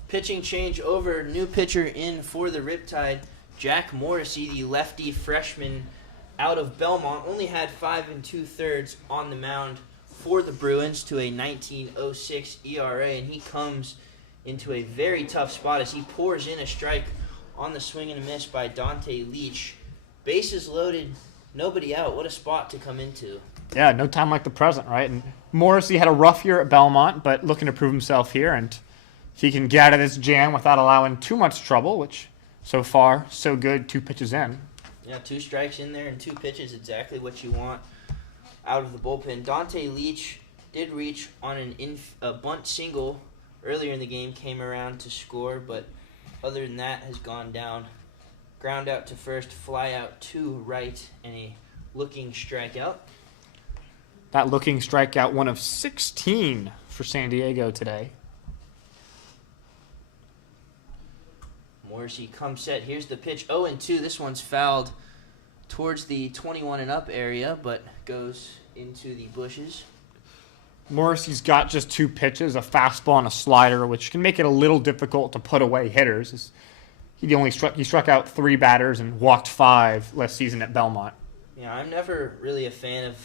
Pitching change over, new pitcher in for the Riptide. Jack Morrissey, the lefty freshman out of Belmont, only had 5 2/3 on the mound for the Bruins to a 19.06 ERA, and he comes into a very tough spot as he pours in a strike on the swing and a miss by Dante Leach. Bases loaded, nobody out. What a spot to come into. Yeah, no time like the present, right? And Morrissey had a rough year at Belmont, but looking to prove himself here, and if he can get out of this jam without allowing too much trouble, which so far, so good, 2 pitches in. Yeah, 2 strikes in there and 2 pitches, exactly what you want out of the bullpen. Dante Leach did reach on a bunt single earlier in the game, came around to score, but other than that has gone down. Ground out to first, fly out to right, and a looking strikeout. That looking strikeout, one of 16 for San Diego today. Morrissey comes set. Here's the pitch. 0-2. This one's fouled towards the 21 and up area, but goes into the bushes. Morrissey's got just 2 pitches, a fastball and a slider, which can make it a little difficult to put away hitters. He struck out 3 batters and walked 5 last season at Belmont. Yeah, I'm never really a fan of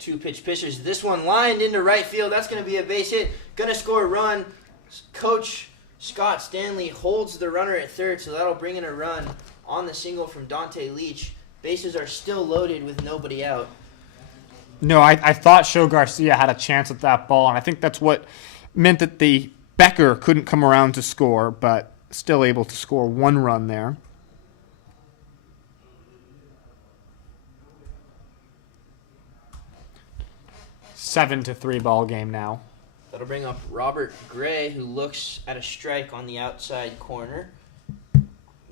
2-pitch pitchers. This one lined into right field. That's going to be a base hit. Going to score a run. Coach Scott Stanley holds the runner at third, so that'll bring in a run on the single from Dante Leach. Bases are still loaded with nobody out. No, I thought Show Garcia had a chance at that ball, and I think that's what meant that the Becker couldn't come around to score, but still able to score 1 run there. Seven to 3 ball game now. That'll bring up Robert Gray, who looks at a strike on the outside corner.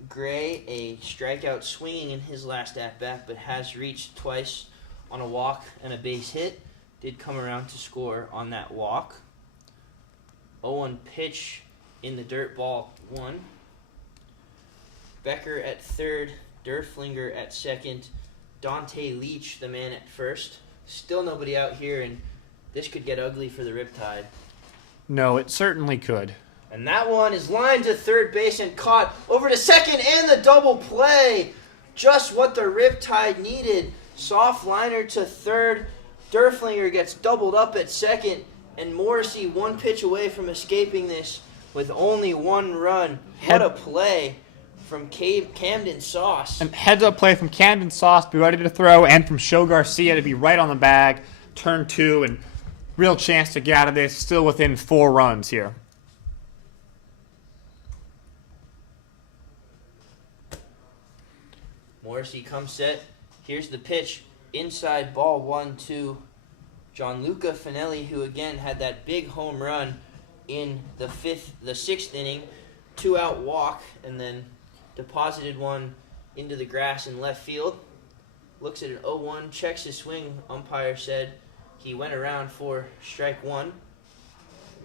Gray, a strikeout swinging in his last at-bat, but has reached twice on a walk and a base hit. Did come around to score on that walk. 0-1 pitch in the dirt, ball 1. Becker at third, Derflinger at second, Dante Leach, the man at first. Still nobody out here, and this could get ugly for the Riptide. No, it certainly could. And that one is lined to third base and caught over to second, and the double play. Just what the Riptide needed. Soft liner to third. Derflinger gets doubled up at second, and Morrissey 1 pitch away from escaping this with only 1 run. What a play from Camden Sauce. And heads-up play from Camden Sauce, be ready to throw, and from Show Garcia to be right on the bag. Turn 2, and real chance to get out of this. Still within 4 runs here. Morrissey comes set. Here's the pitch. Inside ball 1 to Gianluca Finelli, who again had that big home run in the 6th inning. 2-out walk, and then deposited one into the grass in left field. Looks at an 0-1, checks his swing. Umpire said he went around for strike 1.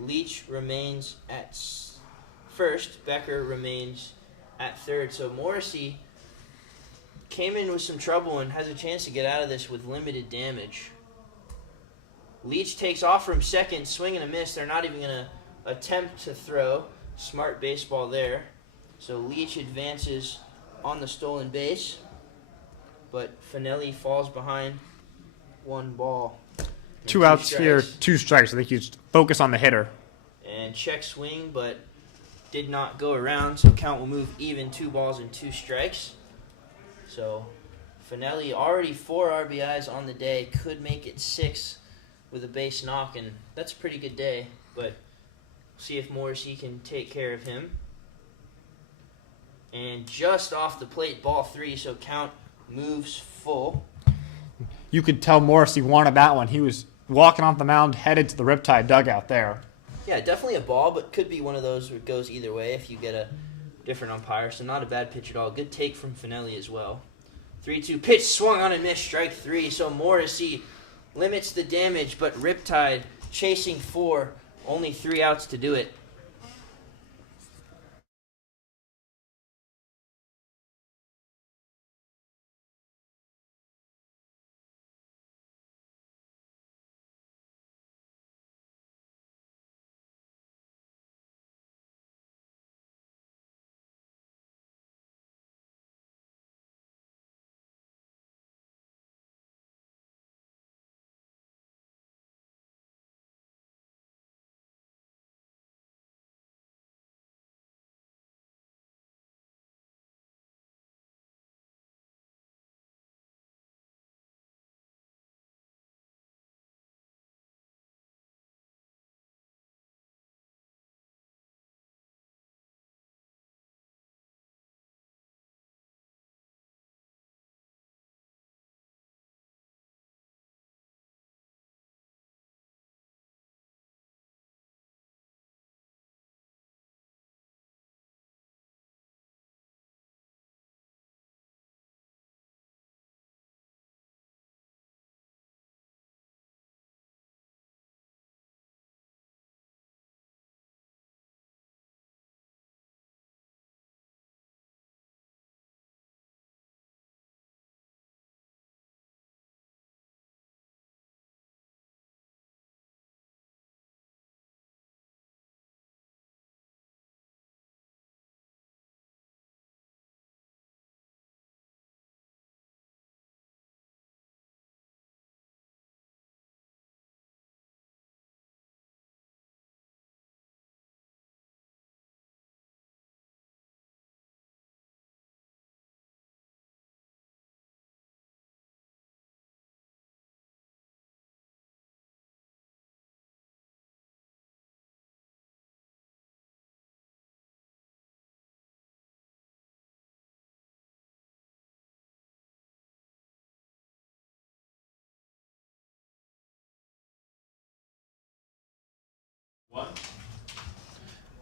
Leach remains at first. Becker remains at third. So Morrissey came in with some trouble and has a chance to get out of this with limited damage. Leach takes off from second, swing and a miss. They're not even going to attempt to throw. Smart baseball there. So Leach advances on the stolen base, but Finelli falls behind 1 ball. 2 outs here, 2 strikes. I think you just focus on the hitter. And check swing, but did not go around, so count will move even. 2 balls and 2 strikes. So Finelli already 4 RBIs on the day, could make it 6 with a base knock, and that's a pretty good day, but see if Morrissey can take care of him. And just off the plate, ball 3, so count moves full. You could tell Morrissey wanted that one. He was walking off the mound, headed to the Riptide dugout there. Yeah, definitely a ball, but could be one of those where it goes either way if you get a different umpire. So not a bad pitch at all. Good take from Finelli as well. 3-2 pitch, swung on and missed, strike 3. So Morrissey limits the damage, but Riptide chasing 4, only 3 outs to do it.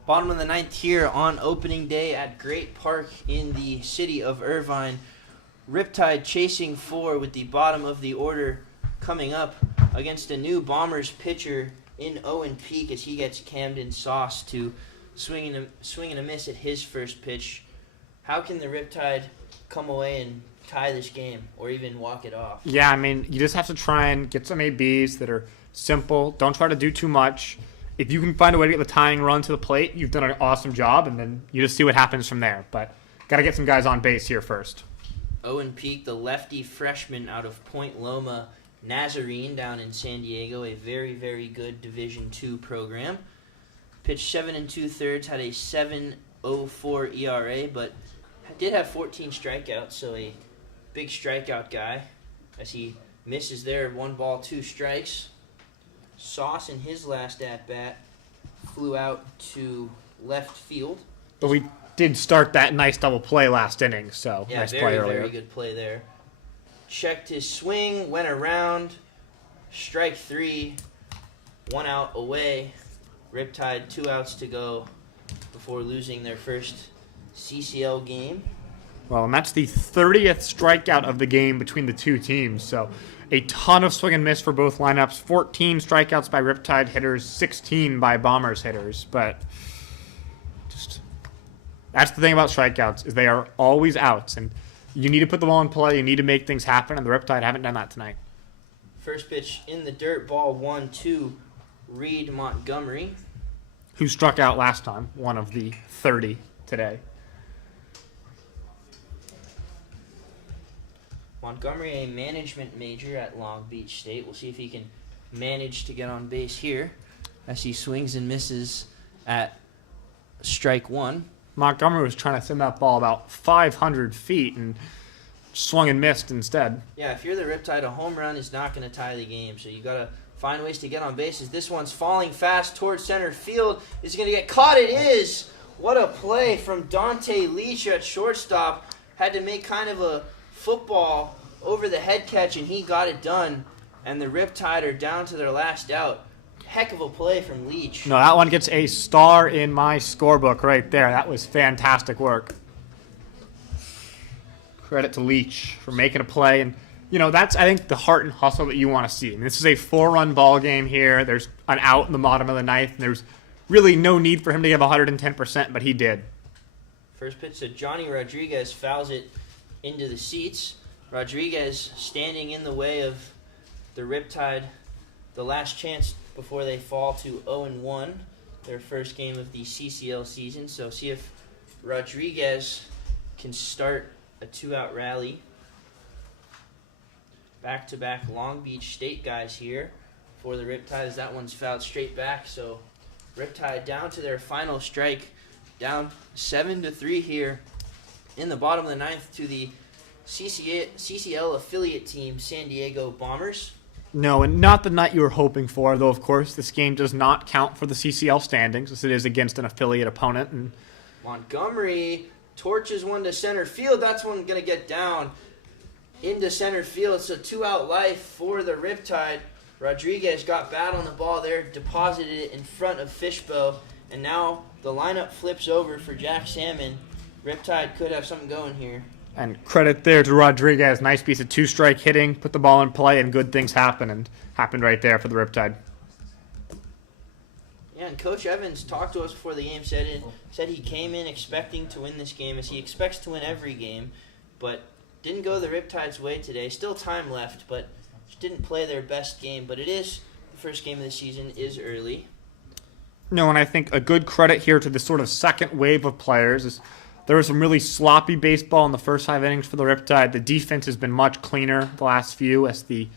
Bottom of the ninth here on opening day at Great Park in the city of Irvine. Riptide chasing 4 with the bottom of the order coming up against a new Bombers pitcher in Owen Peak as he gets Camden Sauce to swing and a miss at his first pitch. How can the Riptide come away and tie this game or even walk it off? Yeah, I mean, you just have to try and get some ABs that are simple. Don't try to do too much. If you can find a way to get the tying run to the plate, you've done an awesome job, and then you just see what happens from there. But got to get some guys on base here first. Owen Peak, the lefty freshman out of Point Loma Nazarene down in San Diego, a very, very good Division II program. Pitched 7 2/3, had a 7.04 ERA, but did have 14 strikeouts, so a big strikeout guy as he misses there. 1 ball, 2 strikes. Sauce in his last at-bat flew out to left field. But we did start that nice double play last inning, so yeah, nice very, play earlier. very good play there. Checked his swing, went around, strike 3, 1 out away. Riptide 2 outs to go before losing their first CCL game. Well, and that's the 30th strikeout of the game between the two teams, so a ton of swing and miss for both lineups. 14 strikeouts by Riptide hitters, 16 by Bombers hitters. But just that's the thing about strikeouts is they are always outs, and you need to put the ball in play. You need to make things happen, and the Riptide haven't done that tonight. First pitch in the dirt, ball 1-2, Reed Montgomery. Who struck out last time, one of the 30 today. Montgomery, a management major at Long Beach State. We'll see if he can manage to get on base here as he swings and misses at strike 1. Montgomery was trying to send that ball about 500 feet and swung and missed instead. Yeah, if you're the Riptide, a home run is not going to tie the game, so you got to find ways to get on bases. This one's falling fast towards center field. Is going to get caught. It is. What a play from Dante Leach at shortstop. Had to make kind of a football over the head catch, and he got it done. And the Riptide are down to their last out. Heck of a play from Leach. No, that one gets a star in my scorebook right there. That was fantastic work. Credit to Leach for making a play. And, that's, I think, the heart and hustle that you want to see. And this is a 4-run ball game here. There's an out in the bottom of the ninth, and there's really no need for him to give 110%, but he did. First pitch to Johnny Rodriguez, fouls it into the seats. Rodriguez standing in the way of the Riptide, the last chance before they fall to 0-1, their first game of the CCL season. So see if Rodriguez can start a 2-out rally. Back-to-back Long Beach State guys here for the Riptide as that one's fouled straight back. So Riptide down to their final strike, down 7-3 here in the bottom of the ninth to the CCL affiliate team, San Diego Bombers. No, and not the night you were hoping for, though, of course. This game does not count for the CCL standings, as it is against an affiliate opponent. And Montgomery torches one to center field. That's one going to get down into center field. It's a 2-out life for the Riptide. Rodriguez got bad on the ball there, deposited it in front of Fishbow, and now the lineup flips over for Jack Salmon. Riptide could have something going here. And credit there to Rodriguez. Nice piece of 2-strike hitting, put the ball in play, and good things happen, and happened right there for the Riptide. Yeah, and Coach Evans talked to us before the game, said he came in expecting to win this game, as he expects to win every game, but didn't go the Riptide's way today. Still time left, but just didn't play their best game. But it is the first game of the season, is early. No, and I think a good credit here to the sort of second wave of players is there was some really sloppy baseball in the first 5 innings for the Riptide. The defense has been much cleaner the last few as the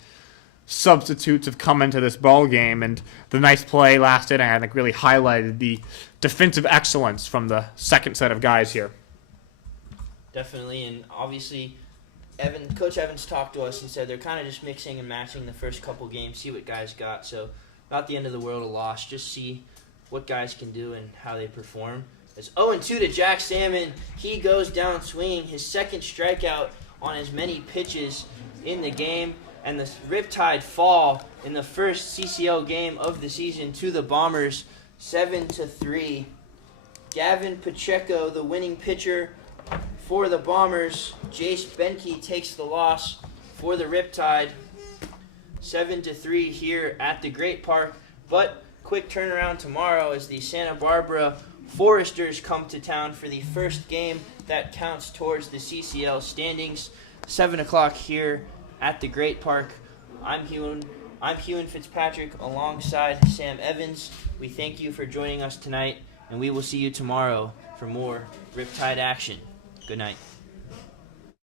substitutes have come into this ball game, and the nice play last inning, I think, really highlighted the defensive excellence from the second set of guys here. Definitely, and obviously, Coach Evans talked to us and said they're kind of just mixing and matching the first couple games, see what guys got. So not the end of the world a loss, just see what guys can do and how they perform. It's 0-2 to Jack Salmon. He goes down swinging, his second strikeout on as many pitches in the game. And the Riptide fall in the first CCL game of the season to the Bombers, 7-3. Gavin Pacheco, the winning pitcher for the Bombers. Jace Benke takes the loss for the Riptide. 7-3 here at the Great Park. But quick turnaround tomorrow as the Santa Barbara Foresters come to town for the first game that counts towards the CCL standings. 7 o'clock here at the Great Park. I'm Hewan Fitzpatrick alongside Sam Evans. We thank you for joining us tonight, and we will see you tomorrow for more Riptide action. Good night.